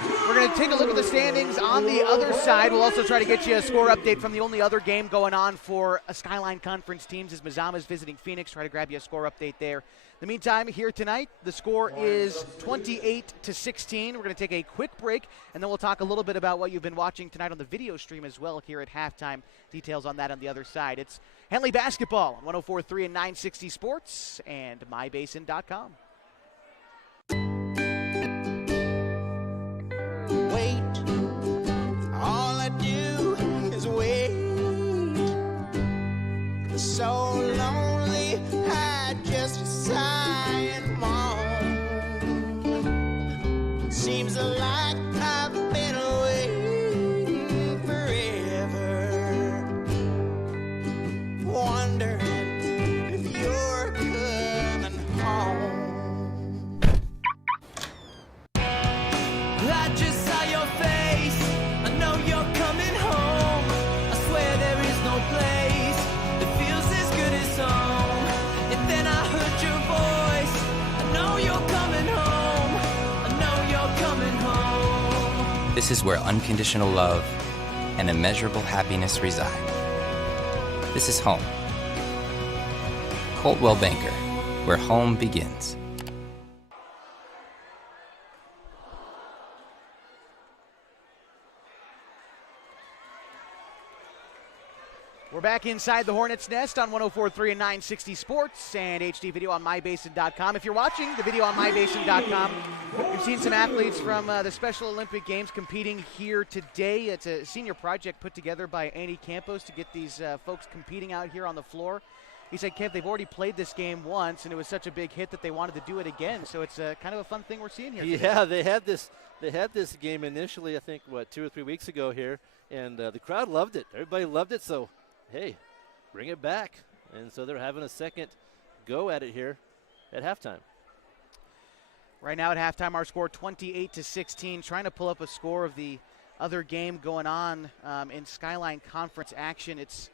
We're going to take a look at the standings on the other side. We'll also try to get you a score update from the only other game going on for Skyline Conference teams as Mazama's visiting Phoenix. Try to grab you a score update there. In the meantime, here tonight, the score is 28-16. We're going to take a quick break, and then we'll talk a little bit about what you've been watching tonight on the video stream as well here at halftime. Details on that on the other side. It's Henley Basketball on 104.3 and 960 Sports and MyBasin.com. Wait, all I do is wait. So lonely, I just sigh and moan. Seems like I've been waiting forever, wondering if you're is where unconditional love and immeasurable happiness reside. This is home. Coltwell Banker, where home begins. We're back inside the Hornets' Nest on 104.3 and 960 Sports and HD video on mybasin.com. If you're watching the video on mybasin.com, you've seen some athletes from the Special Olympic Games competing here today. It's a senior project put together by Andy Campos to get these folks competing out here on the floor. He said, Kev, they've already played this game once, and it was such a big hit that they wanted to do it again. So it's kind of a fun thing we're seeing here. Yeah, they had this game initially, I think, 2 or 3 weeks ago here, and the crowd loved it. Everybody loved it, so hey, bring it back. And so they're having a second go at it here at halftime. Right now at halftime, our score 28-16, trying to pull up a score of the other game going on in Skyline Conference action. It's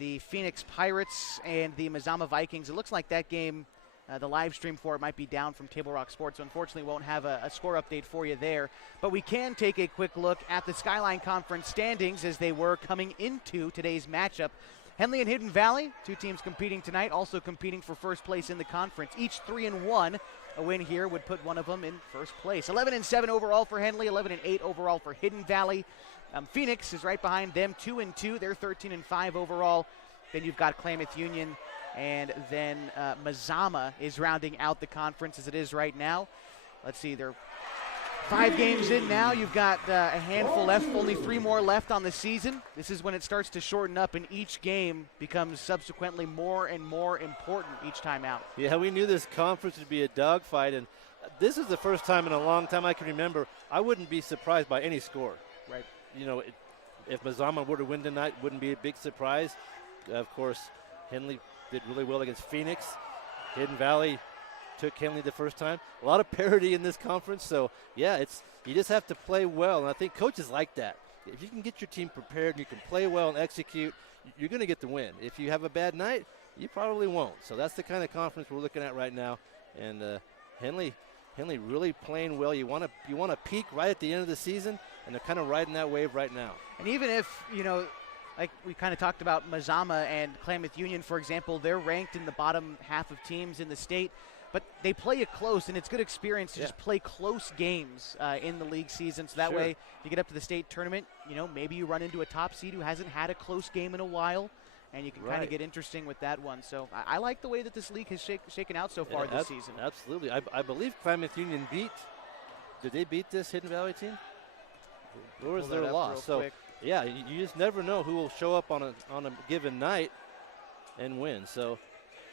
the Phoenix Pirates and the Mazama Vikings. It looks like that game, the live stream for it might be down from Table Rock Sports, so unfortunately won't have a score update for you there. But we can take a quick look at the Skyline Conference standings as they were coming into today's matchup. Henley and Hidden Valley, two teams competing tonight, also competing for first place in the conference. Each 3-1. A win here would put one of them in first place. 11-7 overall for Henley, 11-8 overall for Hidden Valley. Phoenix is right behind them, 2-2. They're 13-5 overall. Then you've got Klamath Union, and then Mazama is rounding out the conference as it is right now. Let's see, they're 5 games in now. You've got a handful left, only 3 more left on the season. This is when it starts to shorten up, and each game becomes subsequently more and more important each time out. Yeah, we knew this conference would be a dogfight, and this is the first time in a long time I can remember I wouldn't be surprised by any score. Right. You know, if Mazama were to win tonight, wouldn't be a big surprise. Of course, Henley did really well against Phoenix. Hidden Valley took Henley the first time. A lot of parity in this conference, so yeah, you just have to play well, and I think coaches like that. If you can get your team prepared and you can play well and execute, you're going to get the win. If you have a bad night, you probably won't. So that's the kind of conference we're looking at right now, and Henley really playing well. You want to peak right at the end of the season, and they're kind of riding that wave right now. And even if, like we kind of talked about Mazama and Klamath Union, for example, they're ranked in the bottom half of teams in the state, but they play it close, and it's good experience to just play close games in the league season. So that way, if you get up to the state tournament, maybe you run into a top seed who hasn't had a close game in a while, and you can kind of get interesting with that one. So I like the way that this league has shaken out so far this season. Absolutely. I believe Klamath Union did they beat this Hidden Valley team? Or was there a loss? So, yeah, you just never know who will show up on a given night and win. So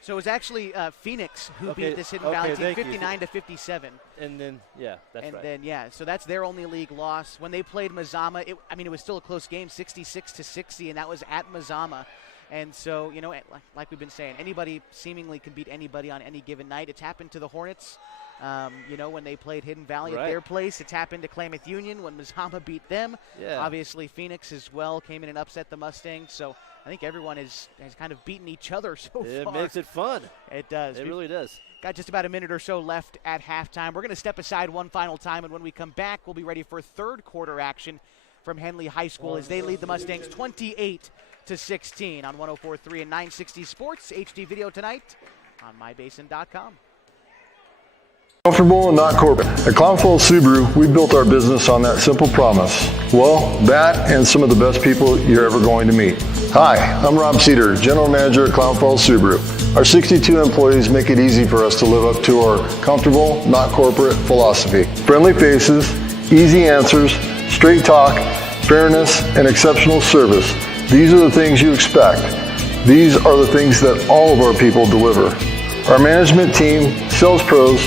it was actually Phoenix who beat this Hidden Valley team 59-57. And then, that's right. And then, so that's their only league loss. When they played Mazama, it was still a close game, 66-60, and that was at Mazama. And so, like we've been saying, anybody seemingly can beat anybody on any given night. It's happened to the Hornets, when they played Hidden Valley at their place. It's happened to Klamath Union when Mazama beat them. Yeah. Obviously, Phoenix as well came in and upset the Mustangs. So I think everyone has kind of beaten each other so far. It makes it fun. It does. It really does. Got just about a minute or so left at halftime. We're going to step aside one final time, and when we come back, we'll be ready for third quarter action from Henley High School as they lead the Mustangs 28-16 on 104.3 and 960 Sports. HD video tonight on mybasin.com. Comfortable and not corporate. At Clown Falls Subaru, we built our business on that simple promise. Well, that and some of the best people you're ever going to meet. Hi, I'm Rob Cedar, General Manager at Clown Falls Subaru. Our 62 employees make it easy for us to live up to our comfortable, not corporate philosophy. Friendly faces, easy answers, straight talk, fairness, and exceptional service. These are the things you expect. These are the things that all of our people deliver. Our management team, sales pros,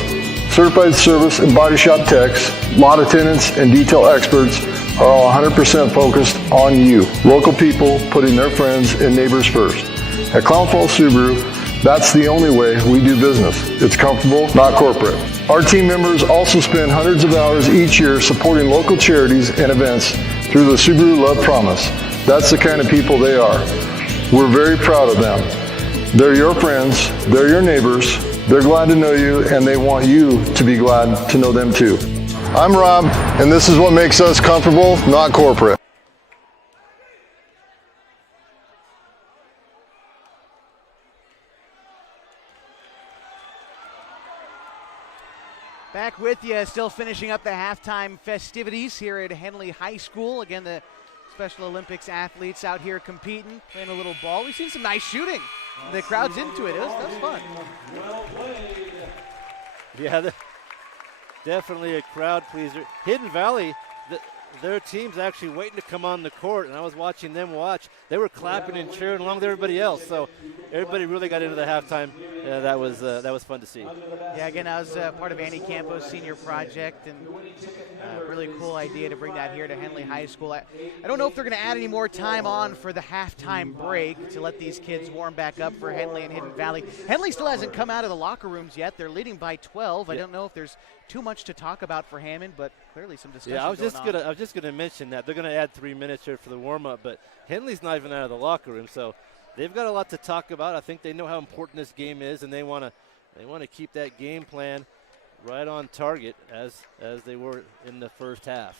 certified service and body shop techs, lot attendants, and detail experts are all 100% focused on you. Local people putting their friends and neighbors first. At Clown Falls Subaru, that's the only way we do business. It's comfortable, not corporate. Our team members also spend hundreds of hours each year supporting local charities and events through the Subaru Love Promise. That's the kind of people they are. We're very proud of them. They're your friends, they're your neighbors, they're glad to know you, and they want you to be glad to know them too. I'm Rob, and this is what makes us comfortable, not corporate. Back with you, still finishing up the halftime festivities here at Henley High School. Again, the Special Olympics athletes out here competing, playing a little ball. We've seen some nice shooting. The crowd's into it. That's fun. Yeah, definitely a crowd pleaser. Hidden Valley, their team's actually waiting to come on the court, and I was watching them watch. They were clapping and cheering along with everybody else, so everybody really got into the halftime. That was fun to see. Yeah, again, I was part of Andy Campo's senior project, and really cool idea to bring that here to Henley High School. I don't know if they're going to add any more time on for the halftime break to let these kids warm back up for Henley and Hidden Valley. Henley still hasn't come out of the locker rooms yet. They're leading by 12. I don't know if there's too much to talk about for Hammond, but clearly some discussion. Yeah, I was just gonna mention that they're gonna add 3 minutes here for the warm up, but Henley's not even out of the locker room, so they've got a lot to talk about. I think they know how important this game is, and they want to keep that game plan right on target as they were in the first half.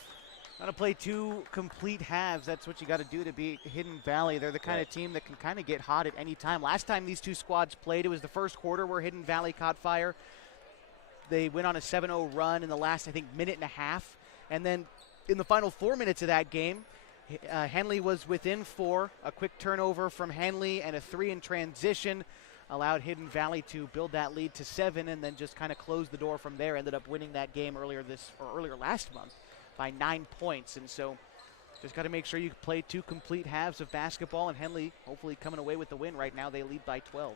Got to play 2 complete halves. That's what you got to do to beat Hidden Valley. They're the kind of team that can kind of get hot at any time. Last time these 2 squads played, it was the first quarter where Hidden Valley caught fire. They went on a 7-0 run in the last, I think, minute and a half. And then in the final 4 minutes of that game, Henley was within 4. A quick turnover from Henley and a 3 in transition allowed Hidden Valley to build that lead to 7 and then just kind of close the door from there. Ended up winning that game earlier last month by 9 points. And so just got to make sure you play 2 complete halves of basketball, and Henley hopefully coming away with the win. Right now they lead by 12.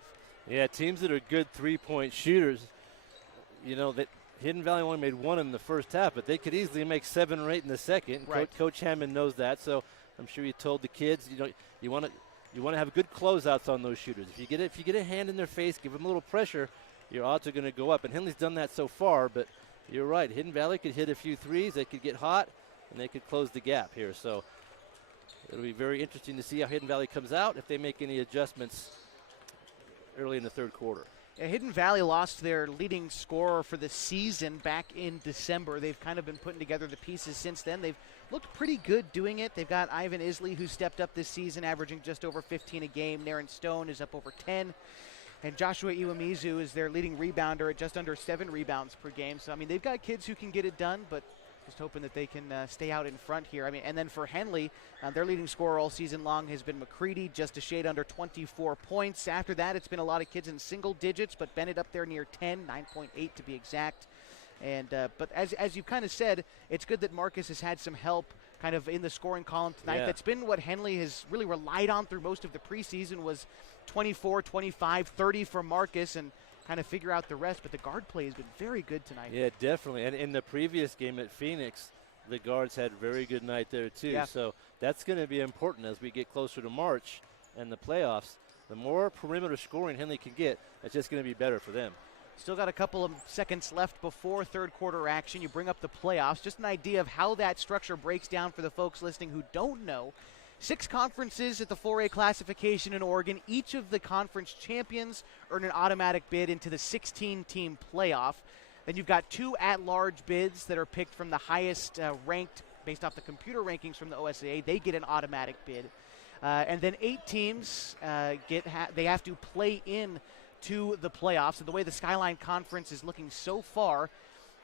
Yeah, teams that are good 3-point shooters, you know, that Hidden Valley only made 1 in the first half, but they could easily make 7 or 8 in the second. Right. Coach Hammond knows that, so I'm sure he told the kids, you want to have good closeouts on those shooters. If you get a hand in their face, give them a little pressure, your odds are going to go up. And Henley's done that so far, but you're right. Hidden Valley could hit a few threes, they could get hot, and they could close the gap here. So it'll be very interesting to see how Hidden Valley comes out, if they make any adjustments early in the third quarter. Yeah, Hidden Valley lost their leading scorer for the season back in December. They've kind of been putting together the pieces since then. They've looked pretty good doing it. They've got Ivan Isley, who stepped up this season, averaging just over 15 a game. Naren Stone is up over 10. And Joshua Iwamizu is their leading rebounder at just under 7 rebounds per game. So, I mean, they've got kids who can get it done, but just hoping that they can stay out in front here. I mean, and then for Henley, their leading scorer all season long has been McCready, just a shade under 24 points. After that, it's been a lot of kids in single digits, but Bennett up there near 10, 9.8 to be exact. And but as you kind of said, it's good that Marcus has had some help kind of in the scoring column tonight. Yeah. That's been what Henley has really relied on through most of the preseason, was 24, 25, 30 for Marcus, and kind of figure out the rest, but the guard play has been very good tonight. Yeah, definitely. And in the previous game at Phoenix, the guards had a very good night there too. Yeah. So that's going to be important as we get closer to March and the playoffs. The more perimeter scoring Henley can get, it's just going to be better for them. Still got a couple of seconds left before third quarter action. You bring up the playoffs. Just an idea of how that structure breaks down for the folks listening who don't know. 6 conferences at the 4A classification in Oregon. Each of the conference champions earn an automatic bid into the 16-team playoff. Then you've got 2 at-large bids that are picked from the highest ranked based off the computer rankings from the OSAA. They get an automatic bid. And then 8 teams they have to play in to the playoffs. And the way the Skyline Conference is looking so far,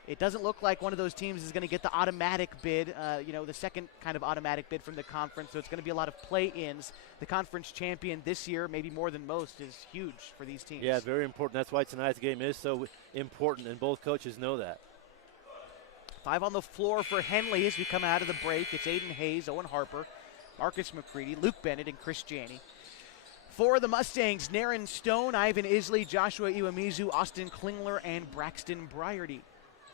it doesn't look like one of those teams is going to get the automatic bid, the second kind of automatic bid from the conference. So it's going to be a lot of play-ins. The conference champion this year, maybe more than most, is huge for these teams. Yeah, very important. That's why tonight's game is so important, and both coaches know that. 5 on the floor for Henley as we come out of the break. It's Aiden Hayes, Owen Harper, Marcus McCready, Luke Bennett, and Chris Janney. For the Mustangs, Naren Stone, Ivan Isley, Joshua Iwamizu, Austin Klingler, and Braxton Briarty.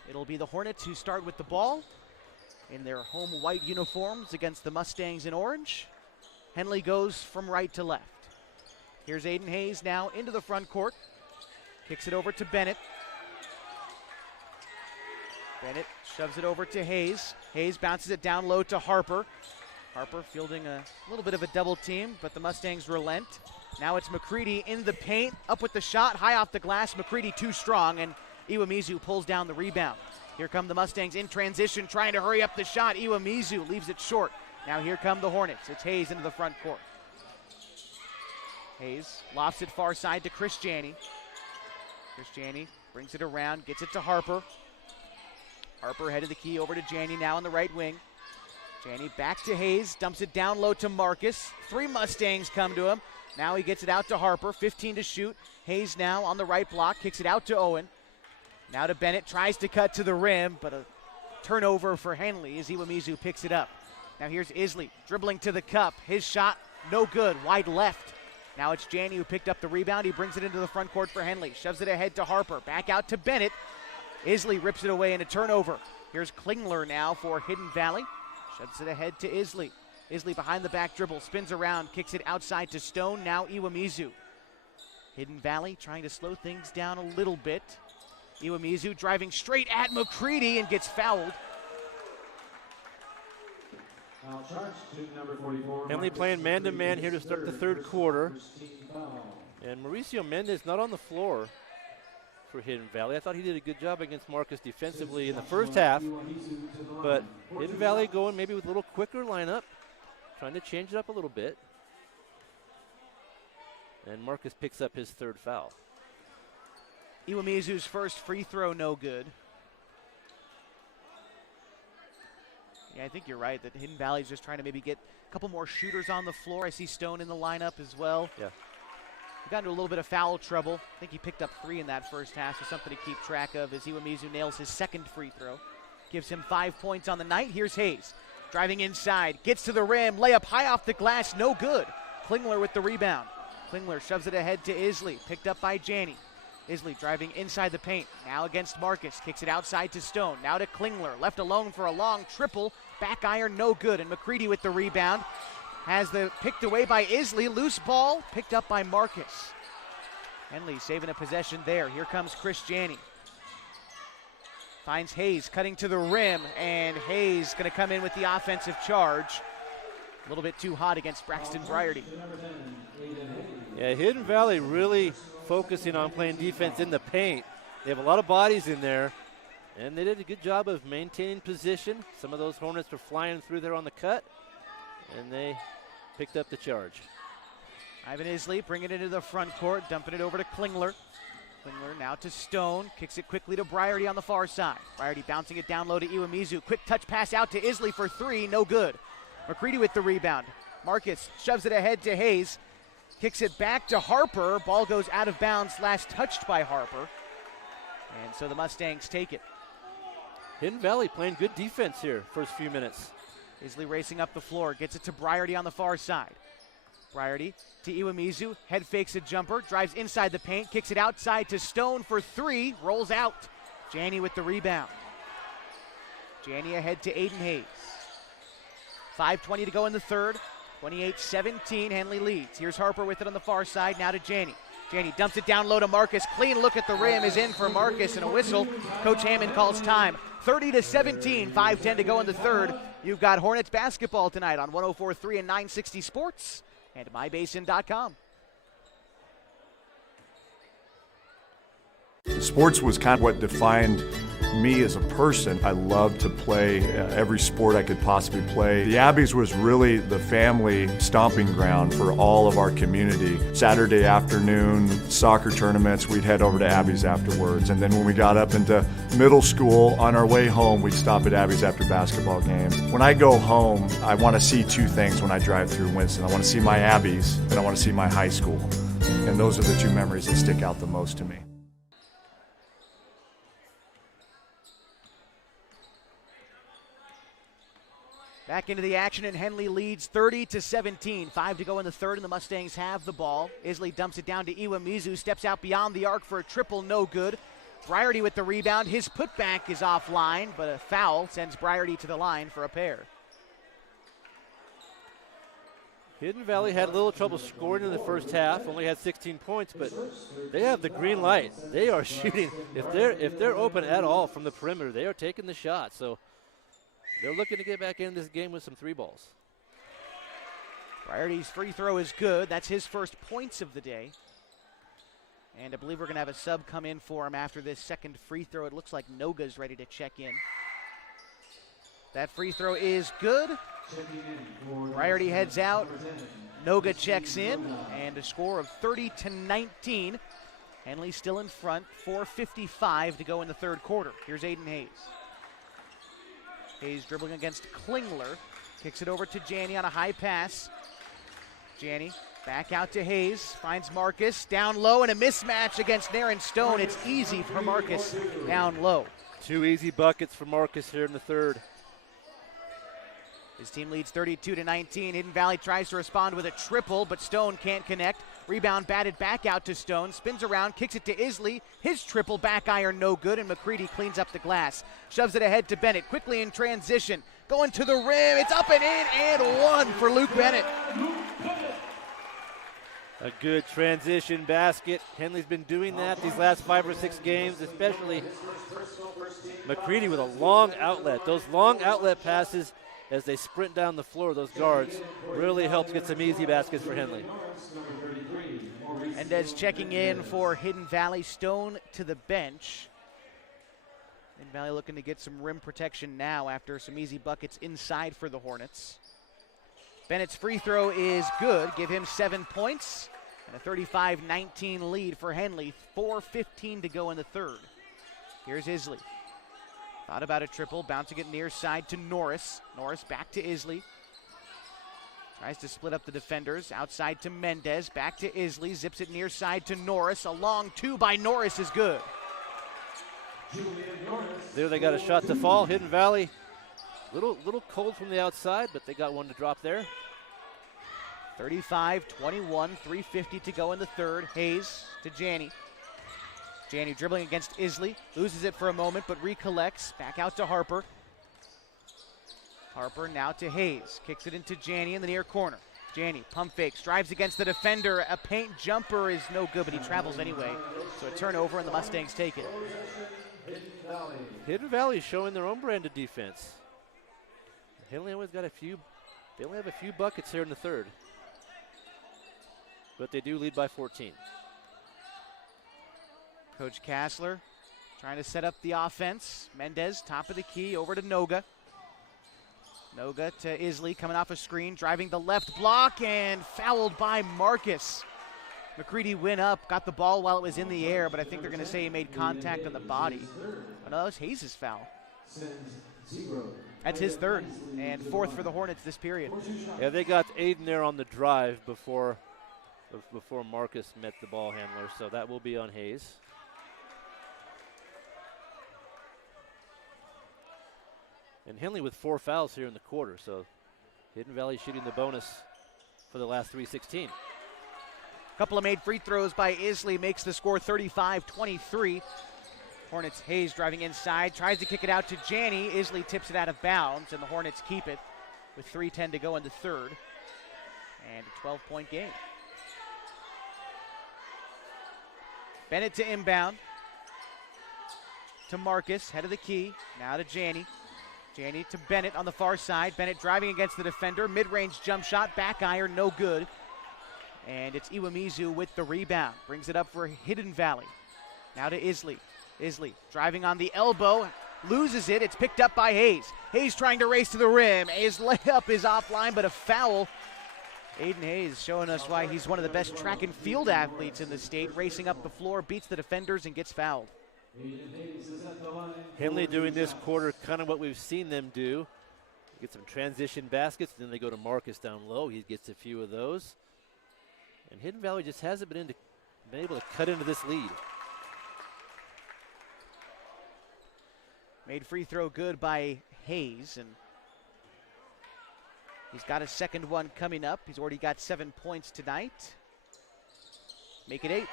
It'll be the Hornets who start with the ball in their home white uniforms against the Mustangs in orange. Henley goes from right to left. Here's Aiden Hayes now into the front court. Kicks it over to Bennett. Bennett shoves it over to Hayes. Hayes bounces it down low to Harper. Harper fielding a little bit of a double team, but the Mustangs relent. Now it's McCready in the paint, up with the shot, high off the glass. McCready too strong, and Iwamizu pulls down the rebound. Here come the Mustangs in transition, trying to hurry up the shot. Iwamizu leaves it short. Now here come the Hornets. It's Hayes into the front court. Hayes lofts it far side to Chris Janney. Chris Janney brings it around, gets it to Harper. Harper head of the key over to Janney now on the right wing. Janney back to Hayes, dumps it down low to Marcus. 3 Mustangs come to him. Now he gets it out to Harper, 15 to shoot. Hayes now on the right block, kicks it out to Owen. Now to Bennett, tries to cut to the rim, but a turnover for Henley as Iwamizu picks it up. Now here's Isley dribbling to the cup. His shot, no good, wide left. Now it's Janney who picked up the rebound. He brings it into the front court for Henley. Shoves it ahead to Harper. Back out to Bennett. Isley rips it away in a turnover. Here's Klingler now for Hidden Valley. Shoves it ahead to Isley. Isley behind the back dribble. Spins around. Kicks it outside to Stone. Now Iwamizu. Hidden Valley trying to slow things down a little bit. Iwamizu driving straight at McCready and gets fouled. Henley playing man-to-man here to start the third quarter. And Mauricio Mendez not on the floor for Hidden Valley. I thought he did a good job against Marcus defensively in the first half. But Hidden Valley going maybe with a little quicker lineup, trying to change it up a little bit. And Marcus picks up his third foul. Iwamizu's first free throw, no good. Yeah, I think you're right that Hidden Valley's just trying to maybe get a couple more shooters on the floor. I see Stone in the lineup as well. Yeah. He got into a little bit of foul trouble. I think he picked up 3 in that first half, so something to keep track of as Iwamizu nails his second free throw. Gives him 5 points on the night. Here's Hayes. Driving inside, gets to the rim, layup high off the glass, no good. Klingler with the rebound. Klingler shoves it ahead to Isley, picked up by Janney. Isley driving inside the paint, now against Marcus, kicks it outside to Stone, now to Klingler, left alone for a long triple, back iron, no good, and McCready with the rebound. Has the picked away by Isley, loose ball, picked up by Marcus. Henley saving a possession there. Here comes Chris Janney. Finds Hayes cutting to the rim, and Hayes going to come in with the offensive charge. A little bit too hot against Braxton Briarty. Yeah, Hidden Valley really focusing on playing defense in the paint. They have a lot of bodies in there, and they did a good job of maintaining position. Some of those Hornets were flying through there on the cut, and they picked up the charge. Ivan Isley bringing it into the front court, dumping it over to Klingler. Klingler now to Stone, kicks it quickly to Briarty on the far side. Briarty bouncing it down low to Iwamizu. Quick touch pass out to Isley for 3, no good. McCready with the rebound. Marcus shoves it ahead to Hayes. Kicks it back to Harper. Ball goes out of bounds, last touched by Harper. And so the Mustangs take it. Hidden Valley playing good defense here, first few minutes. Isley racing up the floor, gets it to Briarty on the far side. Briarty to Iwamizu, head fakes a jumper, drives inside the paint, kicks it outside to Stone for 3, rolls out. Janney with the rebound. Janney ahead to Aiden Hayes. 5:20 to go in the third. 28-17, Henley leads. Here's Harper with it on the far side, now to Janney. Janney dumps it down low to Marcus. Clean look at the rim is in for Marcus, and a whistle. Coach Hammond calls time. 30-17, 5:10 to go in the third. You've got Hornets basketball tonight on 104.3 and 960 Sports and mybasin.com. Sports was kind of what defined me as a person. I loved to play every sport I could possibly play. The Abbeys was really the family stomping ground for all of our community. Saturday afternoon soccer tournaments, we'd head over to Abbeys afterwards. And then when we got up into middle school, on our way home, we'd stop at Abbeys after basketball games. When I go home, I want to see 2 things when I drive through Winston. I want to see my Abbeys and I want to see my high school. And those are the 2 memories that stick out the most to me. Back into the action, and Henley leads 30-17. 5 to go in the third, and the Mustangs have the ball. Isley dumps it down to Iwamizu, steps out beyond the arc for a triple, no good. Briarty with the rebound. His putback is offline, but a foul sends Briarty to the line for a pair. Hidden Valley had a little trouble scoring in the first half, only had 16 points, but they have the green light. They are shooting. If they're open at all from the perimeter, they are taking the shot. So they're looking to get back in this game with some 3 balls. Briarty's free throw is good. That's his first points of the day. And I believe we're going to have a sub come in for him after this second free throw. It looks like Noga's ready to check in. That free throw is good. Riordy heads out. Noga checks in, and a score of 30-19. Henley still in front, 4:55 to go in the third quarter. Here's Aiden Hayes. Hayes dribbling against Klingler. Kicks it over to Janney on a high pass. Janney back out to Hayes. Finds Marcus down low, and a mismatch against Naren Stone. It's easy for Marcus down low. 2 easy buckets for Marcus here in the third. His team leads 32-19. Hidden Valley tries to respond with a triple, but Stone can't connect. Rebound batted back out to Stone. Spins around, kicks it to Isley. His triple back iron no good, and McCready cleans up the glass. Shoves it ahead to Bennett. Quickly in transition. Going to the rim. It's up and in, and one for Luke Bennett. A good transition basket. Henley's been doing that these last 5 or 6 games, especially McCready with a long outlet. Those long outlet passes as they sprint down the floor, those guards, really helps get some easy baskets for Henley. Mendez checking in for Hidden Valley. Stone to the bench. Hidden Valley looking to get some rim protection now after some easy buckets inside for the Hornets. Bennett's free throw is good. Give him 7 points. And a 35-19 lead for Henley. 4:15 to go in the third. Here's Isley. Thought about a triple, bouncing it near side to Norris. Norris back to Isley. Tries to split up the defenders. Outside to Mendez, back to Isley. Zips it near side to Norris. A long 2 by Norris is good. There they got a shot to fall. Hidden Valley, little cold from the outside, but they got one to drop there. 35-21, 3:50 to go in the third. Hayes to Janney. Janney dribbling against Isley, loses it for a moment, but recollects. Back out to Harper. Harper now to Hayes. Kicks it into Janney in the near corner. Janney pump fakes, drives against the defender. A paint jumper is no good, but he travels anyway. So a turnover, and the Mustangs take it. Hidden Valley showing their own brand of defense. Henley always got they only have a few buckets here in the third. But they do lead by 14. Coach Kassler trying to set up the offense. Mendez, top of the key, over to Noga. Noga to Isley, coming off a screen, driving the left block, and fouled by Marcus. McCready went up, got the ball while it was in the air, but I think they're going to say he made contact on the body. Oh, no, that was Hayes' foul. That's his third, and 4th for the Hornets this period. Yeah, they got Aiden there on the drive before Marcus met the ball handler, so that will be on Hayes. And Henley with 4 fouls here in the quarter, so Hidden Valley shooting the bonus for the last 3:16. Couple of made free throws by Isley makes the score 35-23. Hornets Hayes driving inside, tries to kick it out to Janney. Isley tips it out of bounds, and the Hornets keep it with 3:10 to go in the third. And a 12-point game. Bennett to inbound. To Marcus, head of the key. Now to Janney. Janney to Bennett on the far side. Bennett driving against the defender. Mid-range jump shot, back iron, no good. And it's Iwamizu with the rebound. Brings it up for Hidden Valley. Now to Isley. Isley driving on the elbow. Loses it. It's picked up by Hayes. Hayes trying to race to the rim. His layup is offline, but a foul. Aiden Hayes showing us why he's one of the best track and field athletes in the state. Racing up the floor, beats the defenders, and gets fouled. Henley doing this quarter kind of what we've seen them do. Get some transition baskets, then they go to Marcus down low. He gets a few of those. And Hidden Valley just hasn't been able to cut into this lead. Made free throw good by Hayes, and he's got a second one coming up. He's already got 7 points tonight. Make it 8.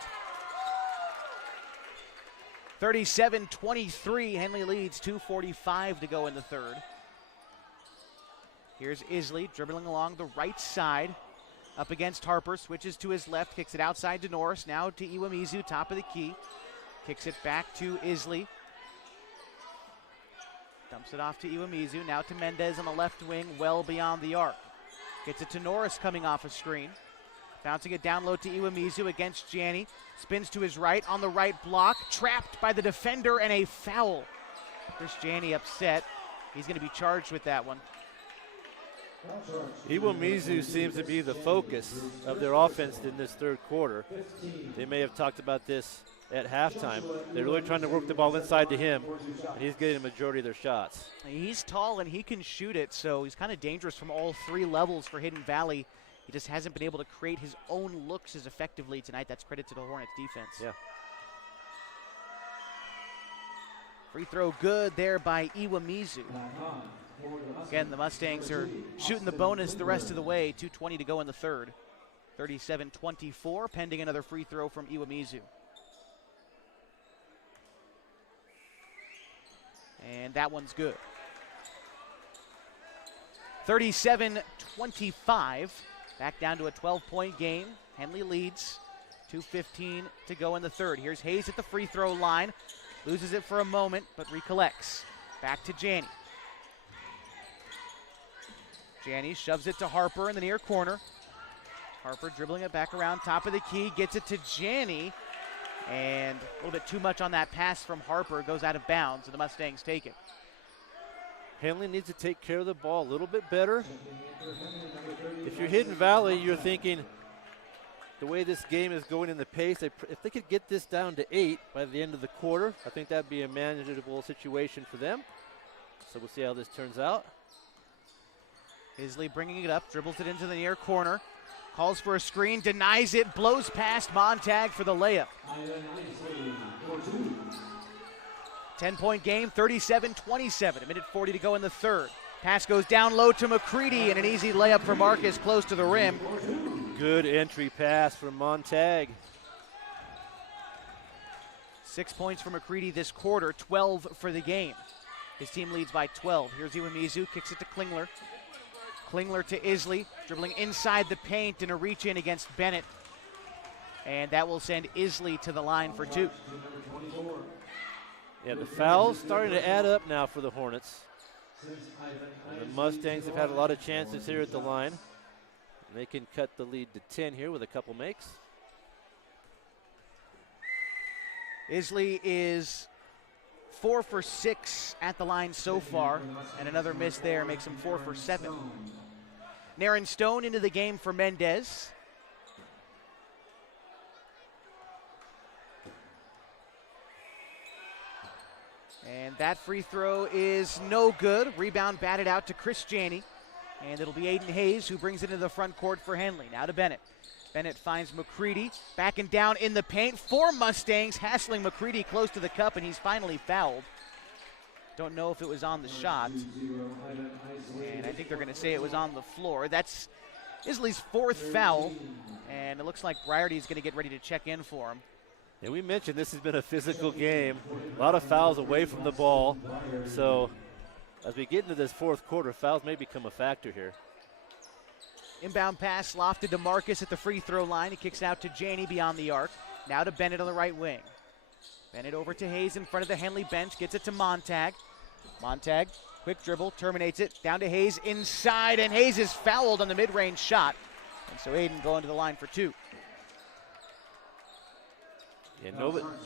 37-23, Henley leads, 2:45 to go in the third. Here's Isley dribbling along the right side, up against Harper, switches to his left, kicks it outside to Norris, now to Iwamizu, top of the key. Kicks it back to Isley. Dumps it off to Iwamizu, now to Mendez on the left wing, well beyond the arc. Gets it to Norris coming off a screen. Bouncing it down low to Iwamizu against Gianni. Spins to his right on the right block. Trapped by the defender and a foul. Chris Gianni upset. He's going to be charged with that one. Iwamizu seems to be the focus of their offense in this third quarter. They may have talked about this at halftime. They're really trying to work the ball inside to him, and he's getting a majority of their shots. He's tall and he can shoot it, so he's kind of dangerous from all three levels for Hidden Valley. He just hasn't been able to create his own looks as effectively tonight. That's credit to the Hornets defense. Yeah. Free throw good there by Iwamizu. Again, the Mustangs are shooting the bonus the rest of the way. 2:20 to go in the third. 37-24, pending another free throw from Iwamizu. And that one's good. 37-25. Back down to a 12-point game. Henley leads. 2:15 to go in the third. Here's Hayes at the free throw line. Loses it for a moment, but recollects. Back to Gianni. Gianni shoves it to Harper in the near corner. Harper dribbling it back around top of the key. Gets it to Gianni. And a little bit too much on that pass from Harper. Goes out of bounds, and the Mustangs take it. Hanley needs to take care of the ball a little bit better. If you're Hidden Valley, you're thinking the way this game is going in the pace, if they could get this down to 8 by the end of the quarter, I think that'd be a manageable situation for them. So we'll see how this turns out. Isley bringing it up, dribbles it into the near corner. Calls for a screen, denies it, blows past Montag for the layup. 10-point game, 37-27, a minute 40 to go in the third. Pass goes down low to McCready, and an easy layup for Marcus close to the rim. Good entry pass from Montag. 6 points for McCready this quarter, 12 for the game. His team leads by 12. Here's Iwamizu, kicks it to Klingler. Klingler to Isley, dribbling inside the paint in a reach-in against Bennett. And that will send Isley to the line for 2. Yeah, the foul's starting to add up now for the Hornets. The Mustangs have had a lot of chances here at the line. And they can cut the lead to 10 here with a couple makes. Isley is 4 for 6 at the line so far, and another miss there makes him 4 for 7. Naren Stone into the game for Mendez. And that free throw is no good. Rebound batted out to Chris Gianni. And it'll be Aiden Hayes who brings it into the front court for Henley. Now to Bennett. Bennett finds McCready, backing down in the paint. 4 Mustangs hassling McCready close to the cup, and he's finally fouled. Don't know if it was on the shot. And I think they're going to say it was on the floor. That's Isley's 4th foul, and it looks like Briarty's going to get ready to check in for him. And we mentioned this has been a physical game. A lot of fouls away from the ball. So as we get into this 4th quarter, fouls may become a factor here. Inbound pass lofted to Marcus at the free throw line. He kicks it out to Gianni beyond the arc. Now to Bennett on the right wing. Bennett over to Hayes in front of the Henley bench. Gets it to Montag. Montag, quick dribble, terminates it. Down to Hayes inside, and Hayes is fouled on the mid-range shot. And so Aiden going to the line for 2. Yeah,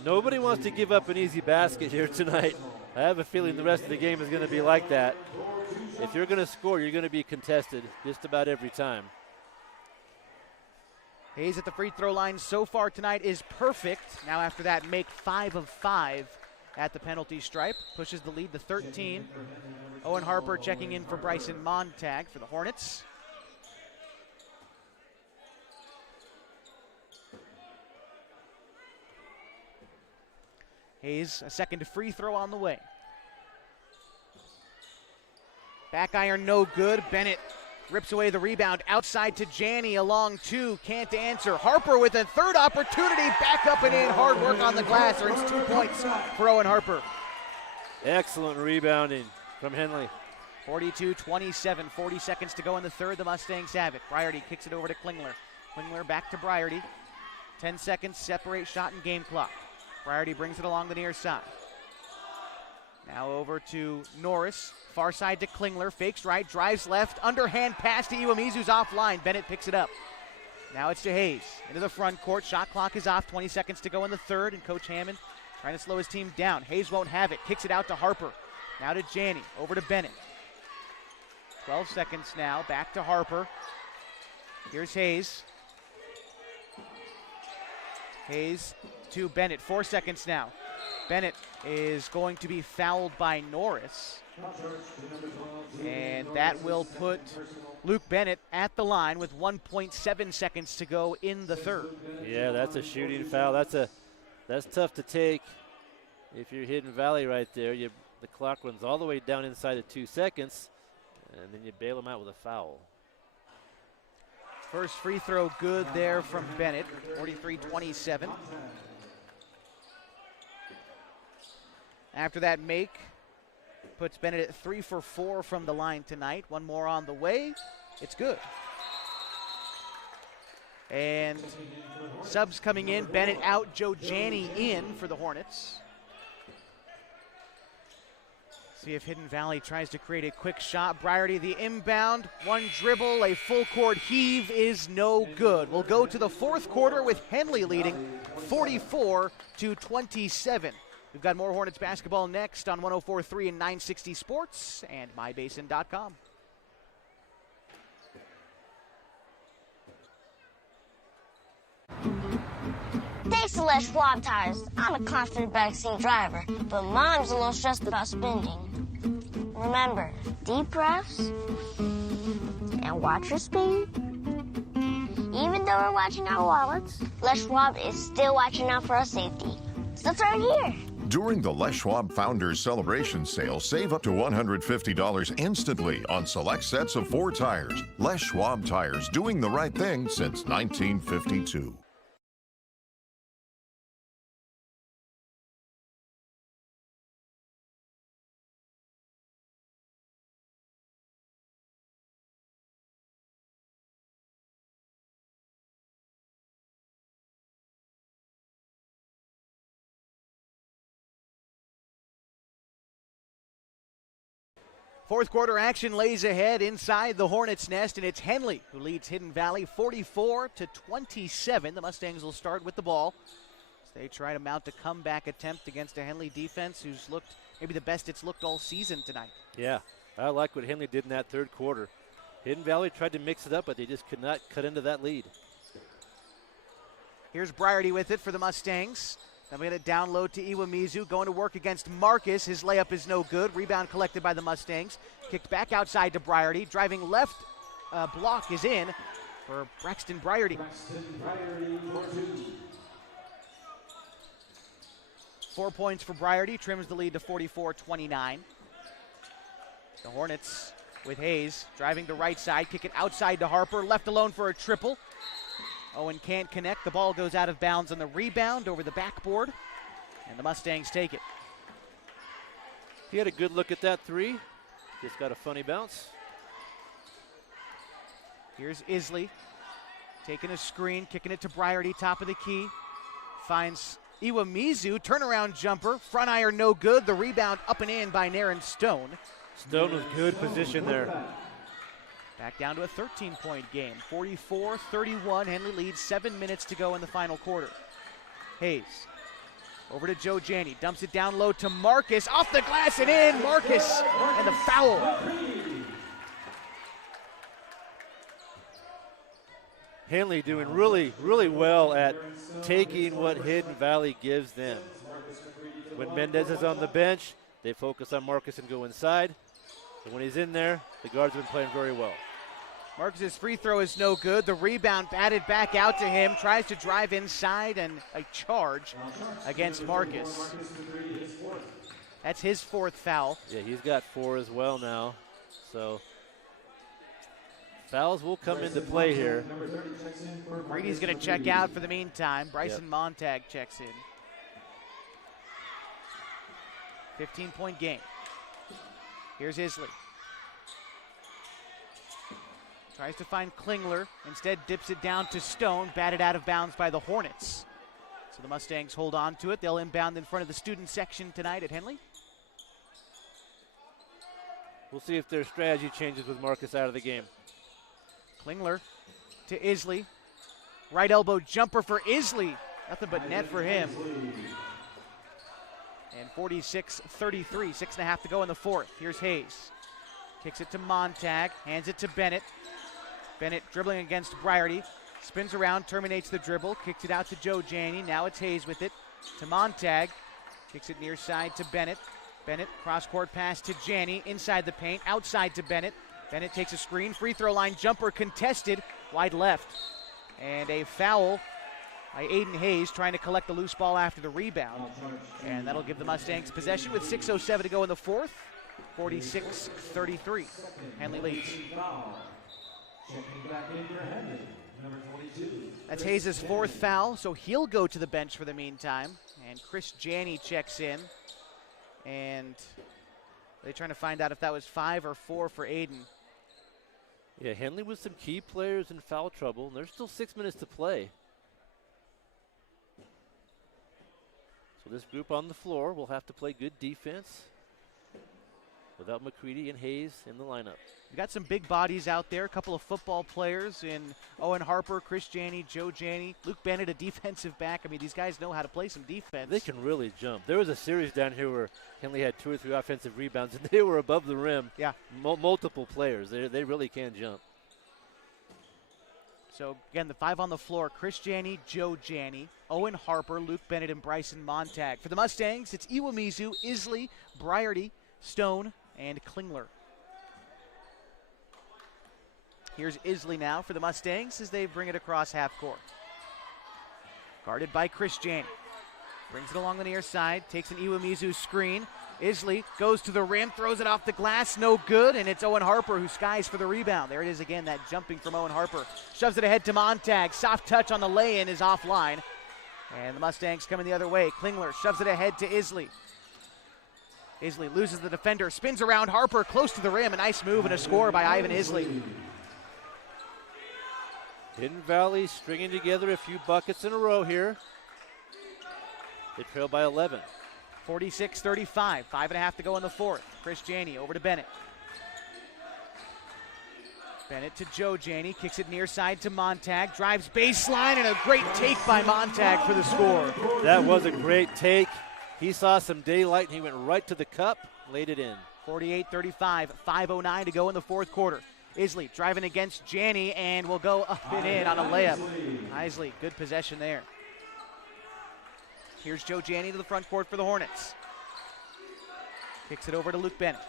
nobody wants to give up an easy basket here tonight. I have a feeling the rest of the game is going to be like that. If you're going to score, you're going to be contested just about every time. Hayes at the free throw line so far tonight is perfect. Now after that, make 5 of 5 at the penalty stripe. Pushes the lead to 13. Owen Harper checking in for Bryson Montag for the Hornets. Hayes, a second free throw on the way. Back iron, no good. Bennett rips away the rebound. Outside to Gianni, along 2. Can't answer. Harper with a 3rd opportunity. Back up and in. Hard work on the glass. Earns 2 points for Owen Harper. Excellent rebounding from Henley. 42-27. 40 seconds to go in the third. The Mustangs have it. Briarty kicks it over to Klingler. Klingler back to Briarty. 10 seconds separate shot and game clock. Briarty brings it along the near side. Now over to Norris. Far side to Klingler. Fakes right, drives left. Underhand pass to Iwamizu's offline. Bennett picks it up. Now it's to Hayes. Into the front court. Shot clock is off. 20 seconds to go in the third, and Coach Hammond trying to slow his team down. Hayes won't have it. Kicks it out to Harper. Now to Janney. Over to Bennett. 12 seconds now. Back to Harper. Here's Hayes. Hayes to Bennett. 4 seconds now. Bennett is going to be fouled by Norris. And that will put Luke Bennett at the line with 1.7 seconds to go in the third. Yeah, that's a shooting foul. That's tough to take if you're Hidden Valley right there. The clock runs all the way down inside of 2 seconds, and then you bail them out with a foul. First free throw good there from Bennett, 43-27. After that make, puts Bennett at 3 for 4 from the line tonight. One more on the way. It's good. And subs coming in. Bennett out, Joe Janney in for the Hornets. See if Hidden Valley tries to create a quick shot. Briarty the inbound. One dribble, a full court heave is no good. We'll go to the fourth quarter with Henley leading 44-27. We've got more Hornets basketball next on 104.3 and 960 Sports and mybasin.com. Thanks to Les Schwab Tires. I'm a confident backseat driver, but Mom's a little stressed about spending. Remember, deep breaths and watch your speed. Even though we're watching our wallets, Les Schwab is still watching out for our safety. So turn here. During the Les Schwab Founders Celebration Sale, save up to $150 instantly on select sets of 4 tires. Les Schwab Tires, doing the right thing since 1952. Fourth quarter action lays ahead inside the Hornets' nest, and it's Henley who leads Hidden Valley 44-27. The Mustangs will start with the ball as they try to mount a comeback attempt against a Henley defense who's looked maybe the best it's looked all season tonight. Yeah, I like what Henley did in that third quarter. Hidden Valley tried to mix it up, but they just could not cut into that lead. Here's Briarty with it for the Mustangs. Then we get it down low to Iwamizu, going to work against Marcus. His layup is no good. Rebound collected by the Mustangs. Kicked back outside to Briarty. Driving left, block is in for Braxton Briarty. 4 points for Briarty, trims the lead to 44-29. The Hornets with Hayes driving to right side, kick it outside to Harper, left alone for a triple. Owen can't connect. The ball goes out of bounds on the rebound over the backboard, and the Mustangs take it. He had a good look at that three. Just got a funny bounce. Here's Isley taking a screen, kicking it to Briarty, top of the key. Finds Iwamizu, turnaround jumper, front iron no good. The rebound up and in by Naren Stone. Stone was good position there. Back down to a 13-point game, 44-31. Henley leads, 7 minutes to go in the final quarter. Hayes over to Joe Janney, dumps it down low to Marcus, off the glass and in. Marcus and the foul. Henley doing really, really well at taking what Hidden Valley gives them. When Mendez is on the bench, they focus on Marcus and go inside. And when he's in there, the guards have been playing very well. Marcus's free throw is no good. The rebound batted back out to him. Tries to drive inside and a charge against Marcus. That's his fourth foul. Yeah, he's got 4 as well now. So fouls will come into play here. Brady's going to check out for the meantime. Bryson Montag checks in. 15-point game. Here's Isley. Tries to find Klingler. Instead dips it down to Stone. Batted out of bounds by the Hornets. So the Mustangs hold on to it. They'll inbound in front of the student section tonight at Henley. We'll see if their strategy changes with Marcus out of the game. Klingler to Isley. Right elbow jumper for Isley. Nothing but net for him. And 46-33, 6.5 to go in the fourth. Here's Hayes. Kicks it to Montag, hands it to Bennett. Bennett dribbling against Briarty. Spins around, terminates the dribble, kicks it out to Joe Janney. Now it's Hayes with it to Montag. Kicks it near side to Bennett. Bennett, cross-court pass to Janney, inside the paint, outside to Bennett. Bennett takes a screen, free throw line jumper contested, wide left. And a foul by Aiden Hayes trying to collect the loose ball after the rebound. And that'll give the Mustangs possession with 6:07 to go in the fourth. 46-33. Henley leads. That's Hayes' fourth foul, so he'll go to the bench for the meantime. And Chris Janney checks in. And they're trying to find out if that was 5 or 4 for Aiden. Yeah, Henley with some key players in foul trouble. There's still 6 minutes to play. So this group on the floor will have to play good defense without McCready and Hayes in the lineup. We got some big bodies out there, a couple of football players in Owen Harper, Chris Janney, Joe Janney, Luke Bennett, a defensive back. I mean, these guys know how to play some defense. They can really jump. There was a series down here where Henley had 2 or 3 offensive rebounds, and they were above the rim. Yeah. Multiple players. They really can jump. So, again, the 5 on the floor, Chris Janney, Joe Janney, Owen Harper, Luke Bennett, and Bryson Montag. For the Mustangs, it's Iwamizu, Isley, Briarty, Stone, and Klingler. Here's Isley now for the Mustangs as they bring it across half court. Guarded by Chris Janney. Brings it along the near side, takes an Iwamizu screen. Isley goes to the rim, throws it off the glass, no good, and it's Owen Harper who skies for the rebound. There it is again, that jumping from Owen Harper. Shoves it ahead to Montag. Soft touch on the lay-in is offline. And the Mustangs coming the other way. Klingler shoves it ahead to Isley. Isley loses the defender, spins around Harper, close to the rim. A nice move and a score by Ivan Isley. Hidden Valley stringing together a few buckets in a row here. They trail by 11. 46-35, 5.5 to go in the fourth. Chris Janney over to Bennett. Bennett to Joe Janney, kicks it near side to Montag, drives baseline, and a great take by Montag for the score. That was a great take. He saw some daylight, and he went right to the cup, laid it in. 48-35, 5:09 to go in the fourth quarter. Isley driving against Janney, and will go up and in on a layup. Isley, good possession there. Here's Joe Janney to the front court for the Hornets. Kicks it over to Luke Bennett.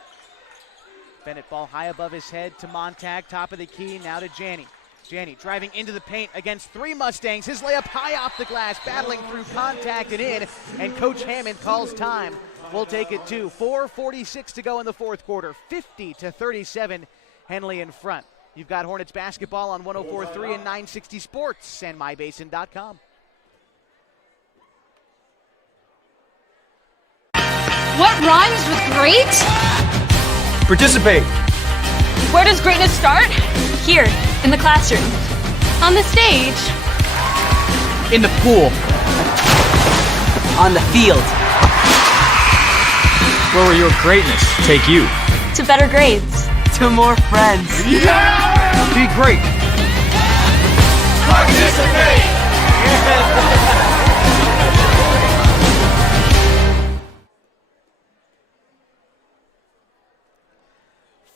Bennett ball high above his head to Montag, top of the key, now to Janney. Janney driving into the paint against 3 Mustangs. His layup high off the glass, battling through contact and in, and Coach Hammond calls time. We'll take it to 4:46 to go in the fourth quarter. 50-37, Henley in front. You've got Hornets basketball on 104.3 and 960 Sports and mybasin.com. What rhymes with great? Participate. Where does greatness start? Here, in the classroom. On the stage. In the pool. On the field. Where will your greatness take you? To better grades. To more friends. Yeah! Be great. Participate!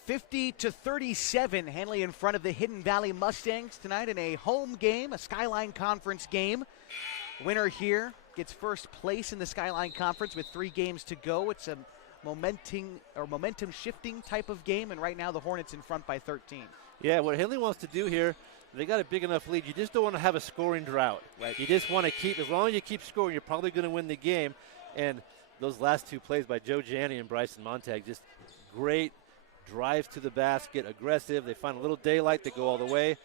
50-37, Henley in front of the Hidden Valley Mustangs tonight in a home game, a Skyline Conference game. Winner here gets first place in the Skyline Conference with 3 games to go. It's a momentum shifting type of game, and right now the Hornets in front by 13. Yeah, what Henley wants to do here, they got a big enough lead. You just don't want to have a scoring drought. Right. You just want to keep, as long as you keep scoring, you're probably going to win the game. And those last 2 plays by Joe Janney and Bryson Montag, just great drives to the basket, aggressive. They find a little daylight, they go all the way,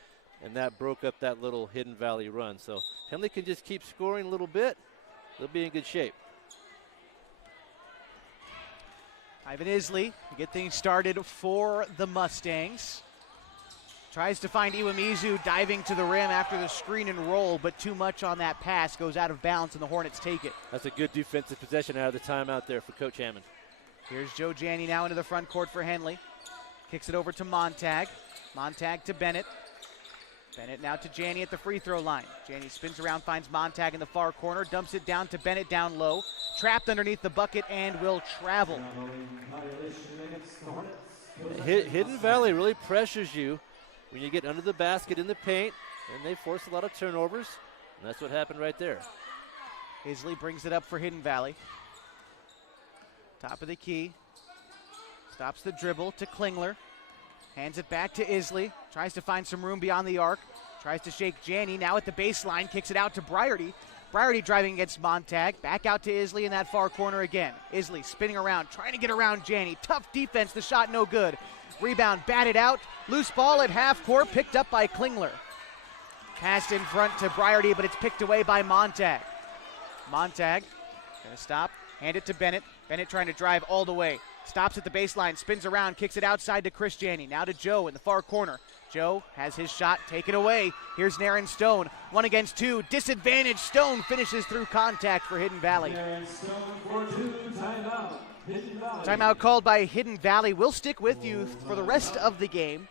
and that broke up that little Hidden Valley run. So Henley can just keep scoring a little bit. They'll be in good shape. Ivan Isley to get things started for the Mustangs. Tries to find Iwamizu diving to the rim after the screen and roll, but too much on that pass, goes out of bounds, and the Hornets take it. That's a good defensive possession out of the timeout there for Coach Hammond. Here's Joe Janney now into the front court for Henley. Kicks it over to Montag. Montag to Bennett. Bennett now to Janney at the free throw line. Janney spins around, finds Montag in the far corner, dumps it down to Bennett down low. Trapped underneath the bucket and will travel. Hidden Valley really pressures you when you get under the basket in the paint, and they force a lot of turnovers, and that's what happened right there. Isley brings it up for Hidden Valley. Top of the key. Stops the dribble to Klingler. Hands it back to Isley. Tries to find some room beyond the arc. Tries to shake Janney. Now at the baseline. Kicks it out to Briarty. Briarty driving against Montag. Back out to Isley in that far corner again. Isley spinning around. Trying to get around Janney. Tough defense. The shot no good. Rebound batted out. Loose ball at half court. Picked up by Klingler. Passed in front to Briarty, but it's picked away by Montag. Montag gonna stop. Hand it to Bennett. Bennett trying to drive all the way. Stops at the baseline, spins around, kicks it outside to Chris Janney. Now to Joe in the far corner. Joe has his shot taken away. Here's Naren Stone. 1 against 2. Disadvantage. Stone finishes through contact for Hidden Valley. Timeout called by Hidden Valley. We'll stick with you for the rest of the game.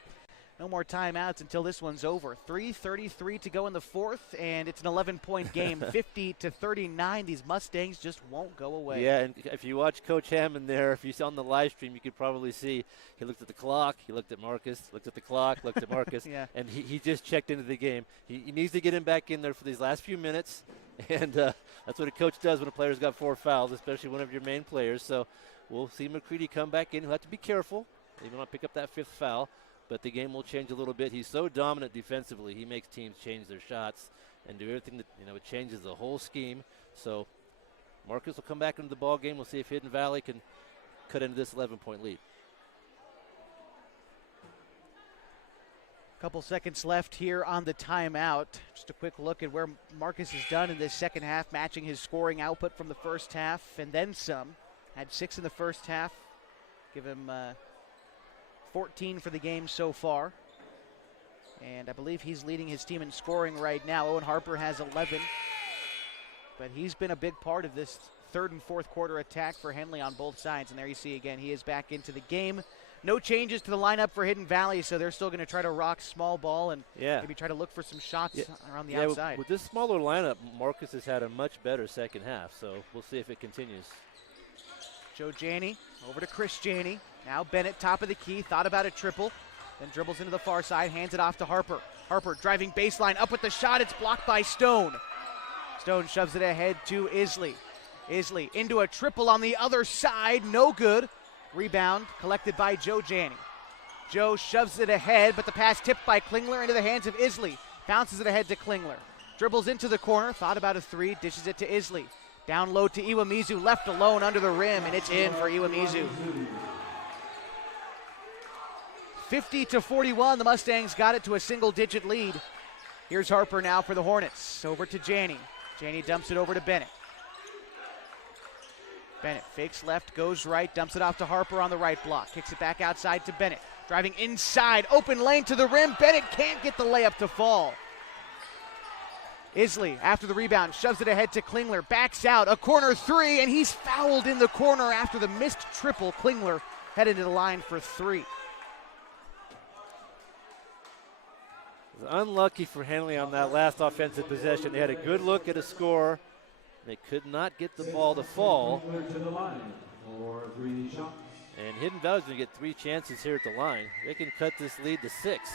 No more timeouts until this one's over. 3:33 to go in the fourth, and it's an 11-point game, 50-39. These Mustangs just won't go away. Yeah, and if you watch Coach Hammond there, if you saw on the live stream, you could probably see he looked at the clock, he looked at Marcus, looked at the clock, looked at Marcus, yeah. And he just checked into the game. He needs to get him back in there for these last few minutes, and that's what a coach does when a player's got 4 fouls, especially one of your main players. So we'll see McCready come back in. He'll have to be careful. He will not pick up that 5th foul. But the game will change a little bit. He's so dominant defensively. He makes teams change their shots and do everything that, it changes the whole scheme. So Marcus will come back into the ball game. We'll see if Hidden Valley can cut into this 11-point lead. Couple seconds left here on the timeout. Just a quick look at where Marcus has done in this second half, matching his scoring output from the first half and then some. Had 6 in the first half. Give him 14 for the game so far. And I believe he's leading his team in scoring right now. Owen Harper has 11. But he's been a big part of this third and fourth quarter attack for Henley on both sides. And there you see again, he is back into the game. No changes to the lineup for Hidden Valley, so they're still going to try to rock small ball and maybe try to look for some shots around the outside. With this smaller lineup, Marcus has had a much better second half, so we'll see if it continues. Joe Janney over to Chris Janney. Now Bennett, top of the key, thought about a triple, then dribbles into the far side, hands it off to Harper. Harper driving baseline, up with the shot, it's blocked by Stone. Stone shoves it ahead to Isley. Isley into a triple on the other side, no good. Rebound collected by Joe Janney. Joe shoves it ahead, but the pass tipped by Klingler into the hands of Isley. Bounces it ahead to Klingler. Dribbles into the corner, thought about a 3, dishes it to Isley. Down low to Iwamizu, left alone under the rim, and it's in for Iwamizu. 50-41, the Mustangs got it to a single-digit lead. Here's Harper now for the Hornets. Over to Janney. Janney dumps it over to Bennett. Bennett fakes left, goes right, dumps it off to Harper on the right block. Kicks it back outside to Bennett. Driving inside, open lane to the rim. Bennett can't get the layup to fall. Isley, after the rebound, shoves it ahead to Klingler. Backs out, a corner 3, and he's fouled in the corner after the missed triple. Klingler headed to the line for 3. Unlucky for Henley on that last offensive possession. They had a good look at a score. They could not get the ball to fall. And Hidden Valley's going to get 3 chances here at the line. They can cut this lead to 6.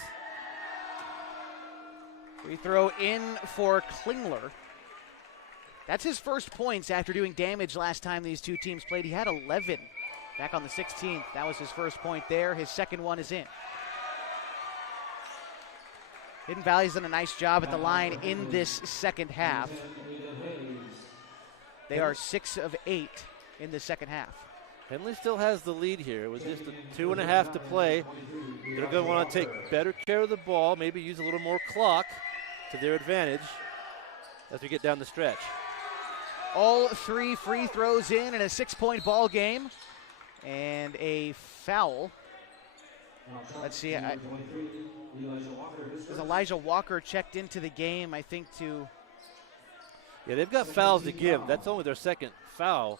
Free throw in for Klingler. That's his first points after doing damage last time these two teams played. He had 11 back on the 16th. That was his first point there. His second one is in. Hidden Valley's done a nice job at the line in this second half. They are 6 of 8 in the second half. Henley still has the lead here with just 2.5 to play. They're going to want to take better care of the ball, maybe use a little more clock to their advantage as we get down the stretch. All 3 free throws in a 6-point ball game and a foul. Let's see. As Elijah Walker checked into the game, I think, to... Yeah, they've got fouls to give. That's only their second foul.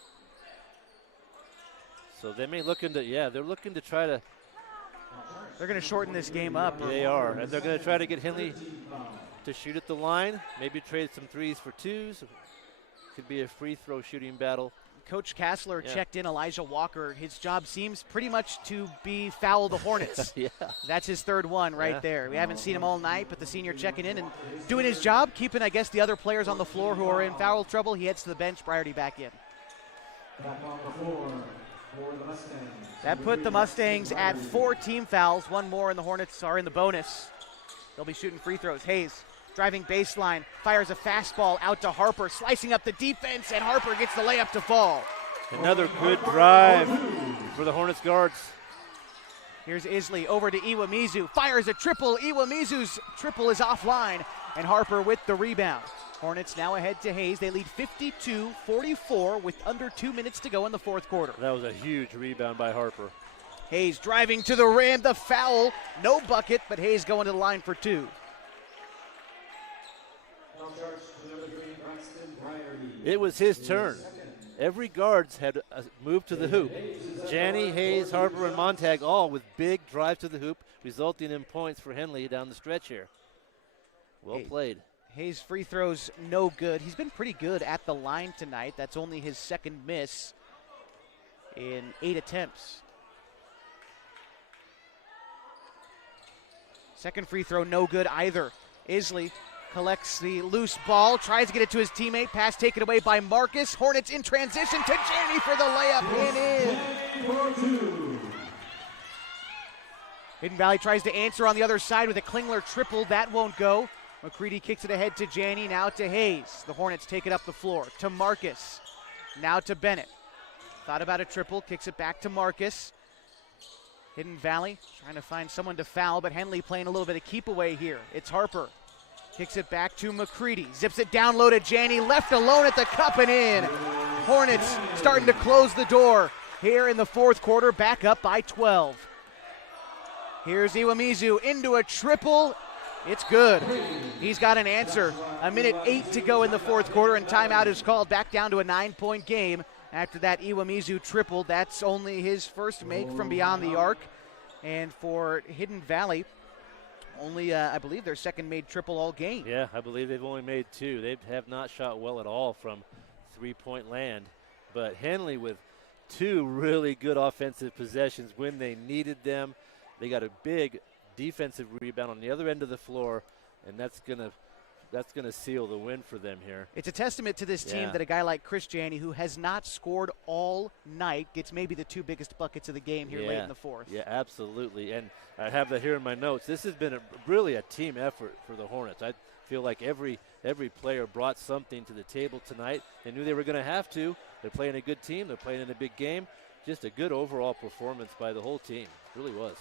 So they may look into, they're looking to try to They're going to shorten this game up. They are, and they're going to try to get Henley to shoot at the line, maybe trade some 3s for 2s. Could be a free throw shooting battle. Coach Kassler checked in Elijah Walker. His job seems pretty much to be foul the Hornets. Yeah. That's his third one right there. We haven't seen him all night, but the senior checking in and doing his job, keeping, I guess, the other players on the floor who are in foul trouble. He heads to the bench, Briarty back in. Back on the floor for the Mustangs. That put the Mustangs at 4 team fouls. One more, and the Hornets are in the bonus. They'll be shooting free throws. Hayes driving baseline, fires a fastball out to Harper, slicing up the defense, and Harper gets the layup to fall. Another good drive for the Hornets guards. Here's Isley over to Iwamizu, fires a triple. Iwamizu's triple is offline, and Harper with the rebound. Hornets now ahead to Hayes. They lead 52-44 with under 2 minutes to go in the fourth quarter. That was a huge rebound by Harper. Hayes driving to the rim, the foul, no bucket, but Hayes going to the line for 2. It was his turn. Every guards had moved to the hoop. Janney, Hayes, Harper, and Montag all with big drives to the hoop, resulting in points for Henley down the stretch here. Well played. Hayes' free throws no good. He's been pretty good at the line tonight. That's only his second miss in 8 attempts. Second free throw no good either. Isley collects the loose ball, tries to get it to his teammate. Pass taken away by Marcus. Hornets in transition to Janney for the layup and in. Hidden Valley tries to answer on the other side with a Klingler triple. That won't go. McCready kicks it ahead to Janney, now to Hayes. The Hornets take it up the floor to Marcus. Now to Bennett. Thought about a triple, kicks it back to Marcus. Hidden Valley trying to find someone to foul, but Henley playing a little bit of keep away here. It's Harper. Kicks it back to McCready. Zips it down low to Janney. Left alone at the cup and in. Hornets starting to close the door here in the fourth quarter. Back up by 12. Here's Iwamizu into a triple. It's good. He's got an answer. 1:08 to go in the fourth quarter, and timeout is called. Back down to a 9-point game after that Iwamizu triple. That's only his first make from beyond the arc. And for Hidden Valley, only, I believe, their second made triple all game. Yeah, I believe they've only made 2. They have not shot well at all from three-point land. But Henley with 2 really good offensive possessions when they needed them. They got a big defensive rebound on the other end of the floor, and that's gonna seal the win for them here. It's a testament to this team that a guy like Chris Janney, who has not scored all night, gets maybe the 2 biggest buckets of the game here late in the fourth. Yeah, absolutely. And I have that here in my notes. This has been really a team effort for the Hornets. I feel like every player brought something to the table tonight. They knew they were going to have to. They're playing a good team. They're playing in a big game. Just a good overall performance by the whole team. It really was.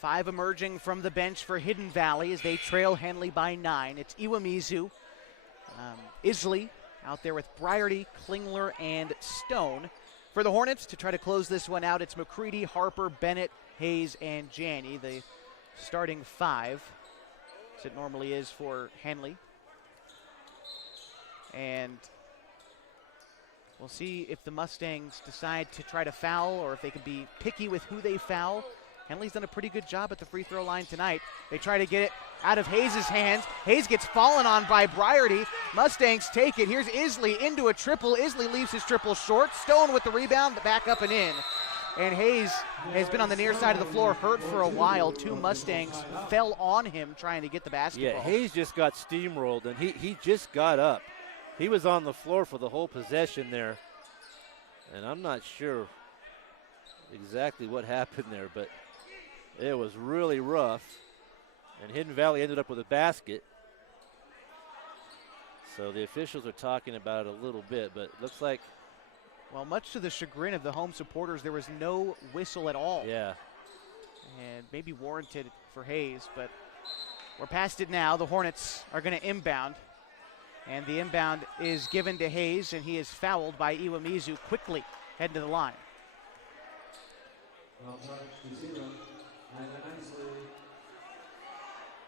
5 emerging from the bench for Hidden Valley as they trail Henley by 9. It's Iwamizu, Isley out there with Briarty, Klingler, and Stone. For the Hornets, to try to close this one out, it's McCready, Harper, Bennett, Hayes, and Janney, the starting 5, as it normally is for Henley. And we'll see if the Mustangs decide to try to foul or if they can be picky with who they foul. Henley's done a pretty good job at the free throw line tonight. They try to get it out of Hayes' hands. Hayes gets fallen on by Briarty. Mustangs take it. Here's Isley into a triple. Isley leaves his triple short. Stone with the rebound, back up and in. And Hayes has been on the near side of the floor, hurt for a while. 2 Mustangs fell on him trying to get the basketball. Yeah, Hayes just got steamrolled, and he just got up. He was on the floor for the whole possession there. And I'm not sure exactly what happened there, but it was really rough, and Hidden Valley ended up with a basket. So the officials are talking about it a little bit, but it looks like... Well, much to the chagrin of the home supporters, there was no whistle at all. Yeah. And maybe warranted for Hayes, but we're past it now. The Hornets are going to inbound, and the inbound is given to Hayes, and he is fouled by Iwamizu quickly heading to the line.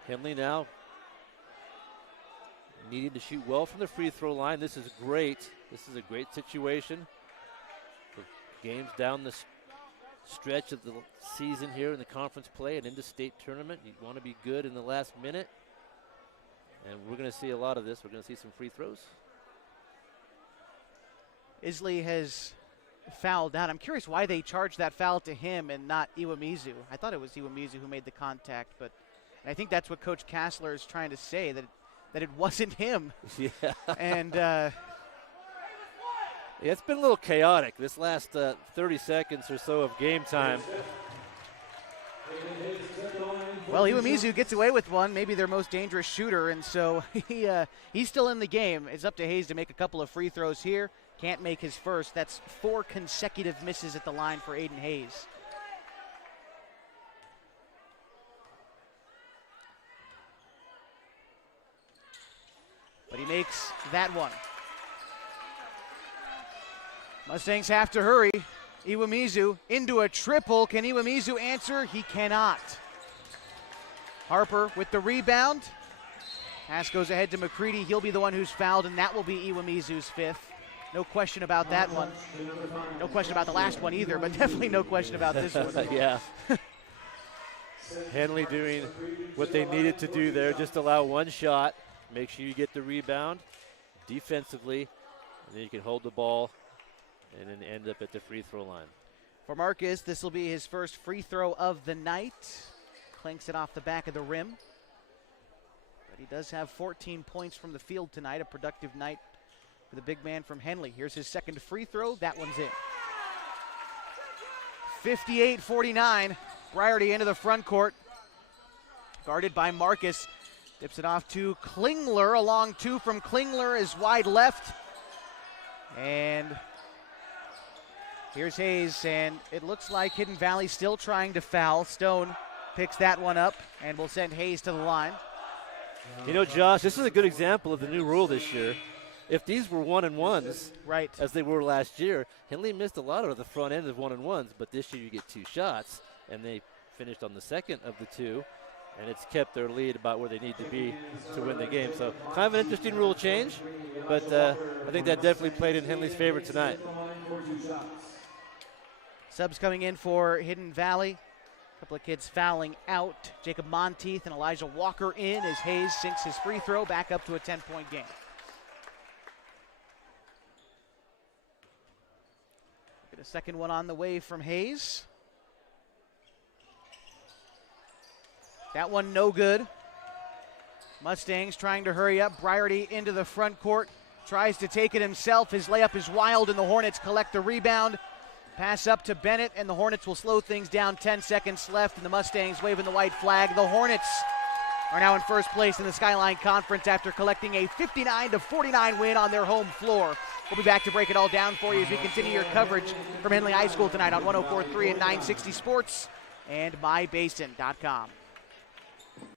Henley now needing to shoot well from the free throw line. This is great. This is a great situation. The game's down the stretch of the season here in the conference play and into state tournament. You want to be good in the last minute. And we're going to see a lot of this. We're going to see some free throws. Isley has fouled out. I'm curious why they charged that foul to him and not Iwamizu. I thought it was Iwamizu who made the contact, but I think that's what Coach Kassler is trying to say, that it wasn't him. Yeah. And yeah, it's been a little chaotic this last 30 seconds or so of game time. Well, Iwamizu gets away with one, maybe their most dangerous shooter, and so he's still in the game. It's up to Hayes to make a couple of free throws here. Can't make his first. That's 4 consecutive misses at the line for Aiden Hayes. But he makes that one. Mustangs have to hurry. Iwamizu into a triple. Can Iwamizu answer? He cannot. Harper with the rebound. Pass goes ahead to McCready. He'll be the one who's fouled, and that will be Iwamizu's 5th. No question about that one. No question about the last one either, but definitely no question about this one. Yeah. Henley doing what they needed to do there. Just allow one shot. Make sure you get the rebound defensively, and then you can hold the ball and then end up at the free throw line. For Marcus, this will be his first free throw of the night. Clanks it off the back of the rim. But he does have 14 points from the field tonight, a productive night for the big man from Henley. Here's his second free throw. That one's in. 58-49. Briarty into the front court. Guarded by Marcus. Dips it off to Klingler. A long 2 from Klingler is wide left. And here's Hayes, and it looks like Hidden Valley still trying to foul. Stone picks that one up and will send Hayes to the line. You know, Josh, this is a good example of the new rule this year. If these were 1-and-1s, right, as they were last year, Henley missed a lot of the front end of 1-and-1s, but this year you get 2 shots, and they finished on the second of the 2, and it's kept their lead about where they need to be to win the game. So kind of an interesting rule change, but I think that definitely played in Henley's favor tonight. Subs coming in for Hidden Valley. A couple of kids fouling out. Jacob Monteith and Elijah Walker in as Hayes sinks his free throw back up to a 10-point game. Get a second one on the way from Hayes. That one no good. Mustangs trying to hurry up. Briarty into the front court. Tries to take it himself. His layup is wild and the Hornets collect the rebound. Pass up to Bennett, and the Hornets will slow things down. 10 seconds left, and the Mustangs waving the white flag. The Hornets are now in first place in the Skyline Conference after collecting a 59-49 win on their home floor. We'll be back to break it all down for you as we continue your coverage from Henley High School tonight on 104.3 and 960 Sports and mybasin.com.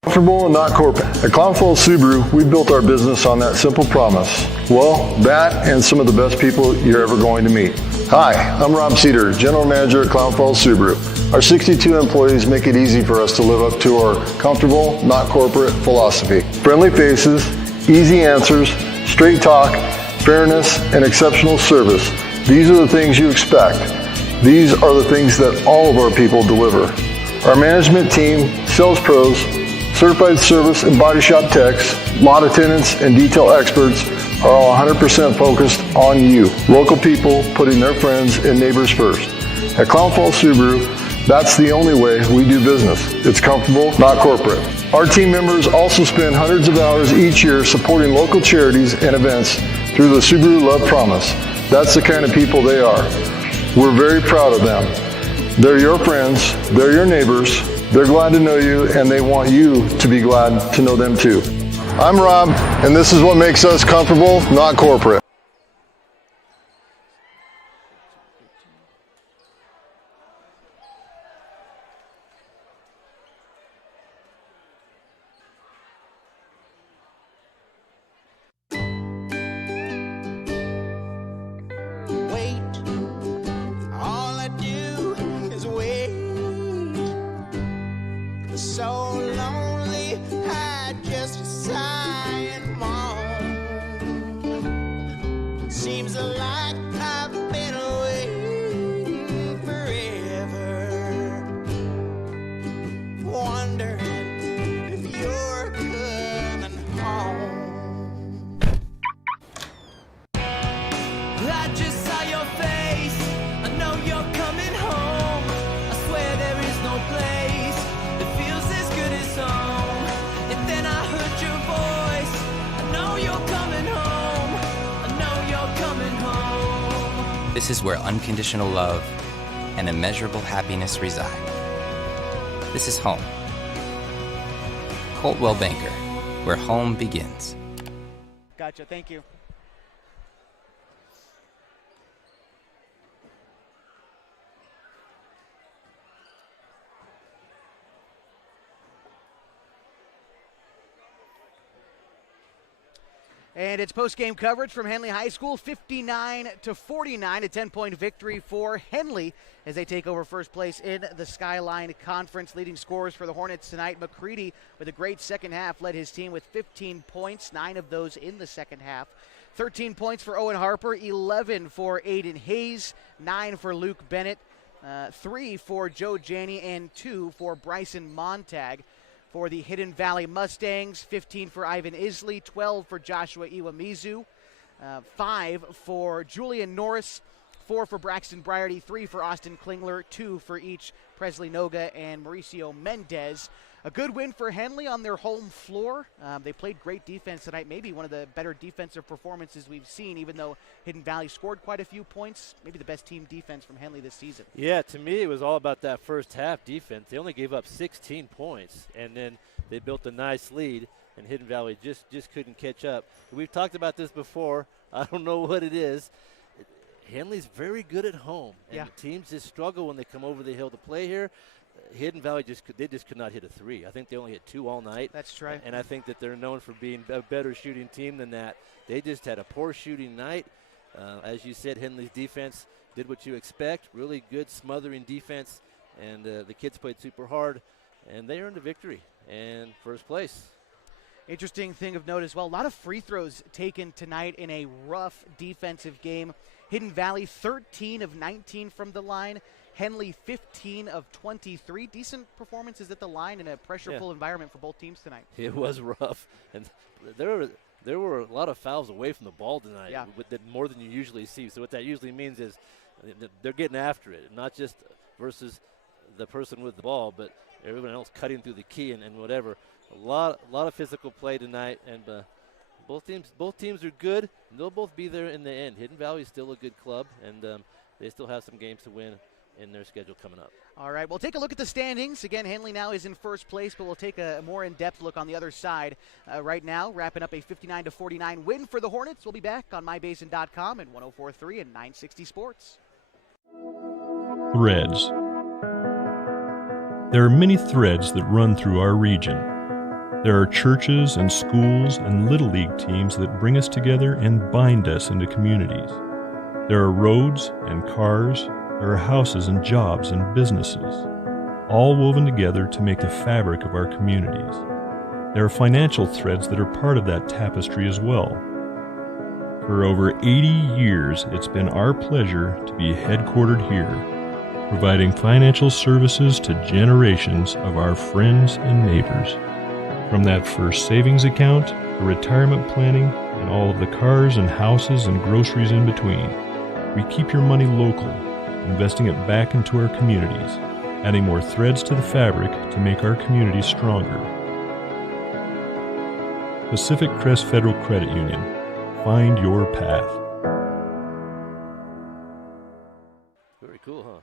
Comfortable and not corporate. At Clown Falls Subaru, we built our business on that simple promise. Well, that and some of the best people you're ever going to meet. Hi, I'm Rob Cedar, General Manager at Clown Falls Subaru. Our 62 employees make it easy for us to live up to our comfortable, not corporate philosophy. Friendly faces, easy answers, straight talk, fairness, and exceptional service. These are the things you expect. These are the things that all of our people deliver. Our management team, sales pros, certified service and body shop techs, lot attendants, and detail experts are all 100% focused on you. Local people putting their friends and neighbors first. At Clown Falls Subaru, that's the only way we do business. It's comfortable, not corporate. Our team members also spend hundreds of hours each year supporting local charities and events through the Subaru Love Promise. That's the kind of people they are. We're very proud of them. They're your friends, they're your neighbors, they're glad to know you, and they want you to be glad to know them too. I'm Rob, and this is what makes us comfortable, not corporate. This is where unconditional love and immeasurable happiness reside. This is home. Coldwell Banker, where home begins. Gotcha. Thank you. And it's post-game coverage from Henley High School, 59-49, a 10-point victory for Henley as they take over first place in the Skyline Conference. Leading scorers for the Hornets tonight, McCready with a great second half, led his team with 15 points, 9 of those in the second half. 13 points for Owen Harper, 11 for Aiden Hayes, 9 for Luke Bennett, 3 for Joe Janney, and 2 for Bryson Montag. For the Hidden Valley Mustangs, 15 for Ivan Isley, 12 for Joshua Iwamizu, 5 for Julian Norris, 4 for Braxton Briarty, 3 for Austin Klingler, 2 for each Presley Noga and Mauricio Mendez. A good win for Henley on their home floor. They played great defense tonight, maybe one of the better defensive performances we've seen, even though Hidden Valley scored quite a few points. Maybe the best team defense from Henley this season. Yeah, to me it was all about that first half defense. They only gave up 16 points, and then they built a nice lead, and Hidden Valley just couldn't catch up. We've talked about this before. I don't know what it is. Henley's very good at home, and teams just struggle when they come over the hill to play here. Hidden Valley just could not hit a three. I think they only hit 2 all night. That's right. And I think that they're known for being a better shooting team than that. They just had a poor shooting night. As you said, Henley's defense did what you expect. Really good smothering defense, and the kids played super hard, and they earned a victory and first place. Interesting thing of note as well, a lot of free throws taken tonight in a rough defensive game. Hidden Valley 13 of 19 from the line. Henley 15 of 23. Decent performances at the line in a pressureful environment for both teams tonight. It was rough, and there were a lot of fouls away from the ball tonight, more than you usually see. So what that usually means is they're getting after it, not just versus the person with the ball, but everyone else cutting through the key and whatever. A lot of physical play tonight, and both teams are good, and they'll both be there in the end. Hidden Valley is still a good club, and they still have some games to win in their schedule coming up. All right, we'll take a look at the standings. Again, Henley now is in first place, but we'll take a more in-depth look on the other side. Right now, wrapping up a 59-49 win for the Hornets. We'll be back on mybasin.com and 104.3 and 960 Sports. Threads. There are many threads that run through our region. There are churches and schools and Little League teams that bring us together and bind us into communities. There are roads and cars. There are houses and jobs and businesses, all woven together to make the fabric of our communities. There are financial threads that are part of that tapestry as well. For over 80 years, it's been our pleasure to be headquartered here, providing financial services to generations of our friends and neighbors. From that first savings account, to retirement planning, and all of the cars and houses and groceries in between, we keep your money local, investing it back into our communities, adding more threads to the fabric to make our communities stronger. Pacific Crest Federal Credit Union. Find your path. Very cool, huh?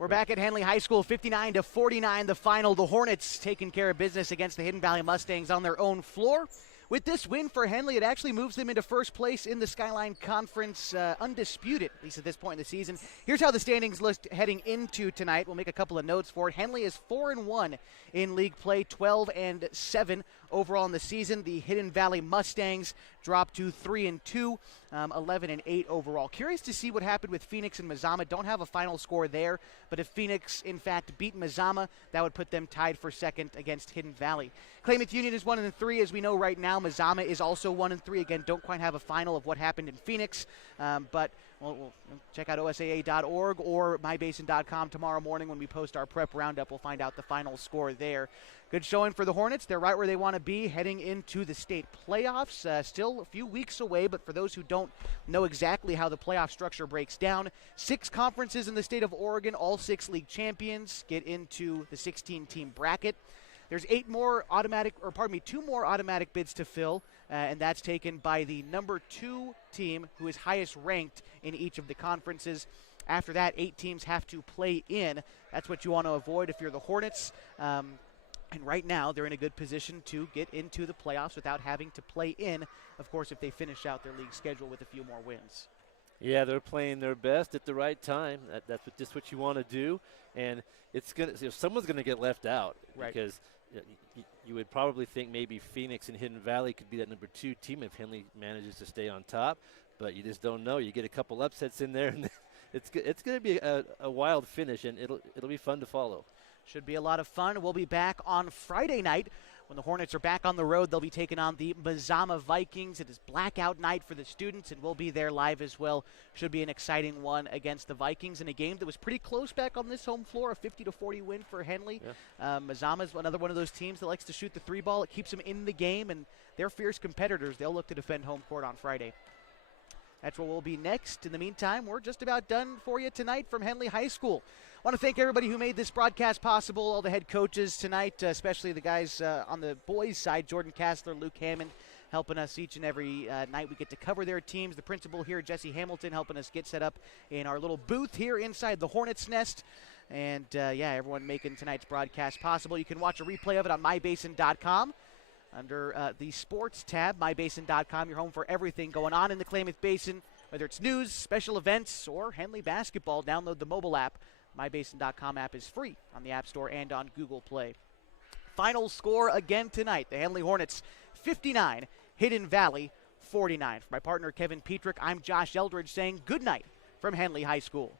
We're back at Henley High School, 59-49, the final. The Hornets taking care of business against the Hidden Valley Mustangs on their own floor. With this win for Henley, it actually moves them into first place in the Skyline Conference, undisputed, at least at this point in the season. Here's how the standings look heading into tonight. We'll make a couple of notes for it. Henley is 4-1 in league play, 12-7 overall in the season. The Hidden Valley Mustangs dropped to 3-2, 11-8 overall. Curious to see what happened with Phoenix and Mazama. Don't have a final score there, but if Phoenix, in fact, beat Mazama, that would put them tied for second against Hidden Valley. Klamath Union is 1-3, as we know right now. Mazama is also 1-3. Again, don't quite have a final of what happened in Phoenix, but we'll check out osaa.org or mybasin.com tomorrow morning when we post our prep roundup. We'll find out the final score there. Good showing for the Hornets. They're right where they want to be heading into the state playoffs. Still a few weeks away, but for those who don't know exactly how the playoff structure breaks down, 6 conferences in the state of Oregon, all 6 league champions get into the 16-team bracket. There's 2 more automatic bids to fill. and that's taken by the number 2 team who is highest ranked in each of the conferences. After that, 8 teams have to play in. That's what you want to avoid if you're the Hornets. And right now, they're in a good position to get into the playoffs without having to play in, of course, if they finish out their league schedule with a few more wins. Yeah, they're playing their best at the right time. That's just what you want to do. And someone's going to get left out, right? Because you would probably think maybe Phoenix and Hidden Valley could be that number 2 team if Henley manages to stay on top. But you just don't know. You get a couple upsets in there, and it's going to be a wild finish, and it'll be fun to follow. Should be a lot of fun. We'll be back on Friday night. When the Hornets are back on the road, they'll be taking on the Mazama Vikings. It is blackout night for the students, and we'll be there live as well. Should be an exciting one against the Vikings in a game that was pretty close back on this home floor, a 50-40 win for Henley. Yeah. Mazama is another one of those teams that likes to shoot the 3 ball. It keeps them in the game, and they're fierce competitors. They'll look to defend home court on Friday. That's where we'll be next. In the meantime, we're just about done for you tonight from Henley High School. I want to thank everybody who made this broadcast possible, all the head coaches tonight, especially the guys on the boys' side, Jordan Kassler, Luke Hammond, helping us each and every night we get to cover their teams. The principal here, Jesse Hamilton, helping us get set up in our little booth here inside the Hornets' nest. And, everyone making tonight's broadcast possible. You can watch a replay of it on mybasin.com. Under the sports tab, mybasin.com, your home for everything going on in the Klamath Basin, whether it's news, special events, or Henley basketball. Download the mobile app. MyBasin.com app is free on the App Store and on Google Play. Final score again tonight, the Henley Hornets 59, Hidden Valley 49. For my partner Kevin Petrick, I'm Josh Eldredge saying good night from Henley High School.